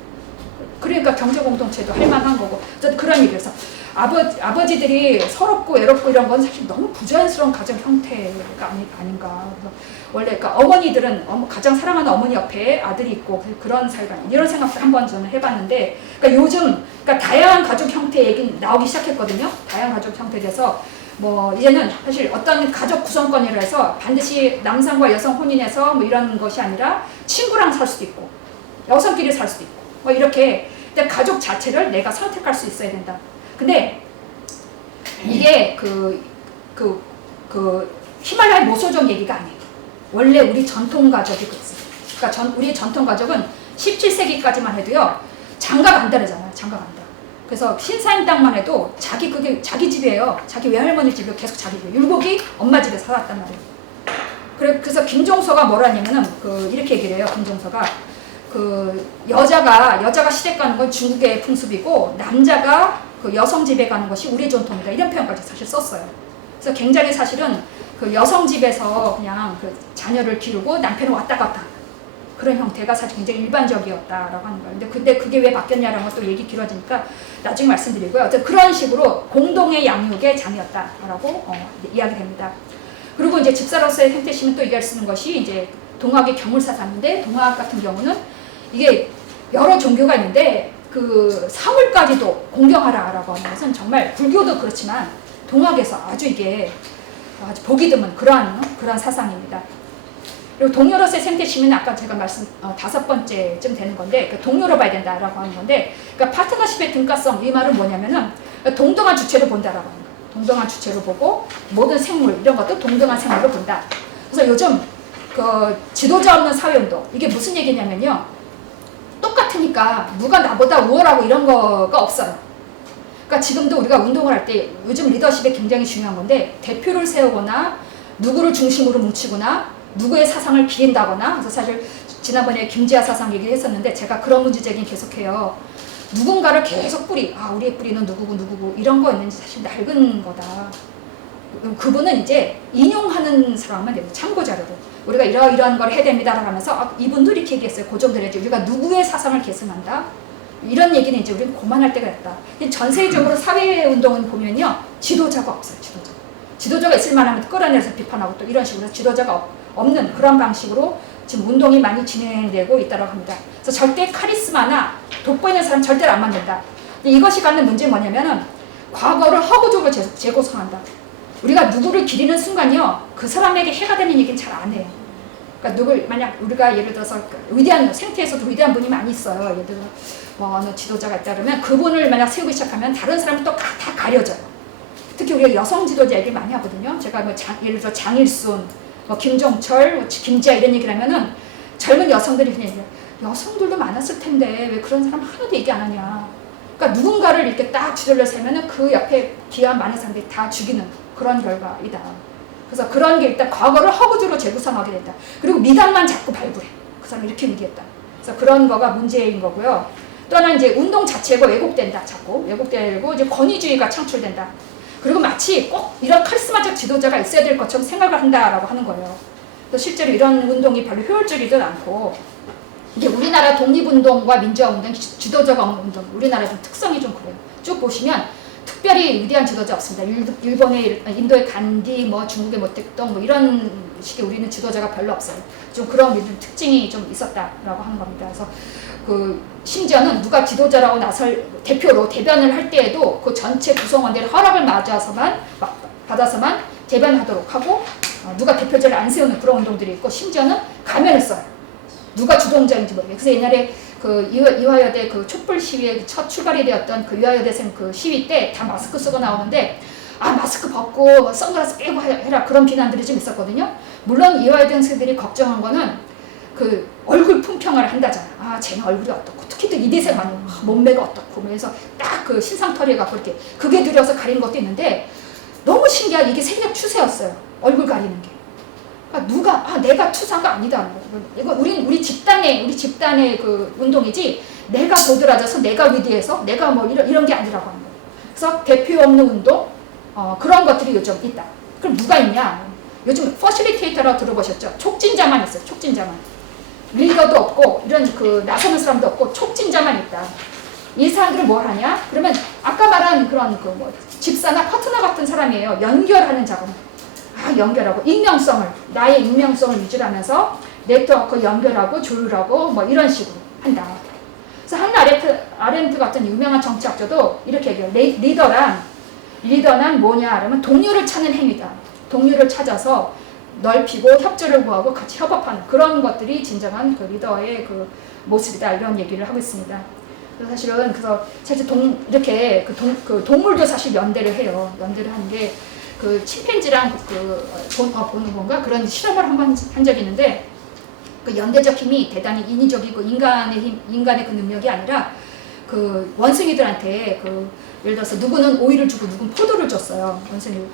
그러니까 경제 공동체도 할 만한 거고. 저는 그런 얘기해서 아버지들이 서럽고 외롭고 이런 건 사실 너무 부자연스러운 가정 형태가 아닌가. 그래서 원래 그러니까 어머니들은 가장 사랑하는 어머니 옆에 아들이 있고 그런 사이가 이런 생각도 한번 저는 해봤는데, 그러니까 요즘 다양한 가족 형태 얘기 나오기 시작했거든요. 다양한 가족 형태에 대해서 뭐 이제는 사실 어떤 가족 구성권이라 해서 반드시 남성과 여성 혼인해서 뭐 이런 것이 아니라 친구랑 살 수도 있고 여성끼리 살 수도 있고 뭐 이렇게 가족 자체를 내가 선택할 수 있어야 된다. 근데 이게 히말라야 모소적 얘기가 아니에요. 원래 우리 전통 가족이 그랬어요. 그러니까 우리 전통 가족은 17세기까지만 해도요 장가가 안 다르잖아요. 장가가 안 다. 그래서 신사임당만 해도 그게 자기 집이에요. 자기 외할머니 집이고 계속 자기 집이에요. 율곡이 엄마 집에 살았단 말이에요. 그래서 김종서가 뭐라 하냐면은 이렇게 얘기를 해요. 김종서가 여자가 시댁 가는 건 중국의 풍습이고 남자가 여성 집에 가는 것이 우리의 전통이다. 이런 표현까지 사실 썼어요. 그래서 굉장히 사실은 여성 집에서 그냥 자녀를 기르고 남편은 왔다 갔다 그런 형태가 사실 굉장히 일반적이었다라고 하는 거예요. 근데 그게 왜 바뀌었냐라는 것도 얘기 길어지니까 나중에 말씀드리고요. 그런 식으로 공동의 양육의 장이었다라고 이야기됩니다. 그리고 이제 집사로서의 생태심은 또 얘기할 수 있는 것이 이제 동학의 경물사상인데, 동학 같은 경우는 이게 여러 종교가 있는데 사물까지도 공경하라라고 하는 것은 정말 불교도 그렇지만 동학에서 이게 아주 보기 드문 그러한 사상입니다. 그리고 동료로서의 생태심은 아까 제가 말씀 5번째쯤 되는 건데 동료로 봐야 된다라고 하는 건데, 그러니까 파트너십의 등가성, 이 말은 뭐냐면은 동등한 주체를 본다라고 하는 거예요. 동등한 주체를 보고 모든 생물 이런 것도 동등한 생물로 본다. 그래서 요즘 지도자 없는 사회운동, 이게 무슨 얘기냐면요, 똑같으니까 누가 나보다 우월하고 이런 거가 없어요. 그러니까 지금도 우리가 운동을 할 때 요즘 리더십이 굉장히 중요한 건데, 대표를 세우거나 누구를 중심으로 뭉치거나 누구의 사상을 기린다거나, 그래서 사실 지난번에 김지아 사상 얘기를 했었는데 제가 그런 문제제기는 계속해요. 누군가를 계속 우리의 뿌리는 누구고 이런 거 있는지 사실 낡은 거다. 그분은 이제 인용하는 사람만 됩니다. 참고자료로. 우리가 이러한 걸 해야 됩니다라고 하면서 이분도 이렇게 얘기했어요. 그 정도로 우리가 누구의 사상을 계승한다. 이런 얘기는 이제 우리는 고만할 때가 있다. 전 세계적으로 사회운동은 보면요. 지도자가 없어요. 지도자가 있을 만하면 끌어내서 비판하고 또 이런 식으로 지도자가 없는 그런 방식으로 지금 운동이 많이 진행되고 있다고 합니다. 그래서 절대 카리스마나 돋보이는 사람 절대로 안 만든다. 이것이 갖는 문제는 뭐냐면은 과거를 허구적으로 재고성한다. 우리가 누구를 기리는 순간이요. 그 사람에게 해가 되는 얘기는 잘 안 해요. 그러니까 만약 우리가 예를 들어서 위대한, 생태에서도 위대한 분이 많이 있어요. 예를 들어 뭐 어느 지도자가 있다 그러면 그분을 만약 세우기 시작하면 다른 사람은 또 다 가려져요. 특히 우리가 여성 지도자 얘기를 많이 하거든요. 제가 뭐 예를 들어 장일순, 뭐 김종철, 뭐 김지아 이런 얘기를 하면은 젊은 여성들이 그냥 얘기해요. 여성들도 많았을 텐데 왜 그런 사람 하나도 얘기 안 하냐. 그러니까 누군가를 이렇게 딱 지도를 세면은 그 옆에 귀한 많은 사람들이 다 죽이는 그런 결과이다. 그래서 그런 게 일단 과거를 허구적으로 재구성하게 됐다. 그리고 미담만 자꾸 발굴해. 그 사람이 이렇게 얘기했다. 그래서 그런 거가 문제인 거고요. 또 하나 이제 운동 자체가 왜곡된다. 자꾸 왜곡되고 이제 권위주의가 창출된다. 그리고 마치 꼭 이런 카리스마적 지도자가 있어야 될 것처럼 생각을 한다라고 하는 거예요. 그래서 실제로 이런 운동이 별로 효율적이지 않고 이게 우리나라 독립운동과 민주화운동, 지도자가 없는 운동, 우리나라 좀 특성이 좀 그래요. 쭉 보시면 특별히 위대한 지도자 없습니다. 일본의 인도의 간디, 뭐 중국의 모택동, 뭐 이런 식의 우리는 지도자가 별로 없어요. 좀 그런 특징이 좀 있었다라고 하는 겁니다. 그래서 심지어는 누가 지도자라고 대표로 대변을 할 때에도 그 전체 구성원들의 허락을 받아서만 대변하도록 하고 누가 대표자를 안 세우는 그런 운동들이 있고 심지어는 가면을 써요. 누가 주동자인지 모르겠어요. 그래서 옛날에 이화여대 촛불 시위의 첫 출발이 되었던 이화여대생 시위 때 다 마스크 쓰고 나오는데 마스크 벗고 선글라스 빼고 해라 그런 비난들이 좀 있었거든요. 물론 이화여대생들이 걱정한 거는 얼굴 품평을 한다잖아. 쟤는 얼굴이 어떻고 특히 또 이대생 많이 몸매가 어떻고 그래서 딱 신상털이에 갖고 이렇게 그게 두려워서 가린 것도 있는데 너무 신기하게 이게 세계적 추세였어요. 얼굴 가리는 게. 그러니까 내가 추상가 아니다. 이거 우리 집단의 운동이지 내가 도드라져서 내가 위대해서 내가 뭐 이런 게 아니라고 하는 거예요. 그래서 대표 없는 운동 그런 것들이 요즘 있다. 그럼 누가 있냐? 요즘 퍼실리테이터라고 들어보셨죠? 촉진자만 있어요. 촉진자만. 리더도 없고 이런 나서는 사람도 없고 촉진자만 있다. 이 사람들은 뭘 하냐? 그러면 아까 말한 그런 집사나 파트너 같은 사람이에요. 연결하는 작업. 연결하고 나의 익명성을 유지하면서 네트워크 연결하고 조율하고 뭐 이런 식으로 한다. 그래서 한나 아렌트 같은 유명한 정치학자도 이렇게 얘기해요. 리더란 뭐냐 그러면 동료를 찾는 행위다. 동료를 찾아서 넓히고 협조를 구하고 같이 협업하는 그런 것들이 진정한 리더의 모습이다. 이런 얘기를 하고 있습니다. 그래서 사실 동물도 사실 연대를 해요. 연대를 하는 게 침팬지랑 보는 건가 그런 실험을 한번 한 적이 있는데 연대적 힘이 대단히 인위적이고 인간의 능력이 아니라 원숭이들한테 예를 들어서 누구는 오이를 주고 누구는 포도를 줬어요. 원숭이.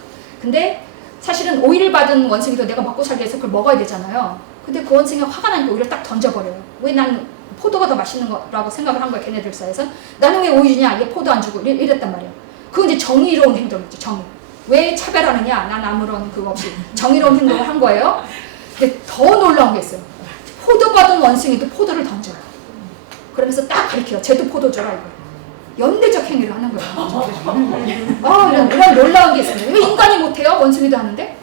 근데 사실은 오이를 받은 원숭이도 내가 먹고 살기 위해서 그걸 먹어야 되잖아요. 근데 그 원숭이가 화가 나니까 오이를 딱 던져버려요. 왜 난 포도가 더 맛있는 거라고 생각을 한 거야. 걔네들 사이에서. 나는 왜 오이 주냐? 얘 포도 안 주고 이랬단 말이에요. 그건 이제 정의로운 행동이죠. 정의. 왜 차별하느냐? 난 아무런 그거 없이 정의로운 행동을 한 거예요. 근데 더 놀라운 게 있어요. 포도 받은 원숭이도 포도를 던져요. 그러면서 딱 가리켜요. 쟤도 포도 줘라 이거. 연대적 행위를 하는 거예요. 이런 놀라운 게 있습니다. 왜 인간이 못해요? 원숭이도 하는데?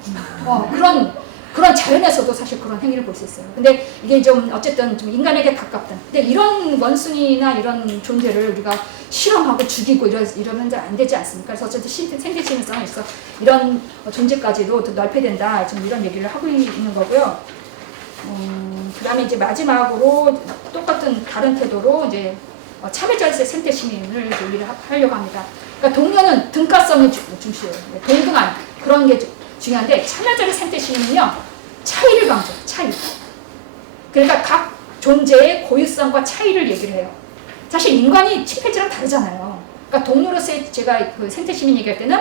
그런 자연에서도 사실 그런 행위를 볼 수 있어요. 근데 이게 좀 어쨌든 좀 인간에게 가깝다. 근데 이런 원숭이나 이런 존재를 우리가 실험하고 죽이고 이러면 안 되지 않습니까? 그래서 어쨌든 생태시민성에 있어 이런 존재까지도 더 넓혀야 된다. 지금 이런 얘기를 하고 있는 거고요. 그 다음에 이제 마지막으로 똑같은 다른 태도로 이제 차별자의 생태시민을 얘기를 하려고 합니다. 그러니까 동료는 등가성이 중시해요. 동등한 그런 게 중요한데 차별자의 생태시민은요. 차이를 강조해요. 차이. 그러니까 각 존재의 고유성과 차이를 얘기를 해요. 사실 인간이 침팬지랑 다르잖아요. 그러니까 동료로서의 제가 생태시민 얘기할 때는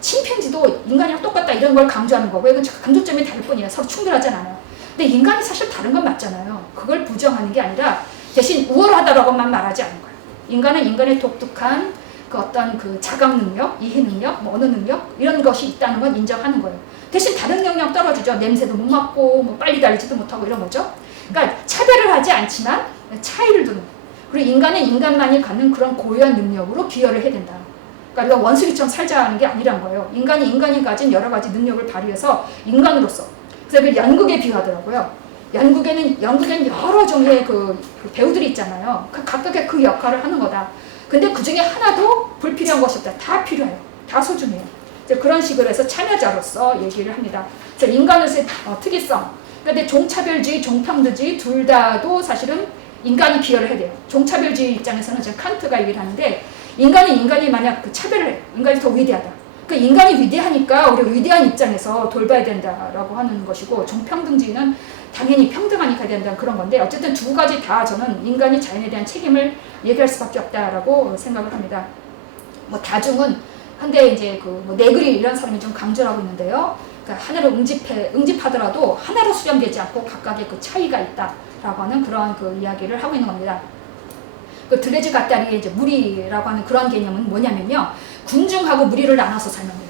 침팬지도 인간이랑 똑같다 이런 걸 강조하는 거고 이건 강조점이 다를 뿐이에요. 서로 충돌하진 않아요. 근데 인간이 사실 다른 건 맞잖아요. 그걸 부정하는 게 아니라 대신 우월하다라고만 말하지 않는 거예요. 인간은 인간의 독특한 어떤 자각 능력, 이해 능력, 뭐 언어 능력 이런 것이 있다는 건 인정하는 거예요. 대신 다른 영역 떨어지죠. 냄새도 못 맡고 뭐 빨리 달리지도 못하고 이런 거죠. 그러니까 차별을 하지 않지만 차이를 두는 거예요. 그리고 인간은 인간만이 갖는 그런 고유한 능력으로 기여를 해야 된다. 그러니까 우리가 원숭이처럼 살자는 게 아니란 거예요. 인간이 가진 여러 가지 능력을 발휘해서 인간으로서. 그래서 그 연극에 비유하더라고요. 연극에는 여러 종류의 그 배우들이 있잖아요. 각각의 그 역할을 하는 거다. 근데 그 중에 하나도 불필요한 것이 없다. 다 필요해요. 다 소중해요. 그런 식으로 해서 참여자로서 얘기를 합니다. 그래서 인간으로서의 특이성. 근데 종차별주의, 종평등주의 둘 다도 사실은 인간이 기여를 해야 돼요. 종차별주의 입장에서는 지금 칸트가 얘기를 하는데 인간이 만약 그 차별을 해. 인간이 더 위대하다. 그 인간이 위대하니까 우리 위대한 입장에서 돌봐야 된다라고 하는 것이고 종평등주의는 당연히 평등하니까 된다는 그런 건데 어쨌든 두 가지 다 저는 인간이 자연에 대한 책임을 얘기할 수밖에 없다라고 생각을 합니다. 뭐 다중은 한데 이제 뭐 네그리 이런 사람이 좀 강조를 하고 있는데요. 그러니까 하나로 응집하더라도 하나로 수렴되지 않고 각각의 그 차이가 있다라고 하는 그러한 그 이야기를 하고 있는 겁니다. 그 들레즈 가따리의 이제 무리라고 하는 그런 개념은 뭐냐면요. 군중하고 무리를 나눠서 설명해요.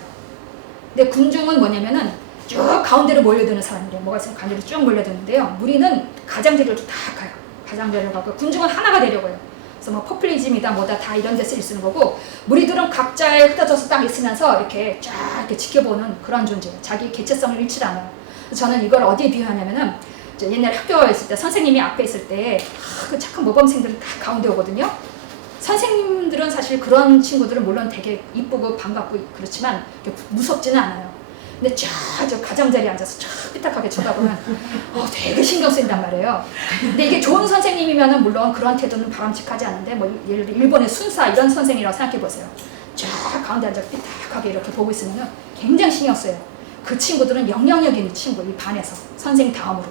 근데 군중은 뭐냐면은 쭉 가운데로 몰려드는 사람이래요. 뭐가 있으면 가운데로 쭉 몰려드는데요. 무리는 가장자리로 다 가요. 가장자리로 가고 군중은 하나가 되려고 해요. 그래서 뭐 포퓰리즘이다 뭐다 다 이런 데서 쓰는 거고 무리들은 각자에 흩어져서 딱 있으면서 이렇게 쫙 이렇게 지켜보는 그런 존재예요. 자기 개체성을 잃지 않아요. 저는 이걸 어디에 비유하냐면은 옛날에 학교에 있을 때 선생님이 앞에 있을 때 그 착한 모범생들은 다 가운데 오거든요. 선생님들은 사실 그런 친구들은 물론 되게 이쁘고 반갑고 그렇지만 무섭지는 않아요. 근데 저 가장자리에 앉아서 쫙 삐딱하게 쳐다보면 되게 신경 쓰인단 말이에요. 근데 이게 좋은 선생님이면은 물론 그런 태도는 바람직하지 않은데 뭐 예를 들어 일본의 순사 이런 선생이라고 생각해 보세요. 쫙 가운데 앉아서 삐딱하게 이렇게 보고 있으면은 굉장히 신경 써요. 그 친구들은 영향력 있는 친구 이 반에서 선생 다음으로.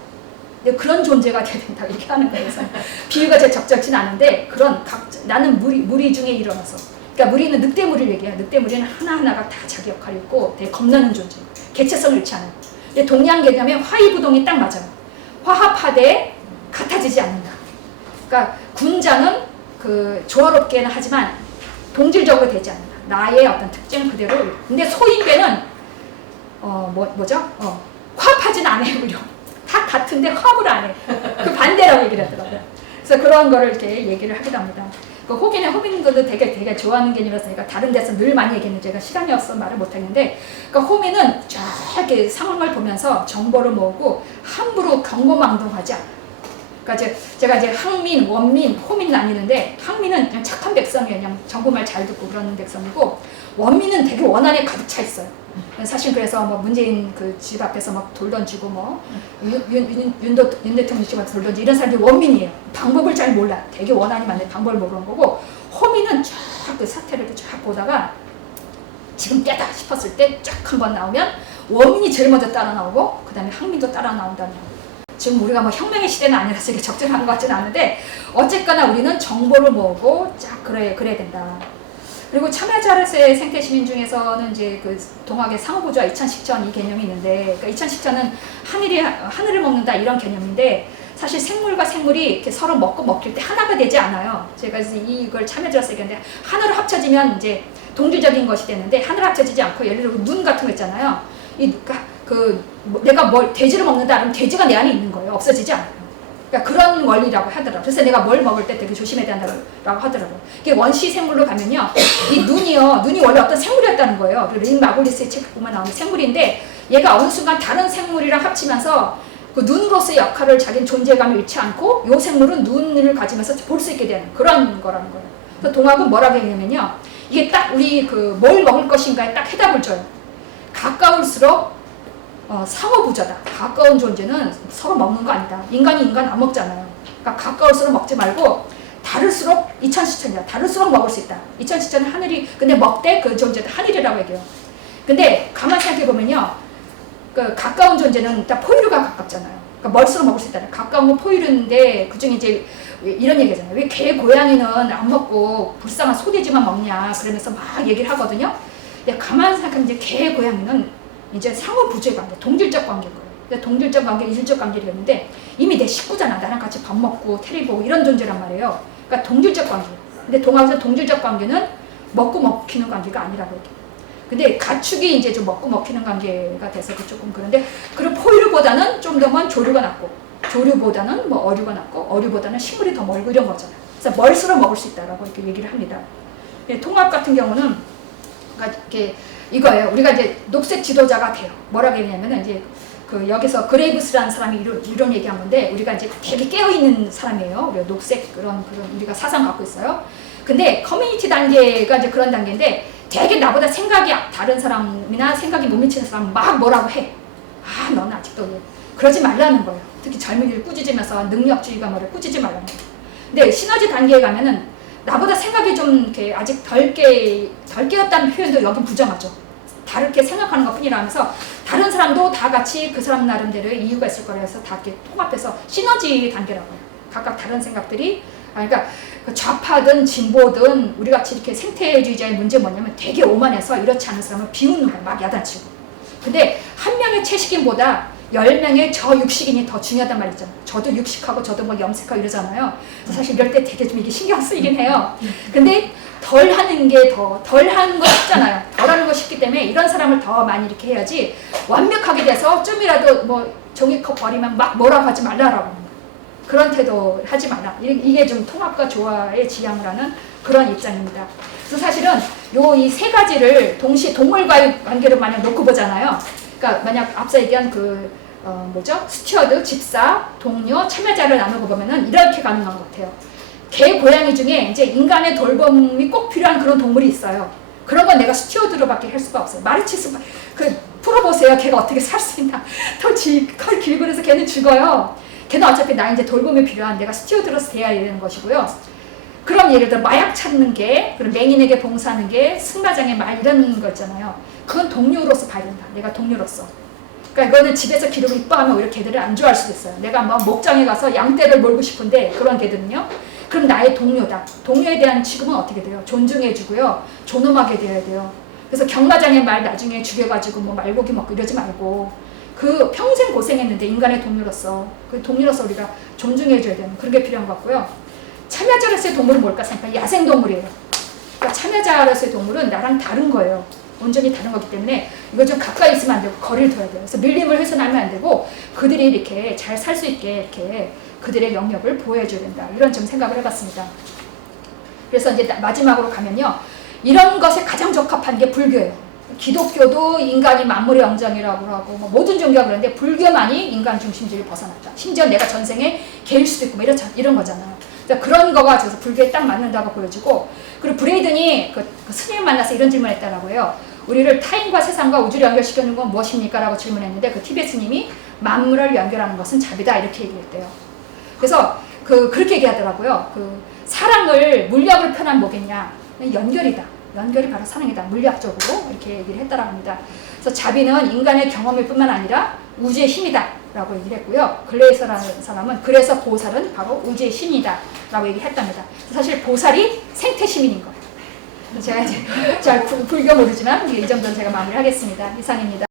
그런 존재가 돼야 된다 이렇게 하는 거예요. 그래서 비유가 제일 적절치는 않은데 나는 무리 중에 일어나서 그러니까 무리는 늑대 무리를 얘기해요. 늑대 무리는 하나하나가 다 자기 역할이 있고 되게 겁나는 존재. 개체성을 잃지 않아요. 근데 동양 개념에 화이부동이 딱 맞아요. 화합하되 같아지지 않는다. 그러니까 군자는 그 조화롭게는 하지만 동질적으로 되지 않는다. 나의 어떤 특징을 그대로. 근데 소인배는 화합하진 않아요. 오히려. 다 같은데 화합을 안 해. 그 반대라고 얘기를 하더라고요. 그래서 그런 거를 이렇게 얘기를 하기도 합니다. 그 호민들도 되게 좋아하는 개념이었으니까 다른 데서 늘 많이 얘기했는데 제가 시간이 없어서 말을 못했는데 그러니까 호민은 쫙 이렇게 상황을 보면서 정보를 모으고 함부로 경고망동하지 않아요. 그러니까 제가 이제 항민, 원민, 호민 나뉘는데 항민은 그냥 착한 백성이에요. 그냥 정보말 잘 듣고 그러는 백성이고 원민은 되게 원한에 가득 차 있어요. 사실 그래서 뭐 문재인 그 집 앞에서 막 돌 던지고 뭐 윤 대통령 집 앞에서 돌 던지고 이런 사람들이 원민이에요. 방법을 잘 몰라. 되게 원한이 많은데 방법을 모르는 거고 호민은 쫙 그 사태를 쫙 보다가 지금 때다 싶었을 때 쫙 한번 나오면 원민이 제일 먼저 따라 나오고 그 다음에 항민도 따라 나온다는 거예요. 지금 우리가 뭐 혁명의 시대는 아니라서 이게 적절한 것 같지는 않은데 어쨌거나 우리는 정보를 모으고 쫙 그래야 된다. 그리고 참여자로서의 생태시민 중에서는 이제 그 동학의 상호보조와 이찬식전 이 개념이 있는데 그러니까 이찬식전은 하늘을 먹는다 이런 개념인데 사실 생물과 생물이 이렇게 서로 먹고 먹힐 때 하나가 되지 않아요. 제가 이걸 참여자로서 얘기하는데 하나로 합쳐지면 이제 동질적인 것이 되는데 하나로 합쳐지지 않고 예를 들어 눈 같은 거 있잖아요. 내가 돼지를 먹는다 그러면 돼지가 내 안에 있는 거예요. 없어지지 않아요. 그러니까 그런 원리라고 하더라고요. 그래서 내가 뭘 먹을 때 되게 조심해야 된다고 하더라고요. 이게 원시 생물로 가면요. 이 눈이 원래 어떤 생물이었다는 거예요. 링 마골리스의 책 보면 나오는 생물인데 얘가 어느 순간 다른 생물이랑 합치면서 그 눈으로서의 역할을 자기는 존재감을 잃지 않고 이 생물은 눈을 가지면서 볼 수 있게 되는 그런 거라는 거예요. 그래서 동학은 뭐라고 얘기하냐면요. 이게 딱 우리 뭘 먹을 것인가에 딱 해답을 줘요. 가까울수록 상호부자다. 가까운 존재는 서로 먹는 거 아니다. 인간이 인간 안 먹잖아요. 그러니까 가까울수록 먹지 말고 다를수록 이천시천이다. 다를수록 먹을 수 있다. 이천시천은 하늘이 근데 먹되 그 존재도 하늘이라고 얘기해요. 근데 가만히 생각해 보면요, 그 가까운 존재는 일단 포유류가 가깝잖아요. 그러니까 멀수록 먹을 수 있다. 가까운 건 포유류인데 그 중에 이제 이런 얘기잖아요. 왜 개 고양이는 안 먹고 불쌍한 소돼지만 먹냐 그러면서 막 얘기를 하거든요. 근데 가만히 생각하면 이제 개 고양이는 이제 상호부조의 관계, 동질적 관계인 거예요. 그러니까 동질적 관계, 이질적 관계를 했는데 이미 내 식구잖아. 나랑 같이 밥 먹고 테레비 보고 이런 존재란 말이에요. 그러니까 동질적 관계. 근데 동학에서 동질적 관계는 먹고 먹히는 관계가 아니라고 얘기해요. 근데 가축이 이제 좀 먹고 먹히는 관계가 돼서 조금 그런데 그리고 포유류보다는 좀 더 먼 조류가 낫고 조류보다는 뭐 어류가 낫고 어류보다는 식물이 더 멀고 이런 거잖아요. 그래서 멀수록 먹을 수 있다라고 이렇게 얘기를 합니다. 통합 같은 경우는 그러니까 이렇게 이거예요. 우리가 이제 녹색 지도자가 돼요. 뭐라고 얘기하냐면은 이제 그 여기서 그레이브스라는 사람이 이런 얘기한 건데 우리가 이제 되게 깨어 있는 사람이에요. 우리가 녹색 그런 우리가 사상 갖고 있어요. 근데 커뮤니티 단계가 이제 그런 단계인데 되게 나보다 생각이 다른 사람이나 생각이 못 미치는 사람 막 뭐라고 해. 아, 너는 아직도 그러지 말라는 거예요. 특히 젊은이를 꾸짖으면서 능력주의가 뭐래 꾸짖지 말라는 거예요. 근데 시너지 단계에 가면은 나보다 생각이 좀 이렇게 아직 덜 깨었다는 표현도 여긴 부정하죠. 다르게 생각하는 것 뿐이라 하면서 다른 사람도 다 같이 그 사람 나름대로의 이유가 있을 거라 해서 다 이렇게 통합해서 시너지 단계라고 해요. 각각 다른 생각들이 그러니까 좌파든 진보든 우리 같이 이렇게 생태주의자의 문제 뭐냐면 되게 오만해서 이렇지 않은 사람을 비웃는 거야. 막 야단치고. 근데 한 명의 채식인보다 10명의 저육식인이 더 중요하단 말이죠. 저도 육식하고 저도 뭐 염색하고 이러잖아요. 그래서 사실 이럴 때 되게 좀 이게 신경 쓰이긴 해요. 근데 덜 하는 게 덜 하는 거 쉽잖아요. 덜 하는 거 쉽기 때문에 이런 사람을 더 많이 이렇게 해야지 완벽하게 돼서 좀이라도 뭐 종이컵 버리면 막 뭐라고 하지 말라라고 하는 거예요. 그런 태도 하지 마라. 이게 좀 통합과 조화의 지향을 하는 그런 입장입니다. 그래서 사실은 이 세 가지를 동시에 동물과의 관계를 만약 놓고 보잖아요. 그러니까 만약 앞서 얘기한 스튜어드, 집사, 동료, 참여자를 나누고 보면은 이렇게 가능한 것 같아요. 개, 고양이 중에 이제 인간의 돌봄이 꼭 필요한 그런 동물이 있어요. 그런 건 내가 스튜어드로밖에 할 수가 없어요. 마르치스, 풀어보세요. 걔가 어떻게 살 수 있나. 털 길고 그래서 걔는 죽어요. 걔는 어차피 나 이제 돌봄이 필요한 내가 스튜어드로서 돼야 되는 것이고요. 그럼 예를 들어 마약 찾는 게, 그리고 맹인에게 봉사하는 게, 승마장의 말 이런 거 있잖아요. 그건 동료로서 봐야 된다. 내가 동료로서. 그러니까 이거는 집에서 기르고 이뻐하면 오히려 개들을 안 좋아할 수도 있어요. 내가 뭐 목장에 가서 양떼를 몰고 싶은데 그런 개들은요. 그럼 나의 동료다. 동료에 대한 취급은 어떻게 돼요? 존중해주고요. 존엄하게 돼야 돼요. 그래서 경마장의 말 나중에 죽여가지고 뭐 말고기 먹고 이러지 말고 그 평생 고생했는데 인간의 동료로서 그 동료로서 우리가 존중해줘야 되는 그런 게 필요한 것 같고요. 참여자로서의 동물은 뭘까 생각하면 야생동물이에요. 그러니까 참여자로서의 동물은 나랑 다른 거예요. 온전히 다른 거기 때문에 이거 좀 가까이 있으면 안 되고 거리를 둬야 돼요. 그래서 밀림을 훼손하면 안 되고 그들이 이렇게 잘 살 수 있게 이렇게 그들의 영역을 보호해줘야 된다. 이런 좀 생각을 해봤습니다. 그래서 이제 마지막으로 가면요. 이런 것에 가장 적합한 게 불교예요. 기독교도 인간이 만물의 영장이라고 하고 뭐 모든 종교가 그런데 불교만이 인간 중심주의를 벗어났다. 심지어 내가 전생에 개일 수도 있고 뭐 이런 거잖아요. 그런 거가 그래서 불교에 딱 맞는다고 보여지고 그리고 브레이든이 그 스님을 만나서 이런 질문을 했다고 해요. 우리를 타인과 세상과 우주를 연결시키는 건 무엇입니까? 라고 질문했는데 그 티베트 스님이 만물을 연결하는 것은 자비다 이렇게 얘기했대요. 그래서 그렇게 얘기하더라고요. 사랑을 물약으로 표현하면 뭐겠냐? 연결이다. 연결이 바로 사랑이다. 물리학적으로 이렇게 얘기를 했다라고 합니다. 그래서 자비는 인간의 경험일 뿐만 아니라 우주의 힘이다 라고 얘기를 했고요. 글레이서라는 사람은 그래서 보살은 바로 우주의 신이다 라고 얘기를 했답니다. 사실 보살이 생태 시민인 거예요. 제가 이제 잘 불교 모르지만 이 정도는 제가 마무리하겠습니다. 이상입니다.